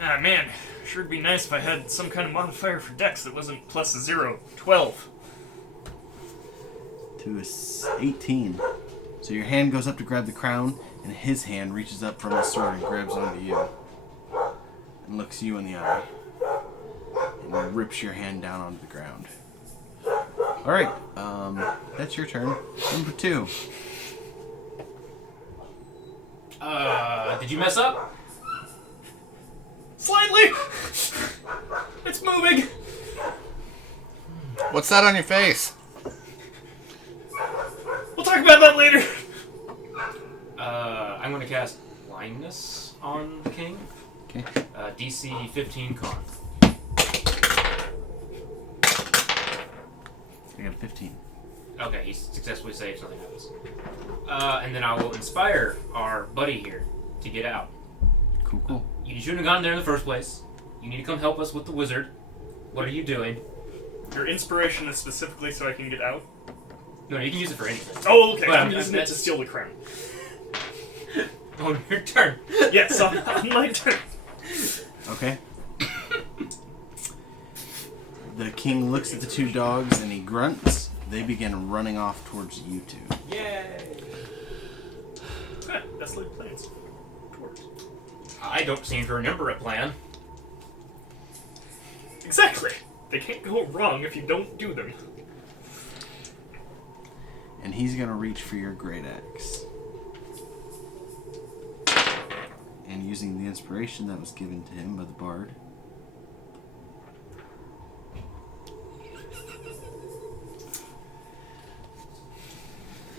Ah, man. Sure would be nice if I had some kind of modifier for dex that wasn't plus a 0. 12. To 18. So your hand goes up to grab the crown, and his hand reaches up from his sword and grabs onto you. And looks you in the eye. And rips your hand down onto the ground. Alright, that's your turn. Number 2. Did you mess up? Slightly! It's moving! What's that on your face? We'll talk about that later. I'm going to cast blindness on the king. Okay. DC 15 con. I got a 15. Okay, he successfully saves, nothing happens. And then I will inspire our buddy here to get out. Cool. You shouldn't have gone there in the first place. You need to come help us with the wizard. What are you doing? Your inspiration is specifically so I can get out? No, you can use it for anything. Oh, okay. But I'm using it to steal the crown. On your turn. Yes, on my turn. Okay. The king looks at the 2 dogs and he grunts. They begin running off towards you 2. Yay! Yeah, that's like plans. Dwarves. I don't seem to remember a plan. Exactly. They can't go wrong if you don't do them. And he's gonna reach for your great axe. And using the inspiration that was given to him by the bard.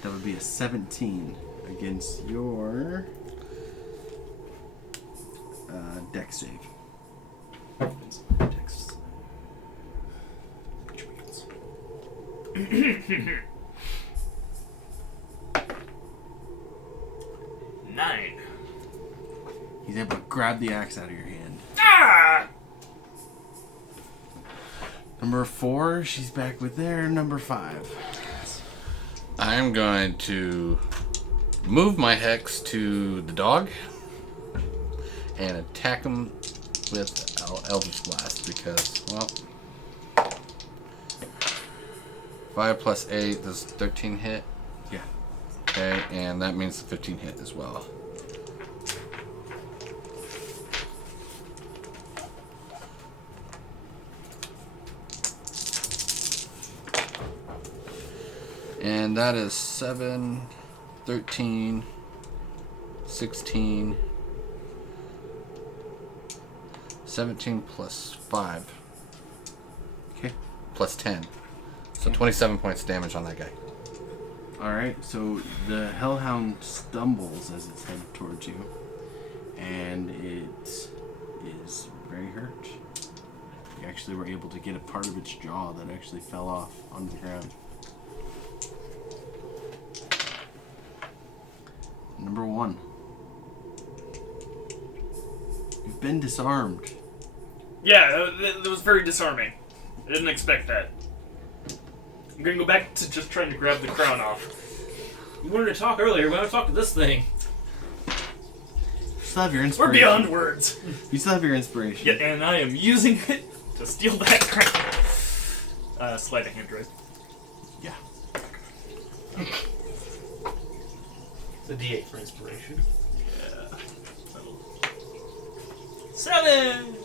That would be a 17 against your dex save. Dex. 9. He's able to grab the axe out of your hand. Ah! Number 4, she's back with there. Number 5. I'm going to move my hex to the dog and attack him with Eldritch Blast because, well, 5 plus 8 does 13 hit. Yeah. Okay, and that means the 15 hit as well. And that is 7, 13, 16, 17 plus 5. Okay. Plus 10. So 27 points of damage on that guy. Alright, so the Hellhound stumbles as it's headed towards you, and it is very hurt. You actually were able to get a part of its jaw that actually fell off onto the ground. Number 1. You've been disarmed. Yeah, that was very disarming. I didn't expect that. I'm gonna go back to just trying to grab the crown off. You wanted to talk earlier. Why don't we talk to this thing? You still have your We're inspiration. beyond words. You still have your inspiration. Yeah, and I am using it to steal that crown. Sleight of hand, right? Yeah. It's a D8 for inspiration. Yeah. 7!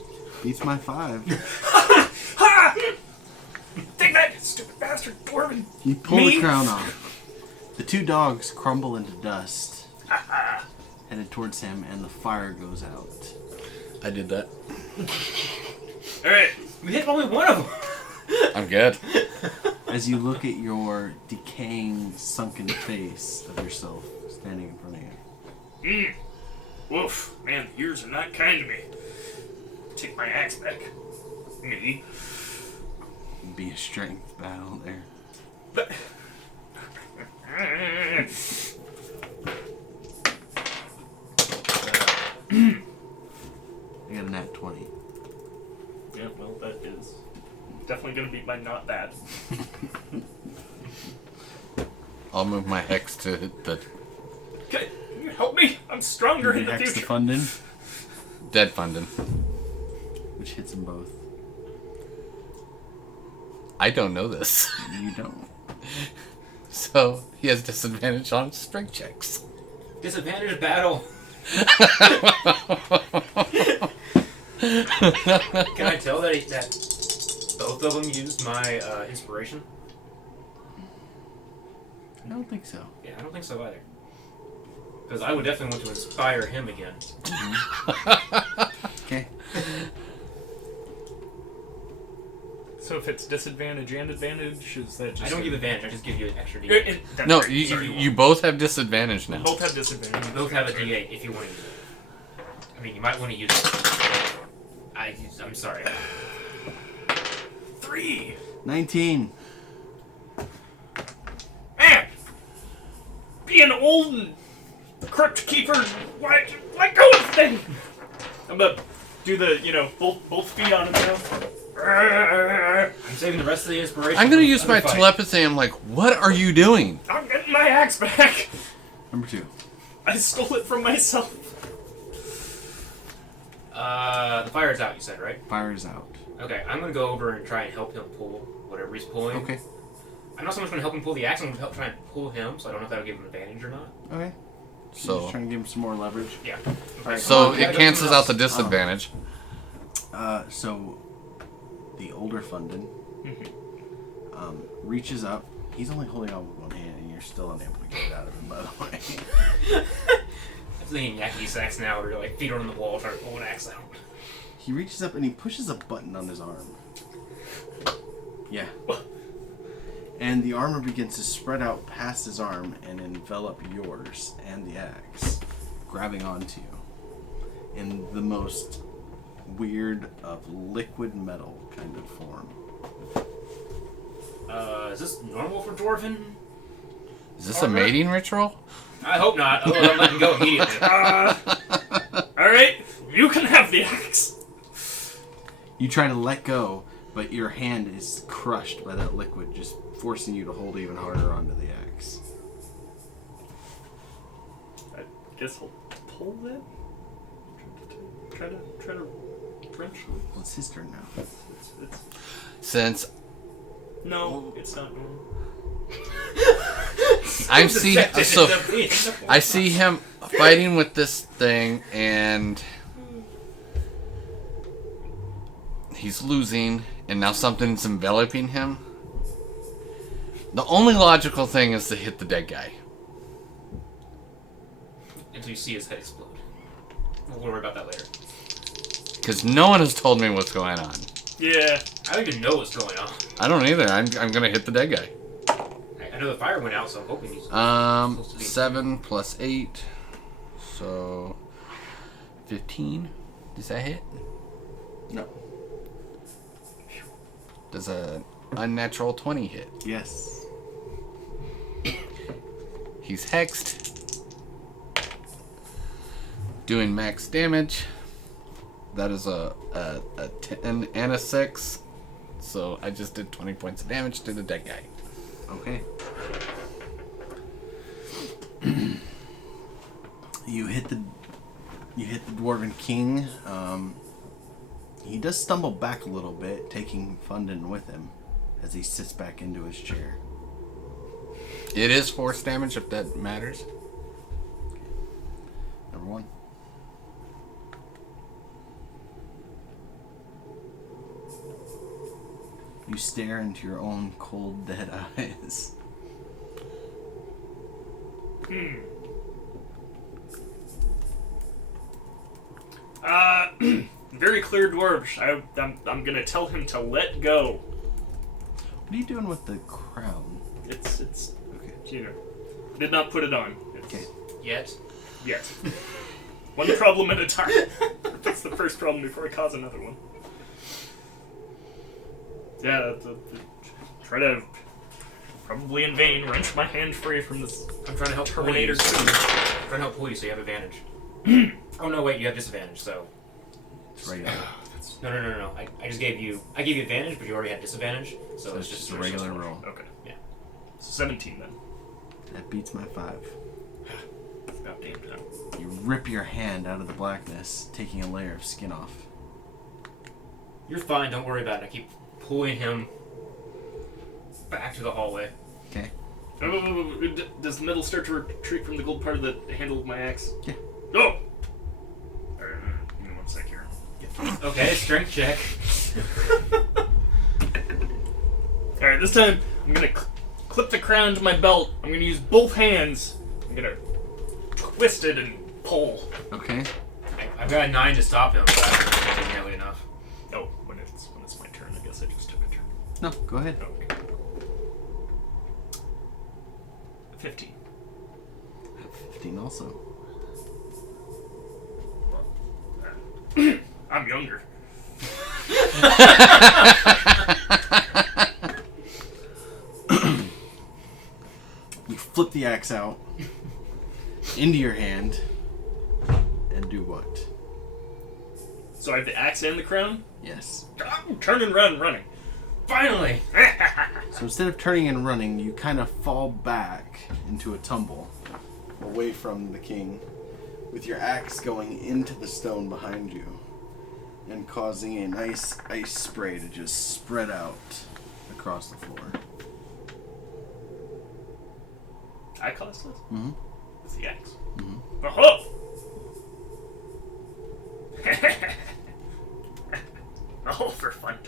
Beats my 5. Ha! Take that, stupid bastard, dwarven! You pull Me? the crown off. The 2 dogs crumble into dust, headed towards him, and the fire goes out. I did that. Alright. We hit only one of them. I'm good. As you look at your decaying, sunken face of yourself standing in front of you. Woof. Man, the years are not kind to me. Take my axe back. Me. Be a strength battle there. But... I got a nat 20. yeah, well, that is definitely gonna beat my not bad. I'll move my hex to the Okay, you help me? I'm stronger in the Hex the future. Fundin, dead funding. which hits them both. I don't know this. You don't. So he has disadvantage on strength checks. Disadvantage battle. Can I tell that both of them used my inspiration? I don't think so. Yeah, I don't think so either. Because I would definitely want to inspire him again. Okay. So if it's disadvantage and advantage, is that just... I don't give advantage, I just give you an extra It- D8. that's No, right. Sorry, you both have disadvantage now. both have disadvantage. You both have a D8 if you want to use it. I mean, you might want to use it. I'm sorry. 3! 19. Man! Being old and crypt keeper, why let go of the thing? I'm gonna do the, both feet on it now. I'm saving the rest of the inspiration. I'm gonna for use the my other fight. telepathy. I'm like, what are you doing? I'm getting my axe back. Number 2. I stole it from myself. The fire's out, you said, right? Fire's out. Okay, I'm gonna go over and try and help him pull whatever he's pulling. Okay. I'm not so much gonna help him pull the axe, I'm gonna help try and pull him, so I don't know if that'll give him advantage or not. Okay. So, Just trying to give him some more leverage. Yeah. Alright. so Come on, it cancels out the disadvantage. So the older Fundin reaches up. He's only holding on with one hand, and you're still unable to get it out of him, by the way. I'm thinking yakety sax now, where you're like feet are on the wall trying to pull an axe out. He reaches up and he pushes a button on his arm. Yeah. And the armor begins to spread out past his arm and envelop yours and the axe, grabbing onto you in the most weird of liquid metal kind of form. Is this normal for Dwarven? Is this a mating ritual? I hope not, otherwise I'm letting go immediately. Alright, you can have the axe. You try to let go, but your hand is crushed by that liquid, just forcing you to hold even harder onto the axe. I guess I'll pull that. Try to Potentially. Well, it's his turn now. It's, Since no, it's not normal. I see him fighting with this thing, and he's losing, and now something's enveloping him. The only logical thing is to hit the dead guy. Until you see his head explode. We'll worry about that later. Because no one has told me what's going on. Yeah. I don't even know what's going on. I don't either. I'm gonna hit the dead guy. I know the fire went out, so I'm hoping he's... 7 plus 8. So 15. Does that hit? No. Does a unnatural 20 hit? Yes. He's hexed. Doing max damage. That is a 10 and a 6. So I just did 20 points of damage to the dead guy. Okay. You hit the Dwarven King. He does stumble back a little bit, taking Fundin with him as he sits back into his chair. It is force damage if that matters. Number 1. You stare into your own cold, dead eyes. Very clear, dwarves. I'm gonna tell him to let go. What are you doing with the crown? It's Okay. you know, did not put it on. It's, Okay. Yet. Yet. One problem at a time. That's the first problem before I cause another one. Yeah, try to, probably in vain, wrench my hand free from this I'm trying to help Terminator pull you. 2. I'm trying to help pull you so you have advantage. Oh no, wait, you have disadvantage, so... It's regular. No. I gave you advantage, but you already had disadvantage, so it's just a regular roll. Okay. Yeah. 17 then. That beats my 5. God damn it. You rip your hand out of the blackness, taking a layer of skin off. You're fine, don't worry about it. I keep pulling him back to the hallway. Okay. Does the metal start to retreat from the gold part of the handle of my axe? Yeah. Oh! Give me 1 sec here. Okay, strength check. Alright, this time I'm gonna clip the crown to my belt. I'm gonna use both hands. I'm gonna twist it and pull. Okay. I've got a 9 to stop him, but I don't think it's nearly enough. Oh, when it's my turn, I guess I just took a turn. No, go ahead. Okay. 15. 15 also. I'm younger. You flip the axe out into your hand and do what? So I have the axe and the crown? Yes. I'm turning around and running. Finally! So instead of turning and running, you kind of fall back into a tumble away from the king, with your axe going into the stone behind you and causing a nice ice spray to just spread out across the floor. I caused this? Mm-hmm. With the axe. Mm-hmm. Oh! Oh, for fun.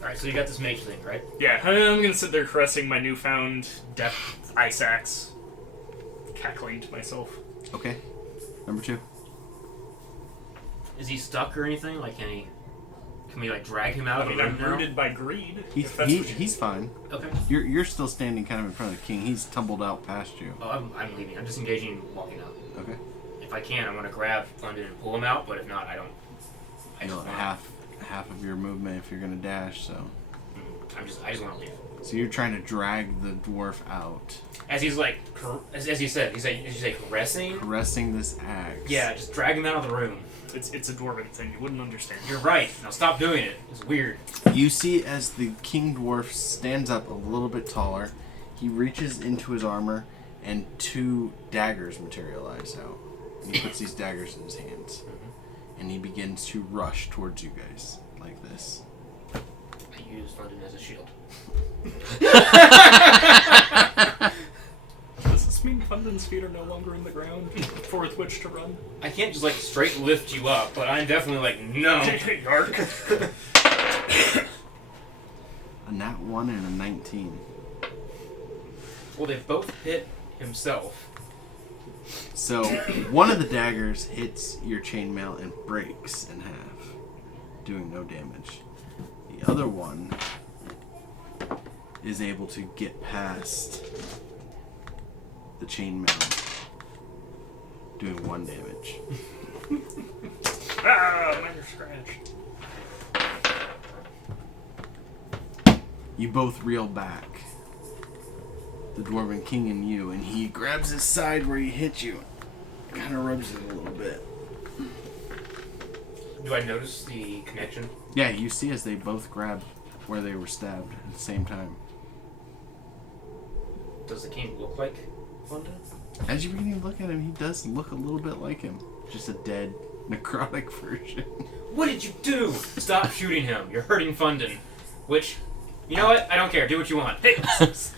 Alright, so you got this mage thing, right? Yeah, I'm gonna sit there caressing my newfound death ice axe, cackling to myself. Okay. Number 2. Is he stuck or anything? Like, can we, like, drag him out I of mean, the I'm room now? rooted by greed. He's, if that's what you- he's fine. Okay. You're still standing kind of in front of the king. He's tumbled out past you. Oh, I'm leaving. I'm disengaging and walking out. Okay. If I can, I want to grab London and pull him out, but if not, I don't. I You know, just want half of your movement if you're gonna dash. So I just want to leave. you're trying to drag the dwarf out, As he's like, as you said, he's like caressing. caressing this axe. Yeah, just drag him out of the room. It's a dwarven thing. You wouldn't understand. You're right. Now stop doing it. It's weird. You see as the king dwarf stands up a little bit taller, he reaches into his armor, and 2 daggers materialize out. And he puts these daggers in his hands. And he begins to rush towards you guys like this. I use London as a shield. Does this mean Fundin's feet are no longer in the ground for with which to run? I can't just like straight lift you up, but I'm definitely like, no. Yark. A nat 1 and a 19. Well, they both hit himself. So, one of the daggers hits your chainmail and breaks in half, doing no damage. The other one is able to get past the chainmail, doing 1 damage. Minor scratch. You both reel back. The Dwarven King and you, and he grabs his side where he hit you. Kind of rubs it a little bit. Do I notice the connection? Yeah, you see as they both grab where they were stabbed at the same time. Does the king look like London? As you begin to look at him, he does look a little bit like him. Just a dead, necrotic version. What did you do? Stop shooting him. You're hurting Fundin. Which, you know what? I don't care. Do what you want. Hey,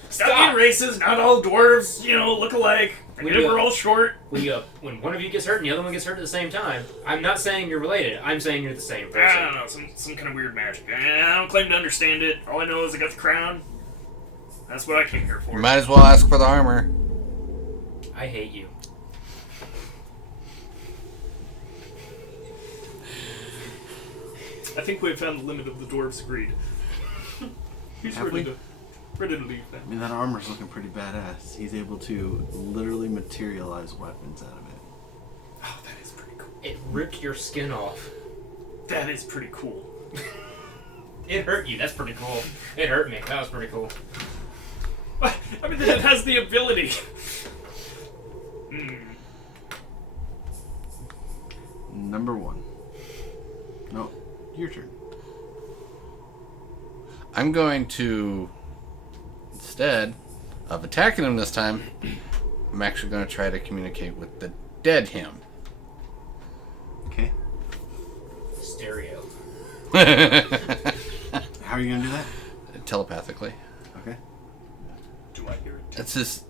Stop being racist. Not all dwarves, look alike. I get it, we're all short. When one of you gets hurt and the other one gets hurt at the same time, I'm not saying you're related. I'm saying you're the same person. I don't know, some kind of weird magic. I don't claim to understand it. All I know is I got the crown. That's what I came here for. Might as well ask for the armor. I hate you. I think we've found the limit of the dwarves' greed. He's Have ready we? to leave then. I mean, that armor's looking pretty badass. He's able to literally materialize weapons out of it. Oh, that is pretty cool. It ripped your skin off. That is pretty cool. It hurt you. That's pretty cool. It hurt me. That was pretty cool. I mean, it has the ability. Number 1. No, your turn. I'm going to, instead of attacking him this time, I'm actually going to try to communicate with the dead him. Okay. Stereo. How are you going to do that? Telepathically. Okay. Do I hear it? That's his...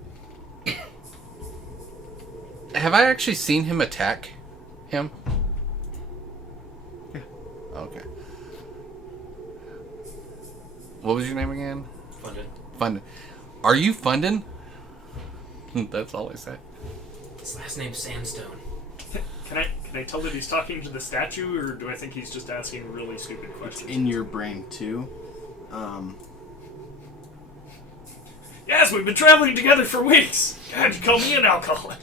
Have I actually seen him attack him? Yeah. Okay. What was your name again? Fundin. Fundin. Are you Fundin? That's all I said. His last name's Sandstone. Can I tell that he's talking to the statue, or do I think he's just asking really stupid It's questions? in your brain, too. Yes, we've been traveling together for weeks. God, you call me an alcoholic.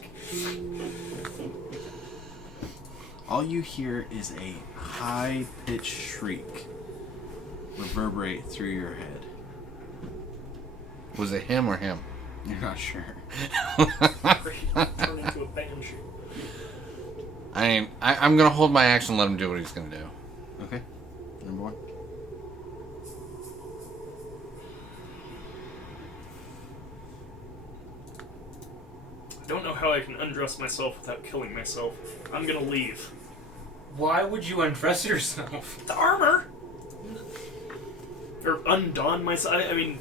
All you hear is a high-pitched shriek reverberate through your head. Was it him or him? You're not sure. Turn into a banshee. I'm going to hold my action and let him do what he's going to do. Okay. Number 1. I don't know how I can undress myself without killing myself. I'm gonna leave. Why would you undress yourself? The armor! Or undon myself. I mean,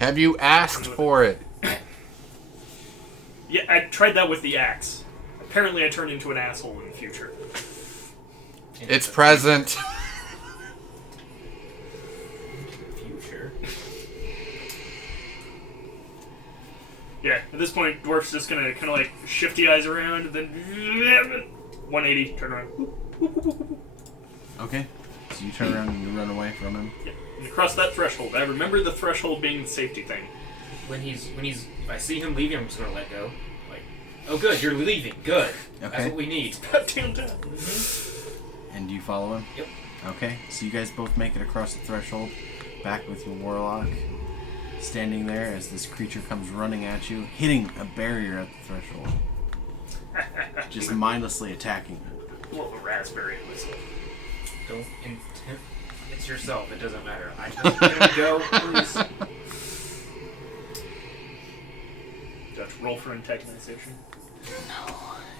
Have you asked for it? yeah, I tried that with the axe. Apparently I turned into an asshole in the future. It's present. Future. Yeah, at this point, Dwarf's just gonna kind of like shifty eyes around, and then 180, turn around. Okay. So you turn around and you run away from him. Yeah, and across that threshold. I remember the threshold being the safety thing. When he's, if I see him leaving, I'm just gonna let go. Like, oh good, you're leaving. Good. That's Okay. what we need. Goddamn dead. And do you follow him? Yep. Okay. So you guys both make it across the threshold, back with your warlock, standing there as this creature comes running at you, hitting a barrier at the threshold. Just mindlessly attacking it. Well, the raspberry was. Don't it's yourself. It doesn't matter. I just gonna go, please. Dutch, roll for antagonization.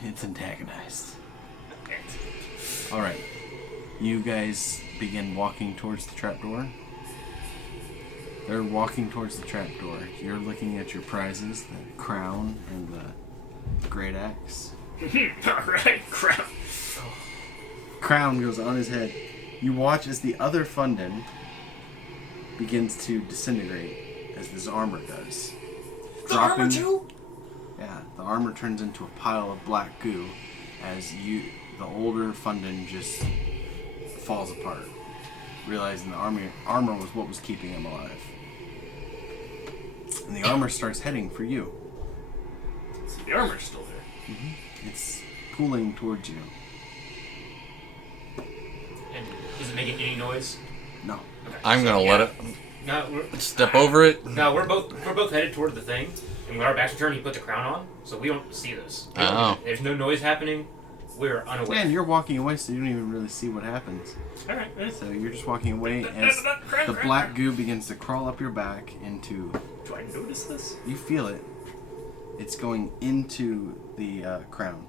It's antagonized. Alright. You guys begin walking towards the trapdoor. They're walking towards the trapdoor. You're looking at your prizes, the crown and the great axe. Alright, crap. Crown goes on his head. You watch as the other Fundin begins to disintegrate as this armor does. The armor too? Yeah, the armor turns into a pile of black goo as the older Fundin just falls apart, realizing the armor was what was keeping him alive. And the armor starts heading for you. So the armor's still there. It's pulling towards you. And is it making any noise? No. Okay. I'm gonna let it No, we're, step over it. no, we're both headed toward the thing, and when our backs are turned, he put the crown on, so we don't see this. Oh. There's no noise happening. We're unaware. Yeah, and you're walking away, so you don't even really see what happens. Alright, So you're just walking away as the black goo begins to crawl up your back into... Do I notice this? You feel it. It's going into the crown.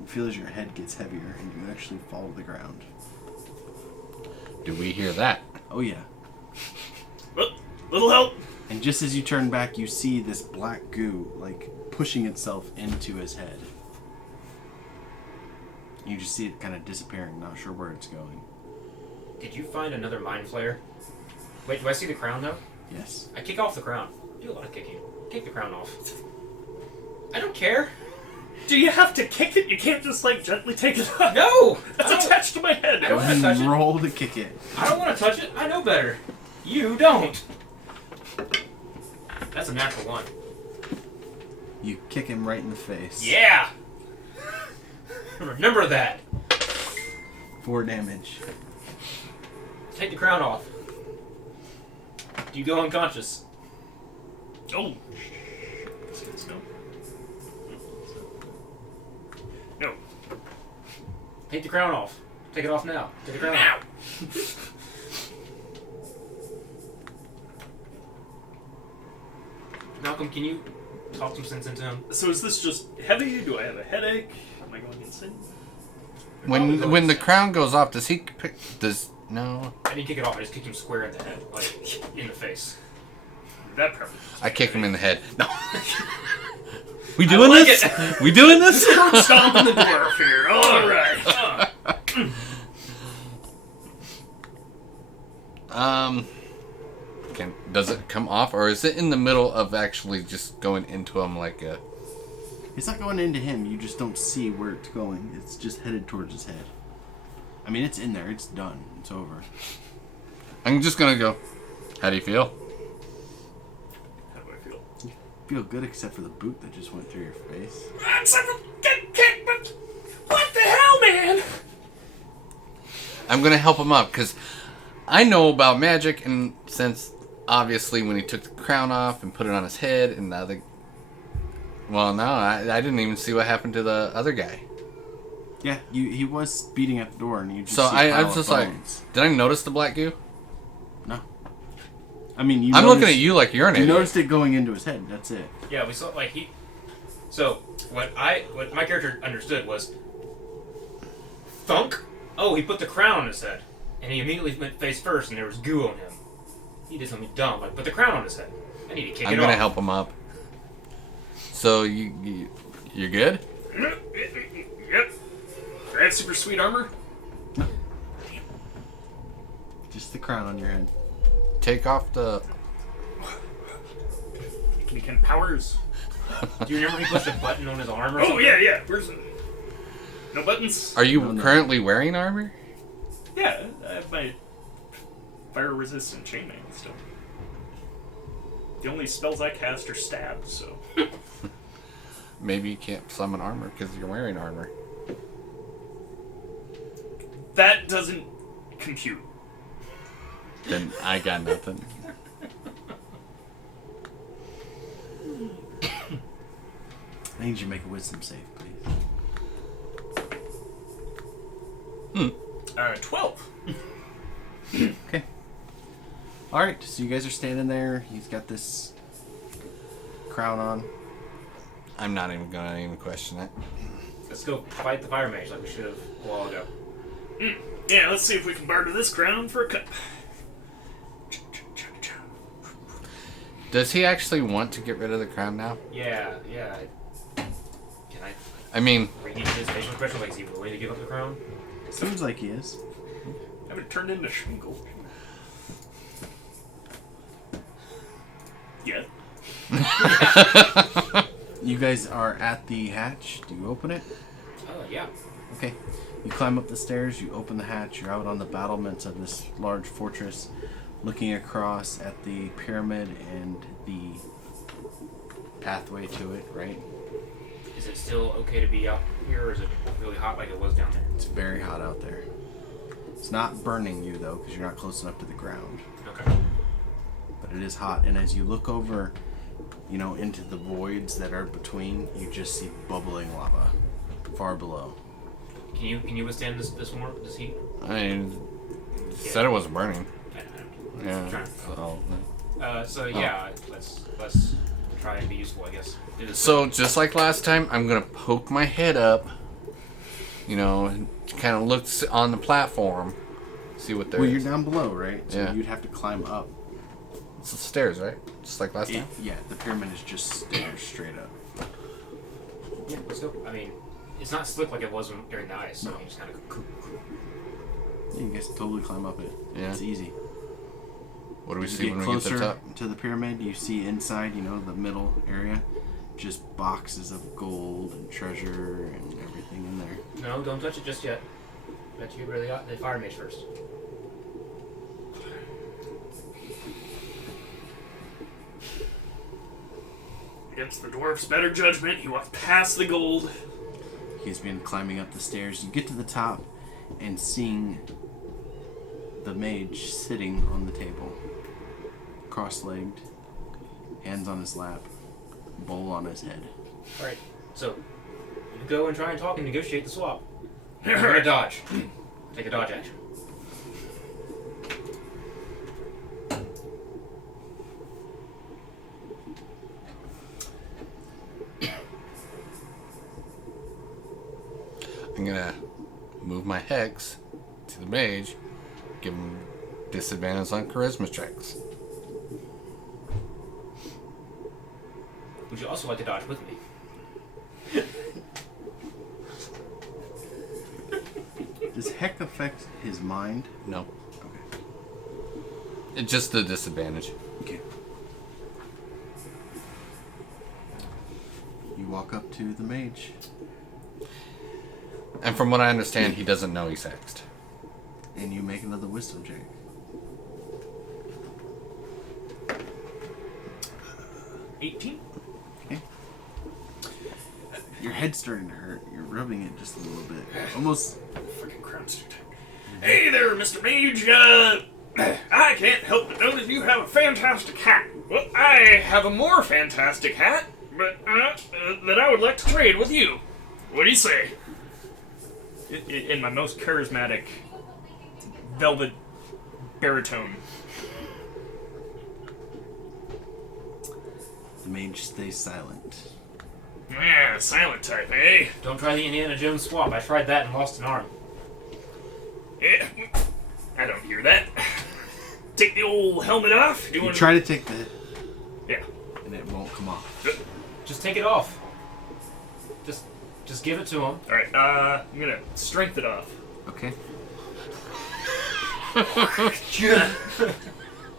You feel as your head gets heavier, and you actually fall to the ground. Do we hear that? Oh yeah. Well, little help. And just as you turn back, you see this black goo, like, pushing itself into his head. You just see it kind of disappearing, not sure where it's going. Did you find another mind flayer? Wait, do I see the crown though? Yes. I kick off the crown. Do a lot of kicking. Kick the crown off. I don't care. Do you have to kick it? You can't just, like, gently take it off. No! That's attached to my head. I don't want to touch it. Roll to kick it. I don't want to touch it. I know better. You don't. That's a natural one. You kick him right in the face. Yeah! Remember that. 4 damage. Take the crown off. You go unconscious. Oh. That's good to know. No. Take the crown off. Take it off now. Take the crown Now. off. Malcolm, can you talk some sense into him? So is this just heavy? Do I have a headache? Am I going insane? When the crown goes off, does he pick? No? I didn't kick it off. I just kicked him square in the head, like in the face. That probably. I kick him in the head. No. We I doing like this? it. We doing this? Stomping the dwarf here. All right. Does it come off, or is it in the middle of actually just going into him like a? It's not going into him, you just don't see where it's going. It's just headed towards his head. I mean, it's in there, it's done, it's over. I'm just gonna go. How do you feel? How do I feel? Feel good except for the boot that just went through your face. That's a good kick, but what the hell, man? I'm gonna help him up because I know about magic, and since obviously when he took the crown off and put it on his head, and the other. Well, no, I didn't even see what happened to the other guy. Yeah, he was beating at the door, and you just So see a I pile was of just like, bones. did I notice the black goo? No. I mean, I'm looking at you like you're an You idiot. noticed it going into his head, that's it. Yeah, we saw like he. So what my character understood was. Thunk. Oh, he put the crown on his head, and he immediately went face first, and there was goo on him. He did something dumb, like put the crown on his head. I need to kick I'm it gonna off. help him up. So you're good? Yep. I have super sweet armor. Just the crown on your head. Take off the. Can he powers? Do you remember he pushed a button on his arm or Oh something? yeah. Where's it? No buttons. Are you No. currently wearing armor? Yeah, I have my fire-resistant chainmail still. The only spells I cast are stab, so. Maybe you can't summon armor because you're wearing armor. That doesn't compute. Then I got nothing. I need you to make a wisdom save, please. 12. Okay. Alright, so you guys are standing there. He's got this crown on. I'm not even gonna even question it. Let's go fight the fire mage like we should have a while ago. Yeah, let's see if we can barter this crown for a cup. Does he actually want to get rid of the crown now? Yeah. Can I I mean, read his facial expression? Like, is he willing to give up the crown? Seems like he is. I haven't turned into Schminkle. Yet. You guys are at the hatch. Do you open it? Oh, yeah. Okay. You climb up the stairs, you open the hatch, you're out on the battlements of this large fortress, looking across at the pyramid and the pathway to it, right? Is it still okay to be out here, or is it really hot like it was down there? It's very hot out there. It's not burning you, though, because you're not close enough to the ground. Okay. But it is hot, and as you look over, into the voids that are between, you just see bubbling lava far below. Can you withstand this heat? I mean, said it wasn't burning. Yeah. Trying. So, Yeah, let's try and be useful, I guess. Do this so just like last time, I'm gonna poke my head up. And kind of look on the platform, see what there Well, is. you're down below, right? So Yeah. you'd have to climb up. It's the stairs, right? Just like last time. Yeah, the pyramid is just stairs straight up. Yeah, let's go. I mean, it's not slick like it was during the ice, so you just kind of. Yeah, you guys totally climb up it. Yeah. It's easy. What do we As see you when get we get to the closer top? to the pyramid, you see inside, the middle area, just boxes of gold and treasure and everything in there. No, don't touch it just yet. Let you get rid of the fire mage first. Against the dwarf's better judgment, he walked past the gold. He's been climbing up the stairs. You get to the top and seeing the mage sitting on the table, cross-legged, hands on his lap, bowl on his head. Alright, so you go and try and talk and negotiate the swap. You're gonna dodge. Take a dodge action. I'm gonna move my hex to the mage, give him disadvantage on charisma checks. Would you also like to dodge with me? Does heck affect his mind? No. Okay. It's just the disadvantage. Okay. You walk up to the mage. And from what I understand, he doesn't know he's hexed. And you make another wisdom check. $18. Okay. Your head's starting to hurt. You're rubbing it just a little bit. Almost. Freaking crown suit. Hey there, Mr. Mage. I can't help but notice you have a fantastic hat. Well, I have a more fantastic hat, but that I would like to trade with you. What do you say? In my most charismatic velvet baritone. The mage stays silent. Yeah, silent type, eh? Don't try the Indiana Jones swap. I tried that and lost an arm. Yeah, I don't hear that. Take the old helmet off. You try to take the. Yeah. And it won't come off. Just take it off. Just give it to him. Alright, I'm gonna strength it off. Okay.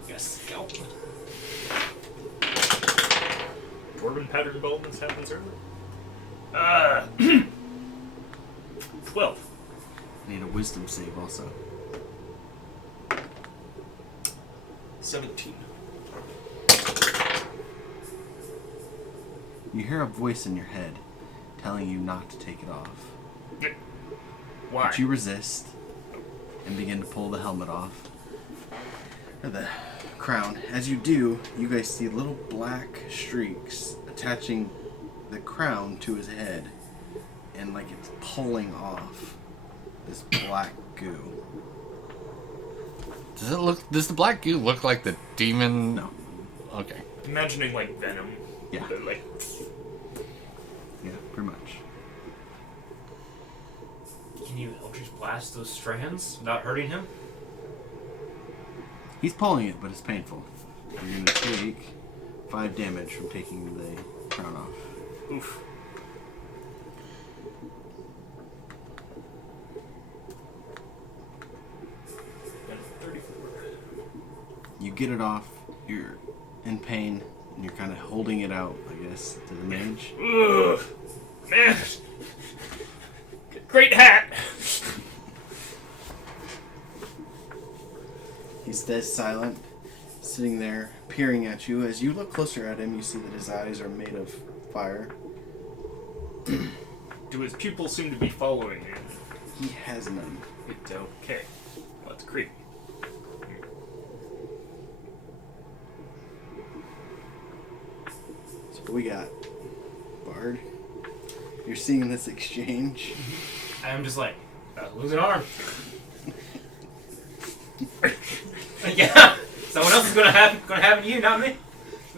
Yes, scalp. Dwarven pattern developments happens early. 12. I need a wisdom save also. 17. You hear a voice in your head telling you not to take it off. Why? But you resist and begin to pull the helmet off. Or the crown. As you do, you guys see little black streaks attaching the crown to his head. And like it's pulling off this black goo. Does the black goo look like the demon? No. Okay. Imagining like Venom. Yeah. But, like, past those strands without hurting him? He's pulling it, but it's painful. You're going to take 5 damage from taking the crown off. Oof. That's 34. You get it off. You're in pain, and you're kind of holding it out, I guess, to the mage. Ugh. Man. Great hat. He stays silent, sitting there, peering at you. As you look closer at him, you see that his eyes are made of fire. Do his pupils seem to be following you? He has none. It's okay. Well, that's creepy. So what we got? Bard? You're seeing this exchange. I'm just like, lose an arm. Yeah, someone else is gonna have you, not me.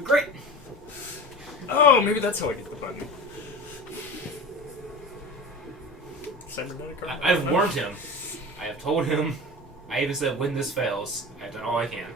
Great. Oh, maybe that's how I get the button. Cybernetic arm? I've warned him. I have told him. I even said, when this fails, I've done all I can.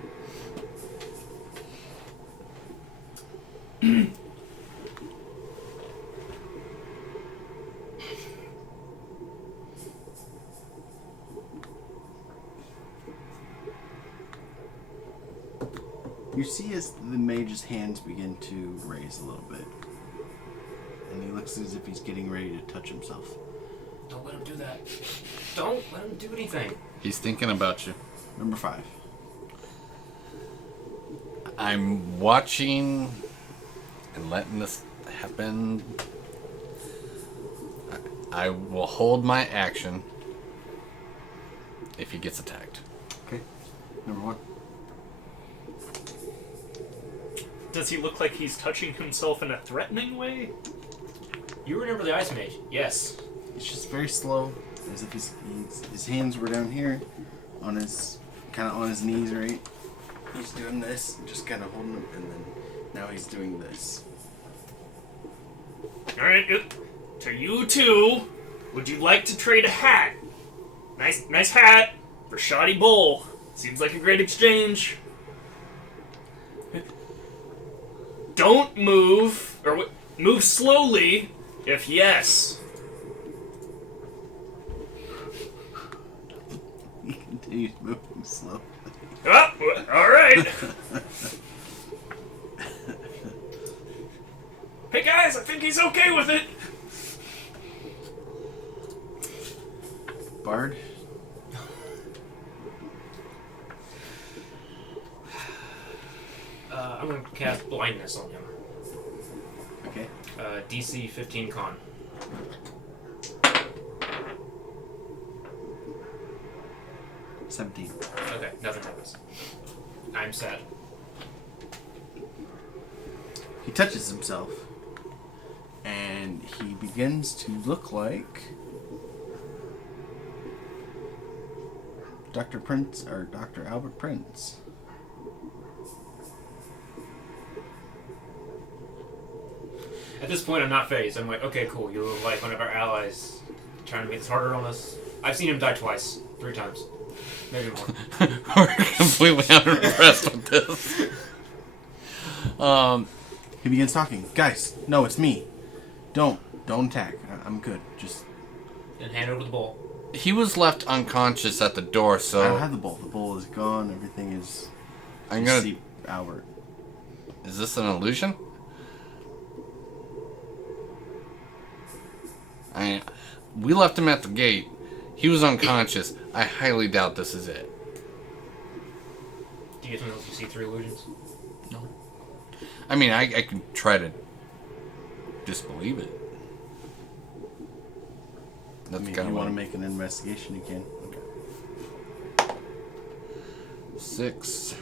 You see as the mage's hands begin to raise a little bit. And he looks as if he's getting ready to touch himself. Don't let him do that. Don't let him do anything. He's thinking about you. Number 5. I'm watching and letting this happen. I will hold my action if he gets attacked. Okay. Number 1. Does he look like he's touching himself in a threatening way? You remember the Ice Mage? Yes. It's just very slow, as if his hands were down here, on his knees, right? He's doing this, just kind of holding them, and then now he's doing this. Alright, to you two, would you like to trade a hat? Nice hat for shoddy bowl. Seems like a great exchange. Don't move, or move slowly, if yes. He continues moving slowly. Oh, alright. Hey guys, I think he's okay with it. Bard? I'm gonna cast blindness on him. Okay. DC 15 con. $17. Okay, nothing happens. I'm sad. He touches himself, and he begins to look like Dr. Prince, or Dr. Albert Prince. At this point, I'm not phased. I'm like, okay, cool. You look like one of our allies trying to make this harder on us. I've seen him die twice. 3 times. Maybe more. We're completely unimpressed with this. He begins talking. Guys, no, it's me. Don't attack. I'm good. Just, And hand over the bowl. He was left unconscious at the door, I don't so have the bowl. The bowl is gone. Everything is. I'm You gonna. see Albert. Is this an illusion? We left him at the gate. He was unconscious. I highly doubt this is it. Do you get to see 3 illusions? No. I mean, I can try to disbelieve it. I That's mean, if kind you of want to make an investigation, you can. 6,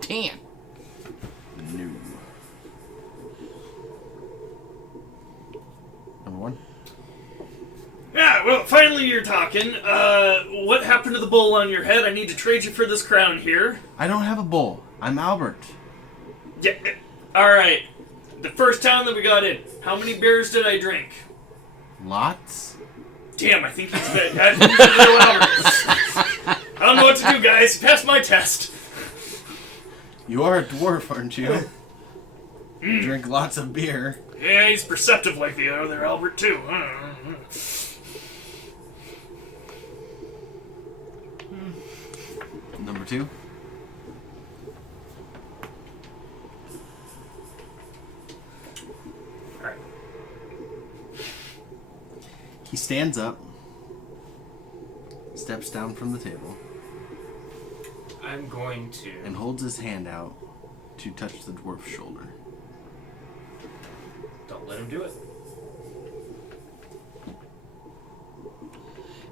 10. No. Number 1. Yeah, well, finally you're talking. What happened to the bowl on your head? I need to trade you for this crown here. I don't have a bowl. I'm Albert. Yeah, alright. The first town that we got in, how many beers did I drink? Lots? Damn, I think he's the real Albert. I don't know what to do, guys. Pass my test. You are a dwarf, aren't you? Drink lots of beer. Yeah, he's perceptive like the other Albert, too. Number 2. Alright. He stands up, steps down from the table, I'm going to. and holds his hand out to touch the dwarf's shoulder. Don't let him do it.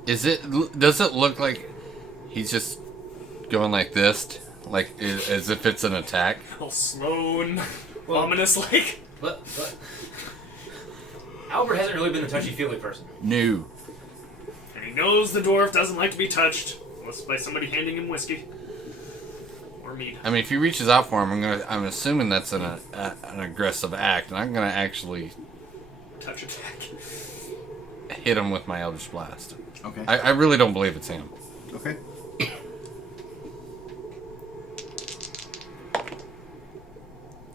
Does it look like he's just going like this? Like, as if it's an attack? All slow and ominous like. But Albert hasn't really been the touchy-feely person. No. And he knows the dwarf doesn't like to be touched. Unless by somebody handing him whiskey. Or meat. I mean, if he reaches out for him, I'm assuming that's an aggressive act, and I'm gonna actually Touch attack. hit him with my Eldritch Blast. Okay. I really don't believe it's him. Okay.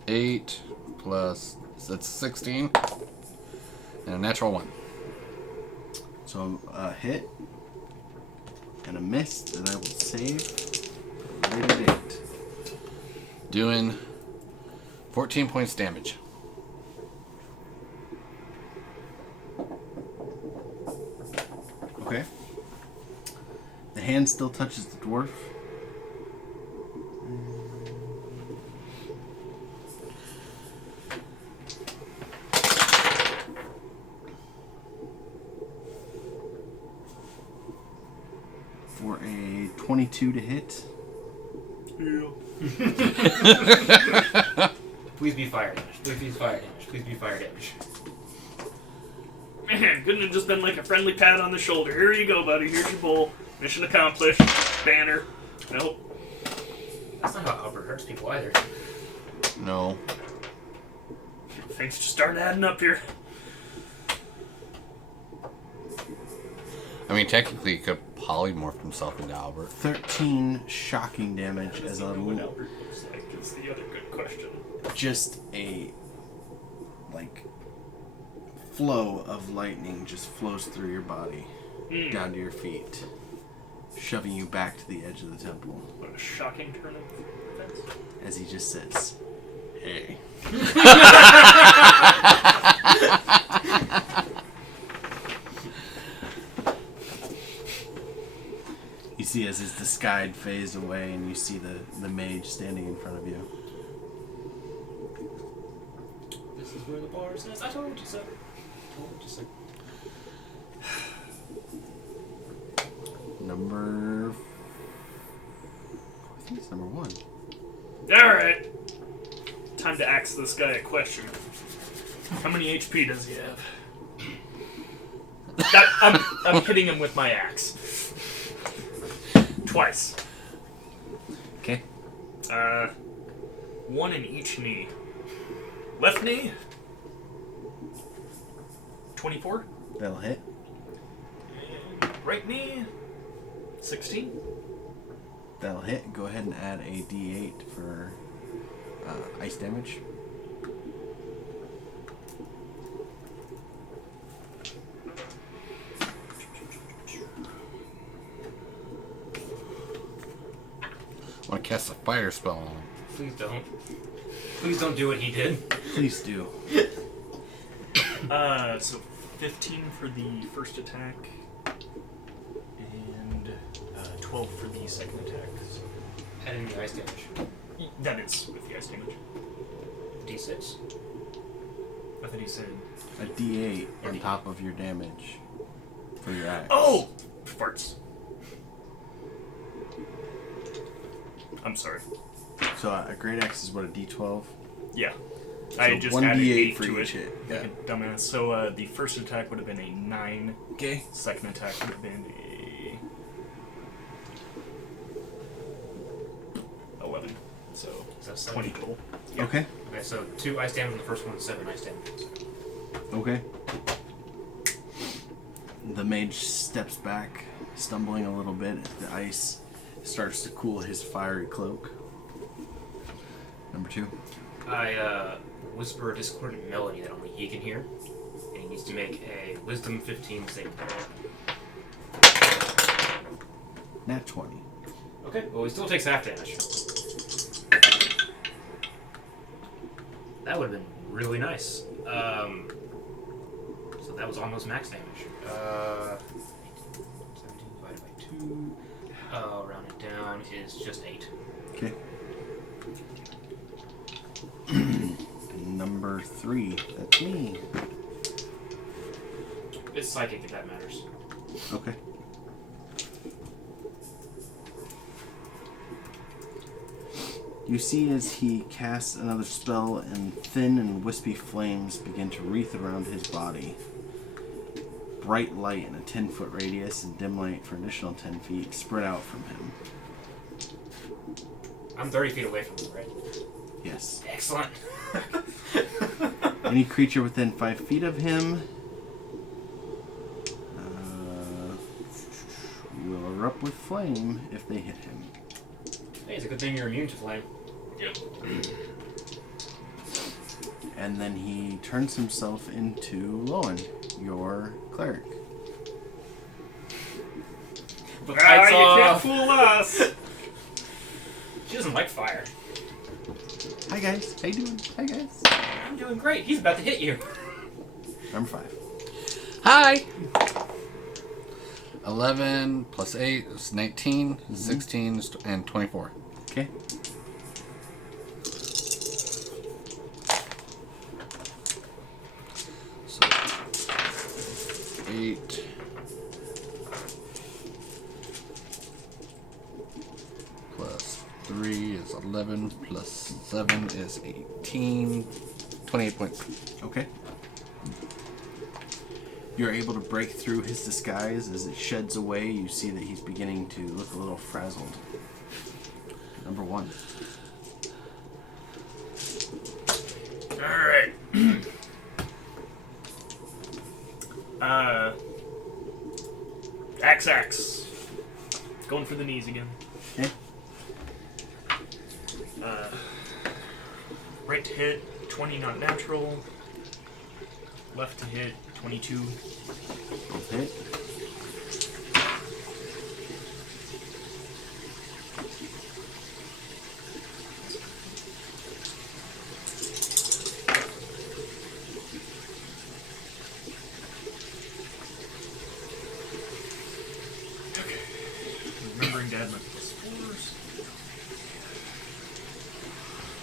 Eight plus, that's 16, and a natural 1. So a hit and a miss that I will save. Rated 8. Doing 14 points damage. Okay. The hand still touches the dwarf. For a 22 to hit. Yeah. Please be fire damage. Please be fire damage. Please be fire damage. Man, couldn't have just been like a friendly pat on the shoulder. Here you go, buddy. Here's your bowl. Mission accomplished. Banner. Nope. That's not how Albert hurts people either. No. Things just starting adding up here. I mean, technically, he could polymorph himself into Albert. 13 shocking damage as a What Albert looks like is the other good question. just a like flow of lightning just flows through your body down to your feet, shoving you back to the edge of the temple What a shocking turn of events. as he just says, "Hey." You see as his disguise fades away and you see the mage standing in front of you. This is where the bar says, I told you so. Told you so. Number... I think it's number 1. Alright. Time to ask this guy a question. How many HP does he have? I'm hitting him with my axe. Twice. Okay. 1 in each knee. Left knee? 24. That'll hit. And right knee? 16. That'll hit. Go ahead and add a D8 for ice damage. I want to cast a fire spell on him. Please don't. Please don't do what he did. Please do. So 15 for the first attack, and 12 for the second attack. So Add in the ice damage. that is with the ice damage. D6. I thought he said. A D8 on top of your damage for your axe. Oh! Farts. I'm sorry. So a great axe is what, a D12? Yeah. So I just 1d8 added 8 for to each it. hit. Like Yeah. a dumbass. So the first attack would have been a 9. Okay. Second attack would have been a 11. So So that's 20 total. Okay. Okay, so 2 ice damage on the first one, 7 ice damage. Okay. The mage steps back, stumbling a little bit. The ice starts to cool his fiery cloak. Number 2. I whisper a discordant melody that only he can hear, and he needs to make a Wisdom 15 saving throw. Nat 20. Okay, well, he still takes half damage. That would have been really nice. So that was almost max damage. 17 divided by 2. Round it down is just 8. Okay. Number 3. That's me. It's psychic if that matters. Okay. You see as he casts another spell and thin and wispy flames begin to wreath around his body. Bright light in a 10-foot radius and dim light for additional 10 feet spread out from him. I'm 30 feet away from him, right? Yes. Excellent. Any creature within 5 feet of him will erupt with flame if they hit him. Hey, it's a good thing you're immune to flame. Yep. And then he turns himself into Lowen, your cleric. The You lights can't off. fool us. She doesn't like fire. Hi guys, how you doing? Hi guys. I'm doing great. He's about to hit you. Number 5. Hi! 11 plus 8 is 19, 16, and 24. Okay. So 8 plus 3 is 11 plus 7 is 18. 28 points. Okay. You're able to break through his disguise. As it sheds away, you see that he's beginning to look a little frazzled. Number 1. Alright. Axe. Going for the knees again. Okay. Right to hit, 20 not natural. Left to hit, 22. Both hit. Okay. Remembering to add my plus 4s.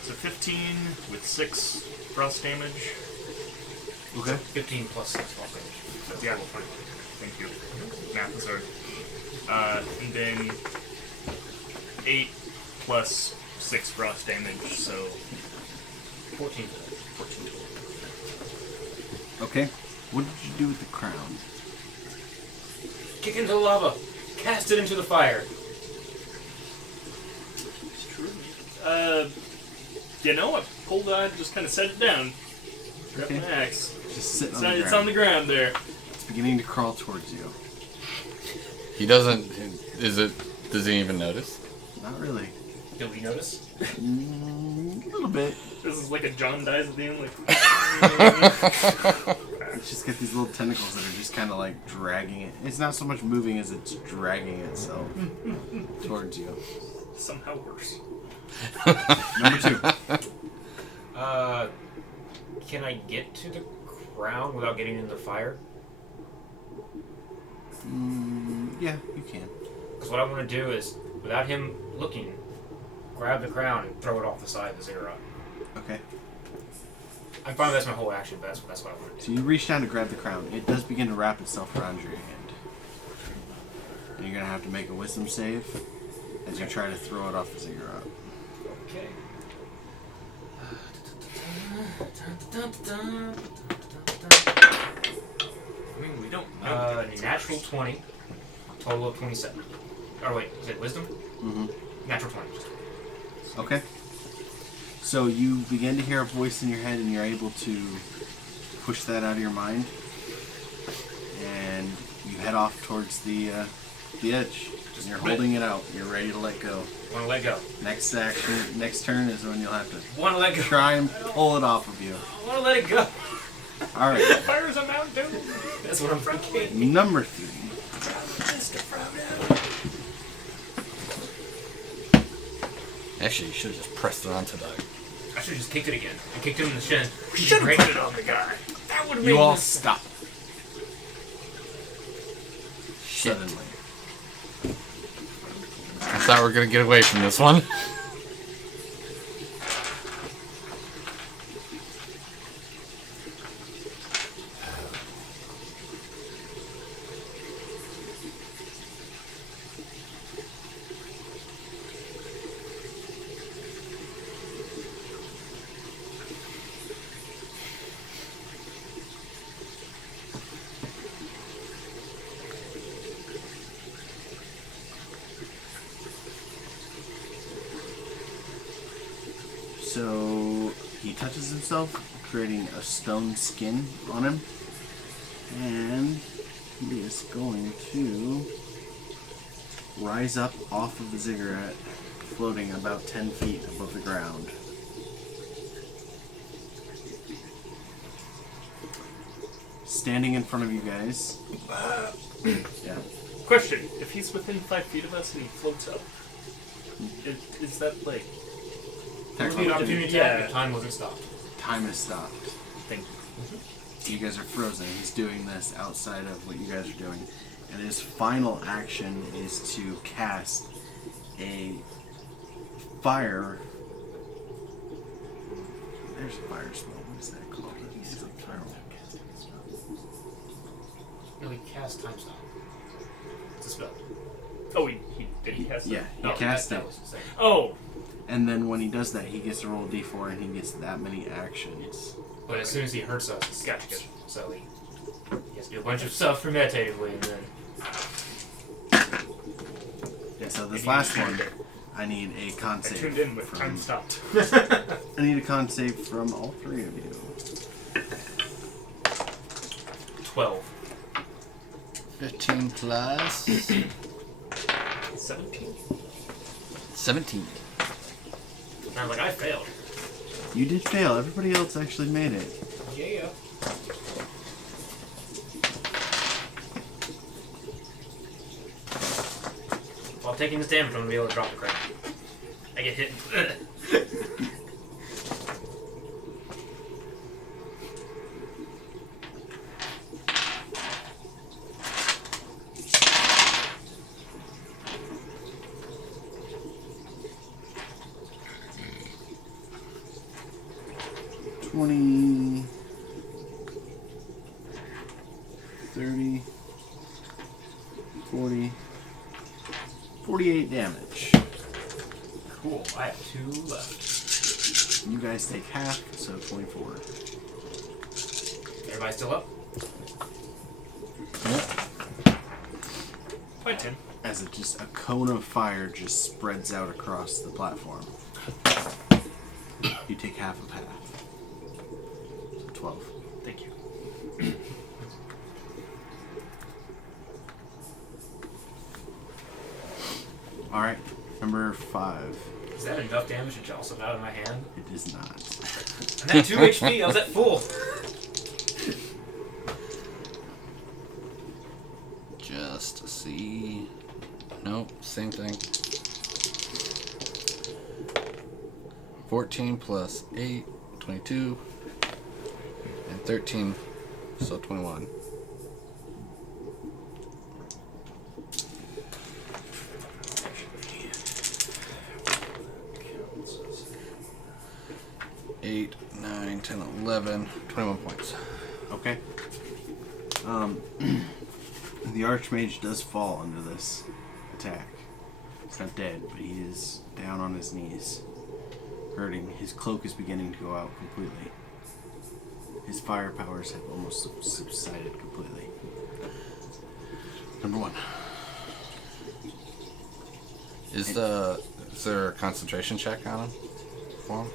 So 15 with 6 frost damage. Okay. 15 plus 6 frost damage. So, yeah, 20. Thank you. Math is hard. And then 8 plus 6 frost damage, so 14. 14 total. Okay. What did you do with the crown? Kick into the lava. Cast it into the fire. It's true. You know, I pulled just kind of set it down. Grab Okay. my axe. Just sitting It's, on the ground. it's on the ground there. It's beginning to crawl towards you. He doesn't. Does he even notice? Not really. Do we notice? A little bit. This is like a John dies at the end, like. It's just got these little tentacles that are just kind of like dragging it. It's not so much moving as it's dragging itself towards you. Somehow worse. Number 2. Can I get to the crown without getting in the fire? Yeah, you can. Because what I want to do is, without him looking, grab the crown and throw it off the side of the ziggurat. Okay. I'm fine, that's my whole action, but that's what I want to do. So you reach down to grab the crown. It does begin to wrap itself around your hand. And you're going to have to make a wisdom save as you try to throw it off the ziggurat. Okay. I mean, we don't know. Natural 20. Total of 27. Or wait, is it wisdom? Mm-hmm. Natural 20. Okay. So you begin to hear a voice in your head and you're able to push that out of your mind. And you head off towards the edge. You're holding it out. You're ready to let go. Want to let go. Next action, next turn is when you'll have to Want to let go. try and pull it off of you. I want to let it go. All right. Fires a Mountain Dew. That's what I'm thinking. Number 3. Actually, you should have just pressed it onto the. I should have just kicked it again. I kicked him in the shin. Should have put it on the guy. That would have made You all this- stop Shit. suddenly. I thought we were gonna get away from this one. So he touches himself, creating a stone skin on him, and he is going to rise up off of the ziggurat, floating about 10 feet above the ground. Standing in front of you guys. Yeah. Question: if he's within 5 feet of us and he floats up, is that like? It would be an opportunity attack if time wasn't stopped. Time is stopped. Thing. You guys are frozen. He's doing this outside of what you guys are doing. And his final action is to cast a fire. There's a fire spell. What is that called? It's a fire. No, he cast time stop. It's a spell. Oh, he did he cast it? Yeah, he No, cast that it. was his thing. Oh, And then when he does that, he gets to roll a d4 and he gets that many actions. But as soon as he hurts us, it's Gotcha. gotcha. So he has to do a bunch of stuff premeditatively, and then Yeah, so this last one, I need a con I save. tuned in with from, time stopped. I need a con save from all 3 of you. 12. 15 plus 17. 17. And I'm like, I failed. You did fail. Everybody else actually made it. Yeah. While taking this damage, I'm gonna be able to drop the crap. I get hit. $20, 30, 40, 48 damage. Cool. I have 2 left. You guys take half, so 24. Everybody still up? By 10. As it just a cone of fire just spreads out across the platform. You take half of half. So 12. Thank you. Alright, number 5. Is that enough damage to toss it out of my hand? It is not. I'm at 2 HP. I was at full. Just to see. Nope, same thing. 14 plus 8, 22. And 13, so 21. Eight, 9, 10, 11, 21 points. Okay. The Archmage does fall under this attack. He's not dead, but he is down on his knees, hurting. His cloak is beginning to go out completely. His fire powers have almost subsided completely. Number 1. Is there a concentration check on him? For him?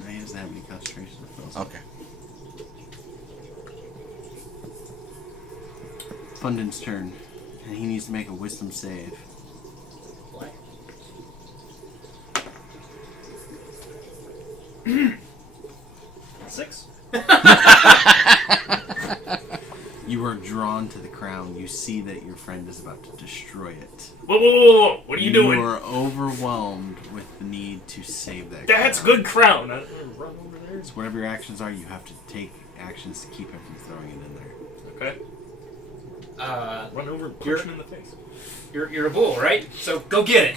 No, he doesn't have any concentration spells. Okay. Fundin's turn, and he needs to make a wisdom save. Black. Six. You are drawn to the crown. You see that your friend is about to destroy it. Whoa, whoa, whoa, whoa! What are you doing? You are overwhelmed with the need to save that That's crown. good crown. Run over there. So whatever your actions are, you have to take actions to keep him from throwing it in there. Okay. Run over and punch him in the face. You're a bull, right? So go get it.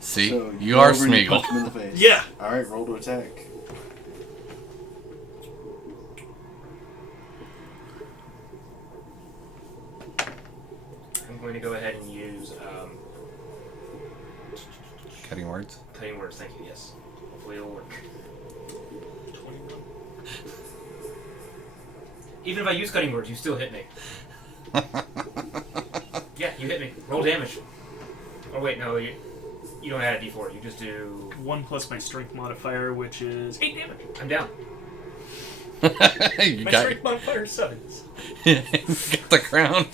See, So you go are over and you Smeagol. punch him in the face. Yeah. All right, roll to attack. I'm going to go ahead and use Cutting words. cutting words. Thank you. Yes. Hopefully it'll work. 21. Even if I use cutting words, you still hit me. Yeah, you hit me. Roll damage. Oh wait, no, you don't add a d4. You just do. 1 plus my strength modifier, which is 8 damage. I'm down. you My got, strength modifier is 7. you got the crown.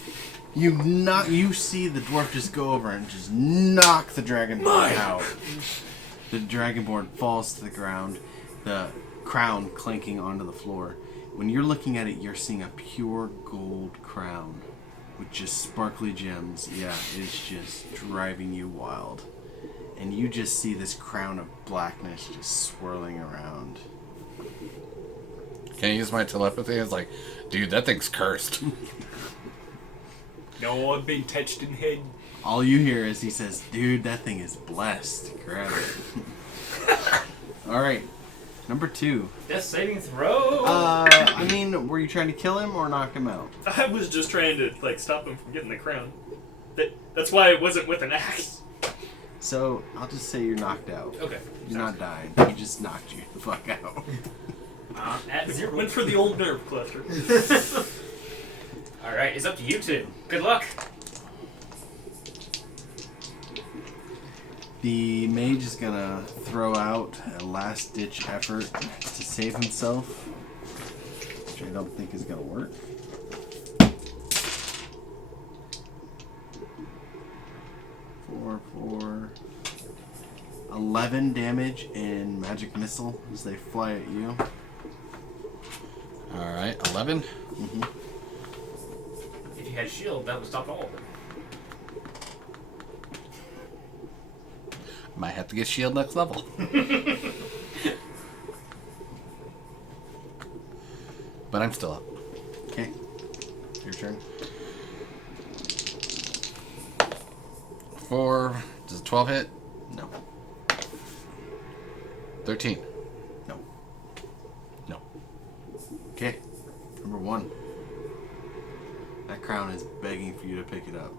You see the dwarf just go over and just knock the dragonborn out. The dragonborn falls to the ground, the crown clanking onto the floor. When you're looking at it, you're seeing a pure gold crown with just sparkly gems. Yeah, it's just driving you wild. And you just see this crown of blackness just swirling around. Can I use my telepathy? It's like, dude, that thing's cursed. No, I've been touched in head. All you hear is he says, dude, that thing is blessed. Grab it. Alright, number 2. Death saving throw. I mean, were you trying to kill him or knock him out? I was just trying to stop him from getting the crown. That's why it wasn't with an axe. So, I'll just say you're knocked out. Okay. You're not dying. He just knocked you the fuck out. Went for the old nerve cluster. All right, it's up to you two. Good luck. The mage is gonna throw out a last-ditch effort to save himself, which I don't think is gonna work. Four, 11 damage in magic missile as they fly at you. All right, 11. If you had shield, that would stop all of them. Might have to get shield next level. But I'm still up. Okay, your turn. 4. Does a 12 hit? No, 13. no, no. Okay, number 1. That crown is begging for you to pick it up.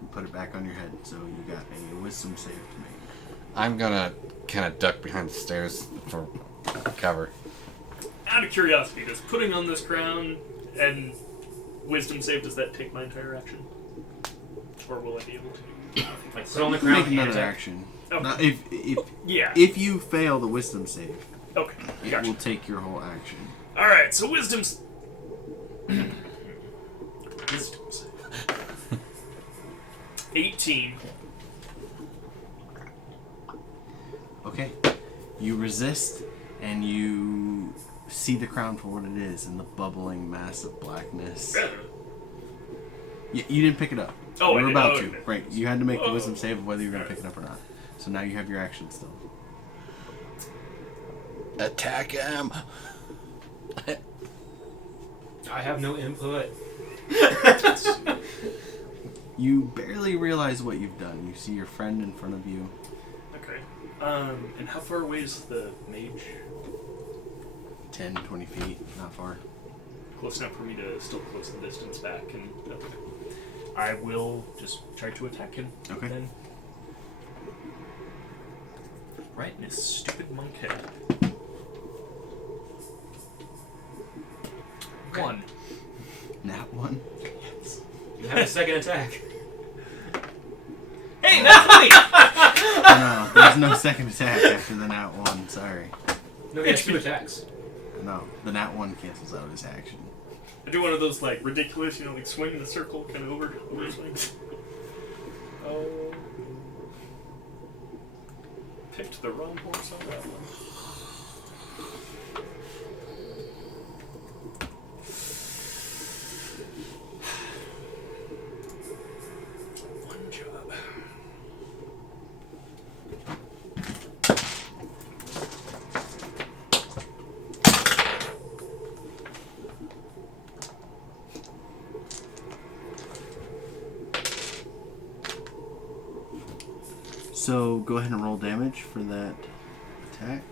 And put it back on your head, so you got a wisdom save to make. I'm gonna kind of duck behind the stairs for cover. Out of curiosity, does putting on this crown and wisdom save, does that take my entire action? Or will I be able to? Like put on the You can crown make and another attack. action. Okay. Now, Yeah. if you fail the wisdom save, Okay. it Gotcha. will take your whole action. Alright, so wisdom's. Wisdom's. 18. Okay. You resist, and you see the crown for what it is in the bubbling mass of blackness. You didn't pick it up. Oh, you I were did- about oh, to. okay. Right. You had to make a Oh. wisdom save of whether you were going to pick it up or not. So now you have your action still. Attack him! I have no input. You barely realize what you've done. You see your friend in front of you. Okay. And how far away is the mage? 10, 20 feet. Not far. Close enough for me to still close the distance back, and okay. I will just try to attack him. Okay. Then. Right in his stupid monk head. Okay. 1. Nat 1. You have a second attack. Hey, that's funny! No, there's no second attack after the nat 1. Sorry. No, he has 2 attacks. No, the nat 1 cancels out his action. I do one of those like ridiculous, like swing in a circle, kind of over swing. Oh, picked the wrong horse on that one. One job. So go ahead and roll damage for that attack.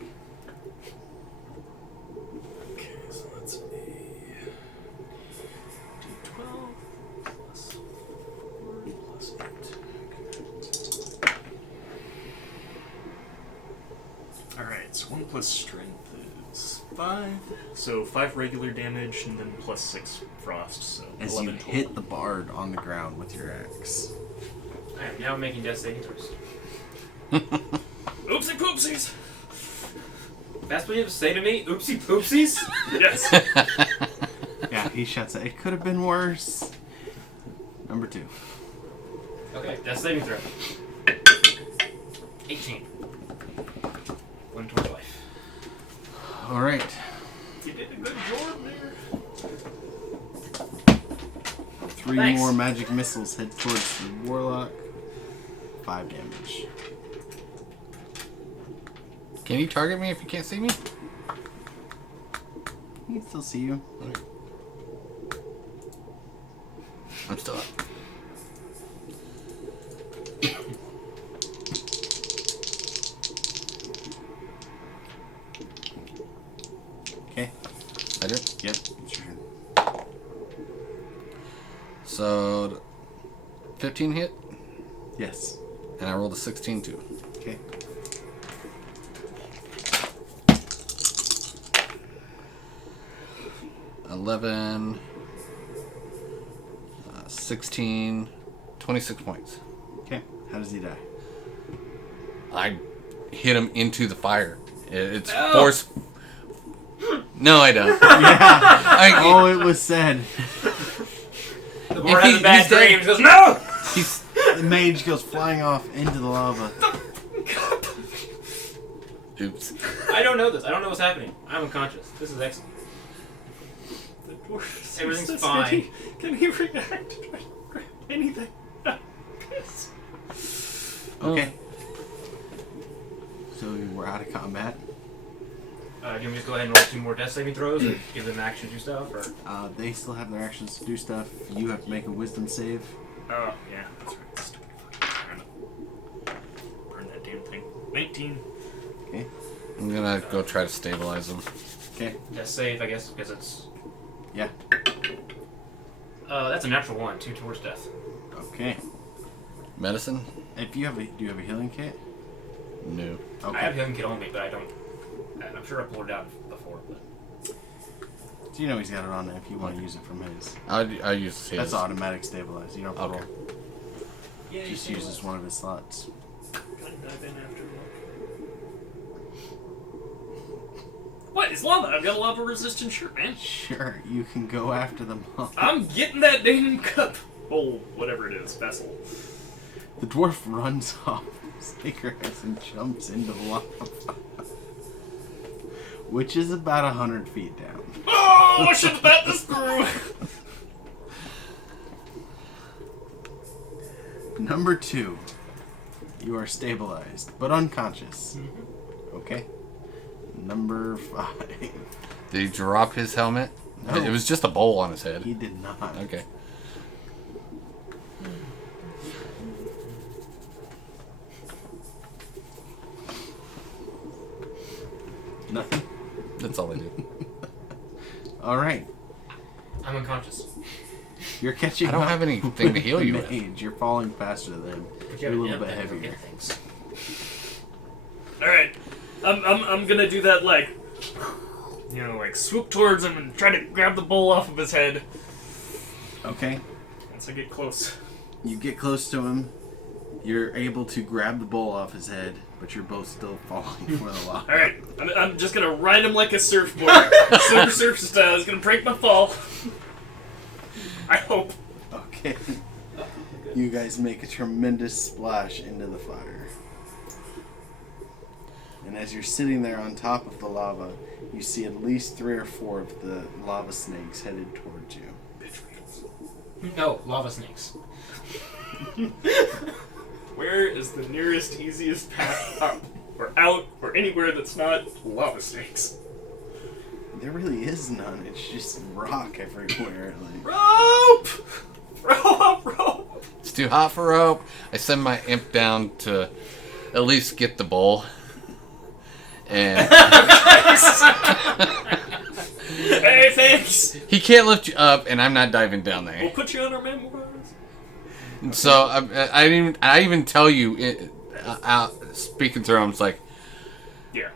Okay, so that's a D12 plus 4 plus 8. Alright, so 1 plus strength is 5. So 5 regular damage and then plus 6 frost, so As 11 you total. hit the bard on the ground with your axe. I am now making death saving throws. Oopsie poopsies! That's what you have to say to me? Oopsie poopsies? Yes! Yeah, he shouts out, it could have been worse. Number 2. Okay, death saving throw. 18. 1 total life. Alright. You did a good job there. 3 Thanks. more magic missiles head towards the warlock. 5 damage. Can you target me if you can't see me? He can still see you. I'm still up. Okay. I do. Yep. It's your turn. So, 15 hit, Yes. and I rolled a 16 too. Okay. $11, 16, 26 points. Okay. How does he die? I hit him into the fire. It's force. No, I don't. Yeah. Oh, it was said. The board If has a bad he's dead- dream. He goes, no! He's, The mage goes flying off into the lava. oops. I don't know this. I don't know what's happening. I'm unconscious. This is excellent. The dwarf Everything's says, fine. Can he react to grab anything? Yes. Okay. So we're out of combat. Do you want me to go ahead and roll 2 more death saving throws and give them action to do stuff? Or They still have their actions to do stuff. You have to make a wisdom save. Oh, yeah, that's right. Stupid fucking tyrant. Burn that damn thing. 19. Okay. I'm gonna go try to stabilize him. Okay. death save, I guess, because it's... Yeah. That's a natural 1. 2 towards death. Okay. Medicine? If you have do you have a healing kit? No. I have Okay. healing kit on me, but I don't... I'm sure I pulled it out before, but... So you know he's got it on there if you want to use it from his. I use his. That's automatic stabilize. You don't have to Okay. roll. Yeah, Just uses one of his slots. Gotta dive in after What? It's lava. I've got a lava resistant shirt, man. Sure, you can go after them all. I'm getting that damn cup. Bowl, whatever it is, vessel. The dwarf runs off Sacreheads and jumps into the lava. Which is about 100 feet down. Oh, I should have bet this through. Number 2. You are stabilized, but unconscious. Okay. Number 5. Did he drop his helmet? No. It was just a bowl on his head. He did not. Okay. Nothing. That's all I do. All right. I'm unconscious. You're catching I don't up have anything to heal with you the with. mage. You're falling faster than him. But You're a you little have bit an imp that can heavier. get things. All right, I'm gonna do that like, like swoop towards him and try to grab the bowl off of his head. Okay. Once I get close. You get close to him. You're able to grab the bowl off his head. but you're both still falling for the lava. Alright, I'm just gonna ride him like a surfboard. Silver Surfer style. He's gonna break my fall. I hope. Okay. You guys make a tremendous splash into the fire. And as you're sitting there on top of the lava, you see at least 3 or 4 of the lava snakes headed towards you. No, lava snakes. Where is the nearest, easiest path up? Or out, or anywhere that's not lava snakes? There really is none. It's just rock everywhere. Like, Rope! Rope! It's too hot for rope. I send my imp down to at least get the bowl. And Hey, thanks! he can't lift you up, and I'm not diving down We'll there. put you on our memoirs. So I even tell you, speaking through him, it's like, Yeah.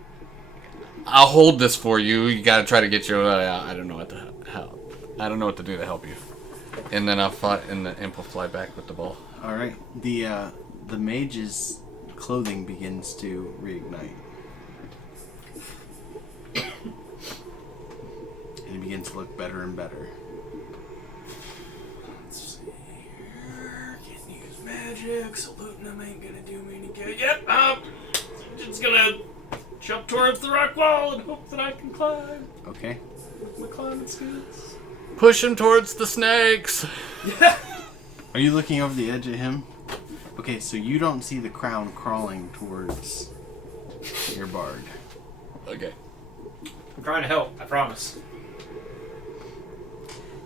I'll hold this for you. You got to try to get you out. I don't know what to do to help you. And then the imp will fly back with the ball. all right. The mage's clothing begins to reignite. And it begins to look better and better. Let's see here. Can't use magic. Saluting them ain't gonna do me any good. Yep, just gonna jump towards the rock wall and hope that I can climb. Okay. With my climbing skills. Push him towards the snakes. Yeah. Are you looking over the edge at him? Okay, so you don't see the crown crawling towards your bard. Okay. I'm trying to help, I promise.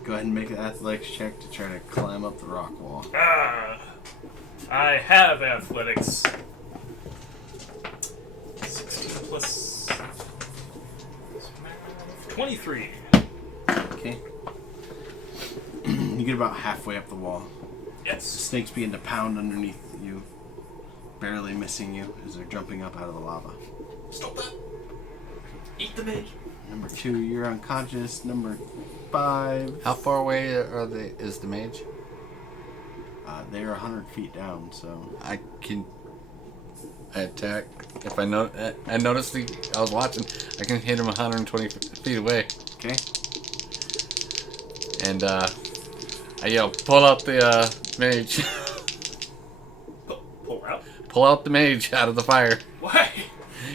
Go ahead and make an athletics check to try to climb up the rock wall. I have athletics. 16 plus 23. Okay. You get about halfway up the wall. The Yes. snakes begin to pound underneath you, barely missing you as they're jumping up out of the lava. Stop that. Eat the mage. Number 2, you're unconscious. Number 5, How far away is the mage? they're 100 feet down, so... I attack. If I noticed I was watching, I can hit him 120 feet away. Okay. And I yell, pull out the mage. Pull out. Pull out the mage out of the fire. Why?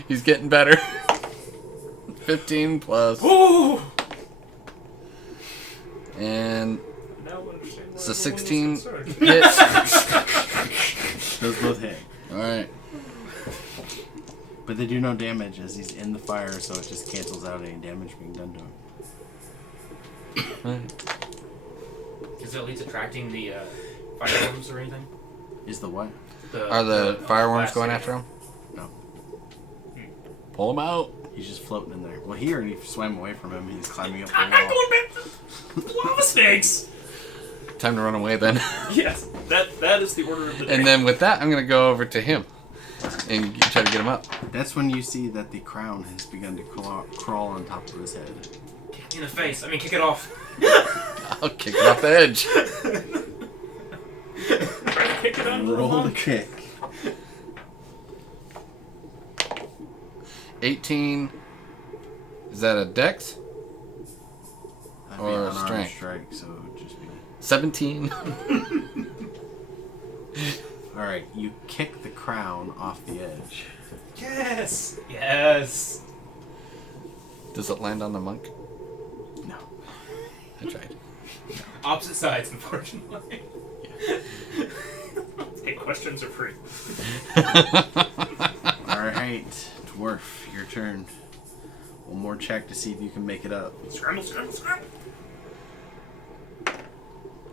He's getting better. 15 plus. Ooh! And Now I understand why it's a everyone was 16 concerned. hit. Those both hit. Alright. But they do no damage as he's in the fire, so it just cancels out any damage being done to him. Is it at least attracting the fireworms or anything? Is the what? Are the fireworms blast going thing. after him? No. Pull him out. He's just floating in there. Well, he already swam away from him. He's climbing up the I'm not wall. going back to the lava snakes! Time to run away then. Yes, that is the order of the day. And then with that, I'm going to go over to him and try to get him up. That's when you see that the crown has begun to crawl on top of his head. Kick me in the face. I mean, kick it off. I'll kick it off the edge. Try to kick it under the Roll the lava. kick. 18. Is that a dex? That'd Or be an unarmed strength. strike, so it would just be... 17. Alright, you kick the crown off the edge. Yes. Yes. Does it land on the monk? No. I tried. Opposite sides, unfortunately. Hey, questions are free. Alright, dwarf, your turn. One more check to see if you can make it up. Scramble, scramble, scramble.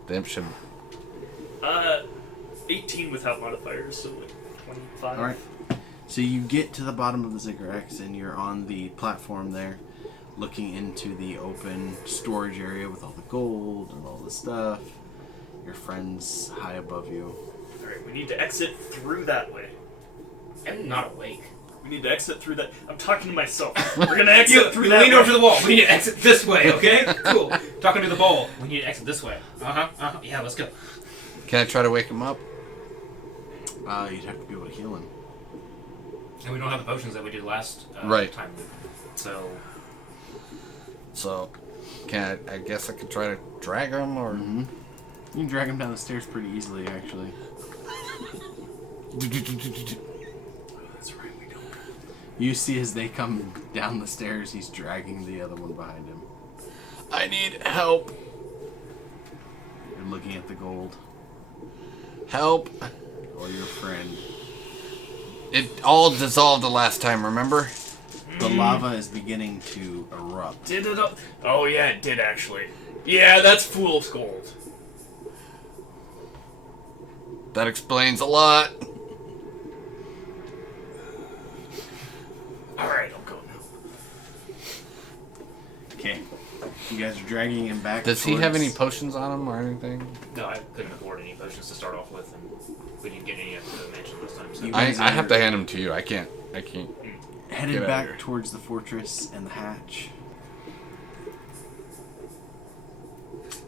The imp should. 18 without modifiers, so like 25. Alright. So you get to the bottom of the Ziggurat and you're on the platform there, looking into the open storage area with all the gold and all the stuff. Your friend's high above you. Alright, we need to exit through that way. I'm not awake. We need to exit through that. I'm talking to myself. We're gonna exit through that lean way. over to the wall. We need to exit this way, okay? Cool. Talking to the ball. We need to exit this way. Yeah, let's go. Can I try to wake him up? You'd have to be able to heal him. And we don't have the potions that we did last Right. time. So So, I guess I could try to drag them, or... Mm-hmm. You can drag him down the stairs pretty easily, actually. That's right, we don't. You see as they come down the stairs, he's dragging the other one behind him. I need help. You're looking at the gold. Help. Or your friend. It all dissolved the last time, remember? The lava is beginning to erupt. Did it? Oh yeah, it did actually. Yeah, that's fool's gold. That explains a lot. All right, I'll go now. Okay. You guys are dragging him back. Does he have towards- any potions on him or anything? no, I couldn't afford any potions to start off with, and we didn't get any at the mansion this time. So You- I have to hand him to you. I can't. Headed Get out of back here. towards the fortress and the hatch.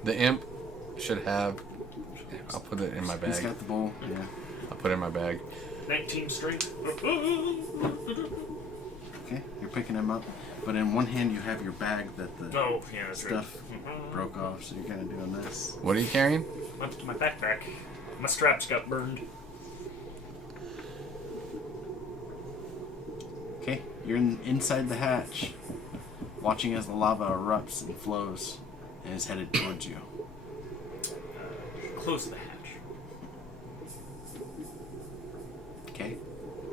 The imp should have... I'll put it in my He's bag. got the bowl. Yeah. I'll put it in my bag. 19 straight. Okay. You're picking him up, but in one hand you have your bag that the Oh yeah, that's right. stuff broke off. So you're kind of doing this. What are you carrying? My backpack. My straps got burned. Okay. You're inside the hatch, watching as the lava erupts and flows, and is headed towards you. Close the hatch. Okay.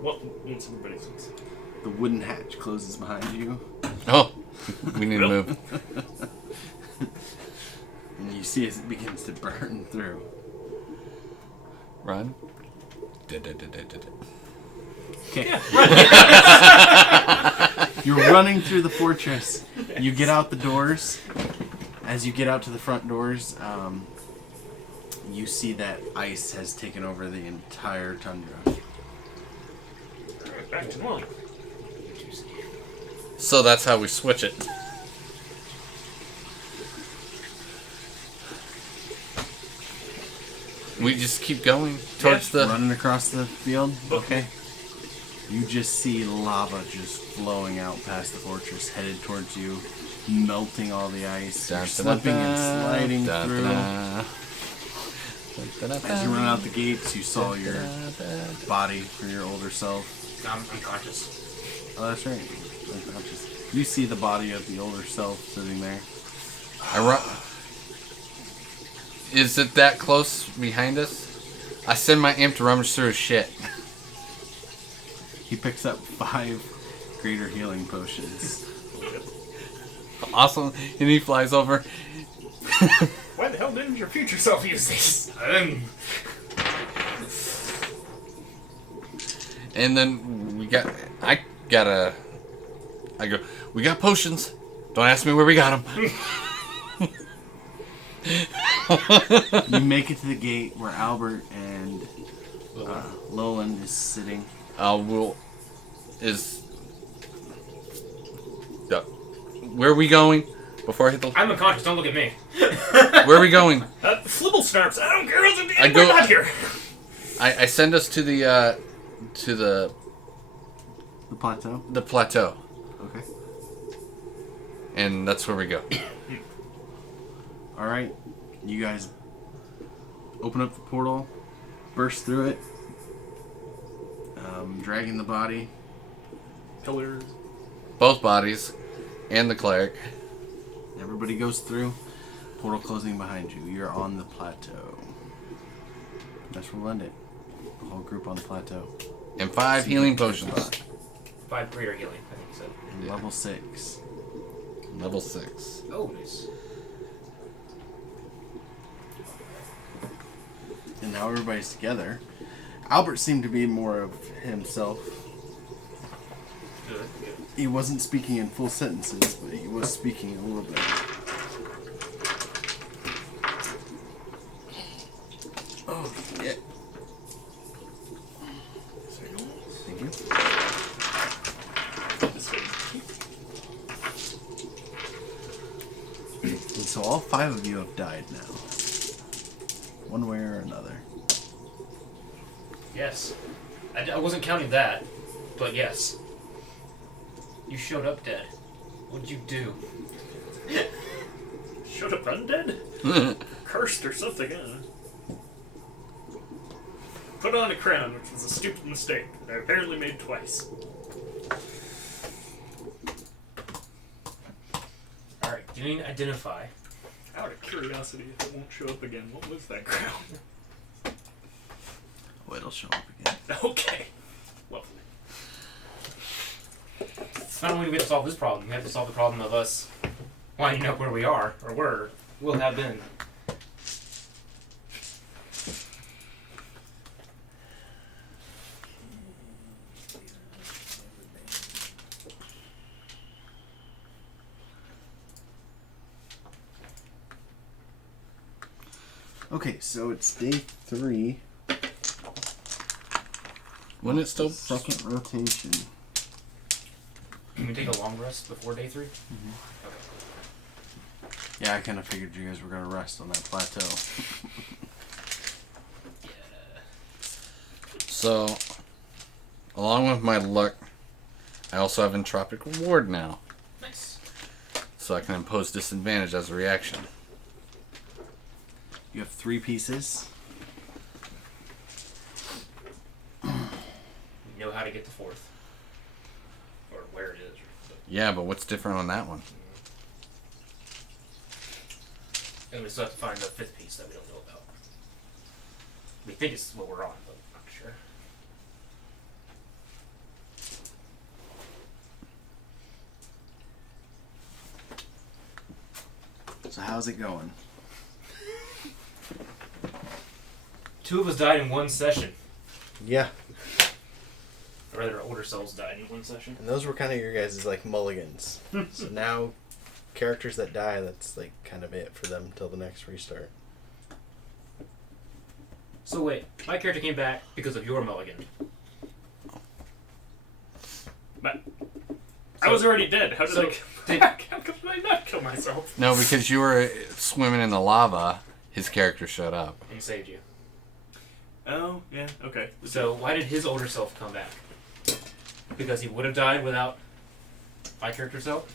Well, once everybody's inside. The wooden hatch closes behind you, Oh, we need to move. and you see as it begins to burn through. Run. Okay. You're running through the fortress. You get out the doors. As you get out to the front doors, you see that ice has taken over the entire tundra. Alright, back to normal. So that's how we switch it. We just keep going towards the... Running across the field. Okay. You just see lava just flowing out past the fortress, headed towards you, melting all the ice. You're slipping and sliding through. As you run out the gates, you saw your body for your older self. I'm unconscious. Oh, that's right. Unconscious. You see the body of the older self sitting there. I run. Is it that close behind us? I send my imp to rummage through his shit. He picks up 5 greater healing potions. Awesome. And he flies over. Why the hell didn't your future self use these? And then I go, we got potions. Don't ask me where we got them. You make it to the gate where Albert and Lolan is sitting. Where are we going? Before I hit the... I'm unconscious. Don't look at me. Where are we going? Flibble snarps. I don't care. I We're go- not here. I send us to the The plateau. the plateau, Okay. and that's where we go. All right. You guys open up the portal, burst through it, dragging the body. Pillars. Both bodies, and the cleric. Everybody goes through. Portal closing behind you. You're on the plateau. That's where we'll end it. The whole group on the plateau. And 5 healing potions. 5 greater healing, I think you said. Yeah. Level 6. Level 6. Oh, nice. And now everybody's together. Albert seemed to be more of himself. Good. Good. He wasn't speaking in full sentences, but he was speaking a little bit. Oh, yeah. Thank you. And so all 5 of you have died now. One way or another. Yes. I wasn't counting that. But yes, you showed up dead. What'd you do? Showed up undead? Cursed or something, Put on a crown, which was a stupid mistake that I apparently made twice. Alright, you need to identify. Out of curiosity, if it won't show up again, what was that crown? Oh, it'll show up again. Okay. Lovely. Not only do we have to solve this problem, we have to solve the problem of us winding up where we are, or will have been. Okay, so it's day 3, Wouldn't it still? second rotation. Can we take a long rest before day 3? Yeah, I kind of figured you guys were going to rest on that plateau. So, along with my luck, I also have Entropic Ward now. Nice. So I can impose disadvantage as a reaction. You have 3 pieces. We know how to get the 4th. Or where it is. Yeah, but what's different on that one? And we still have to find the 5th piece that we don't know about. We think it's what we're on, but I'm not sure. So how's it going? 2 of us died in one session. Yeah, Or rather, older souls died in one session. and those were kind of your guys' like mulligans. So now, characters that die, that's like kind of it for them till the next restart. So wait, my character came back because of your mulligan. But I was already dead. How did So, I come back? How come I not kill myself? No, because you were swimming in the lava, his character showed up. And saved you. Oh, yeah, okay. So why did his older self come back? Because he would have died without my character's help?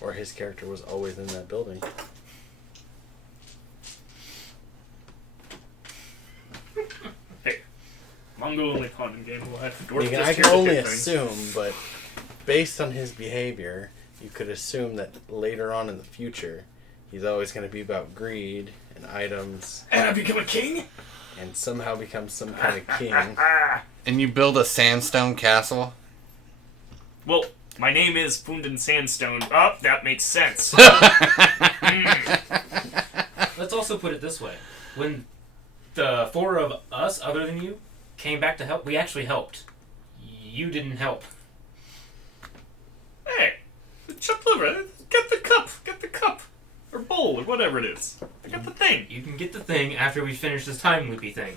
Or his character was always in that building. Hey, Mongo only pawn in game will have dwarf I just can here to only hit things. assume, but based on his behavior, you could assume that later on in the future, he's always going to be about greed and items, And I become a king? and somehow become some kind of king. And you build a sandstone castle? Well, my name is Fundan Sandstone. Oh, that makes sense. Let's also put it this way. When the 4 of us, other than you, came back to help, we actually helped. You didn't help. Hey, jump over. Get the cup. Get the cup. Or bowl, or whatever it is. I got the thing. You can get the thing after we finish this time loopy thing.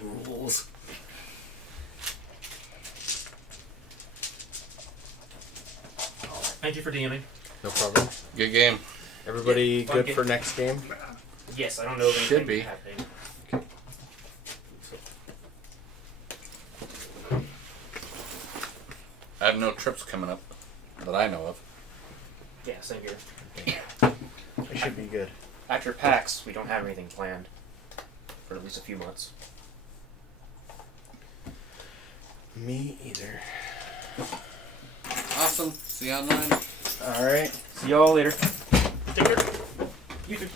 Rules. Thank you for DMing. No problem. Good game. Everybody Fun good game. for next game? Yes, I don't know if Should anything be. happening. I have no trips coming up that I know of. Yeah, same here. It should be good. After PAX, we don't have anything planned for at least a few months. Me either. Awesome. See you online. Alright. See y'all later. Take care. You too.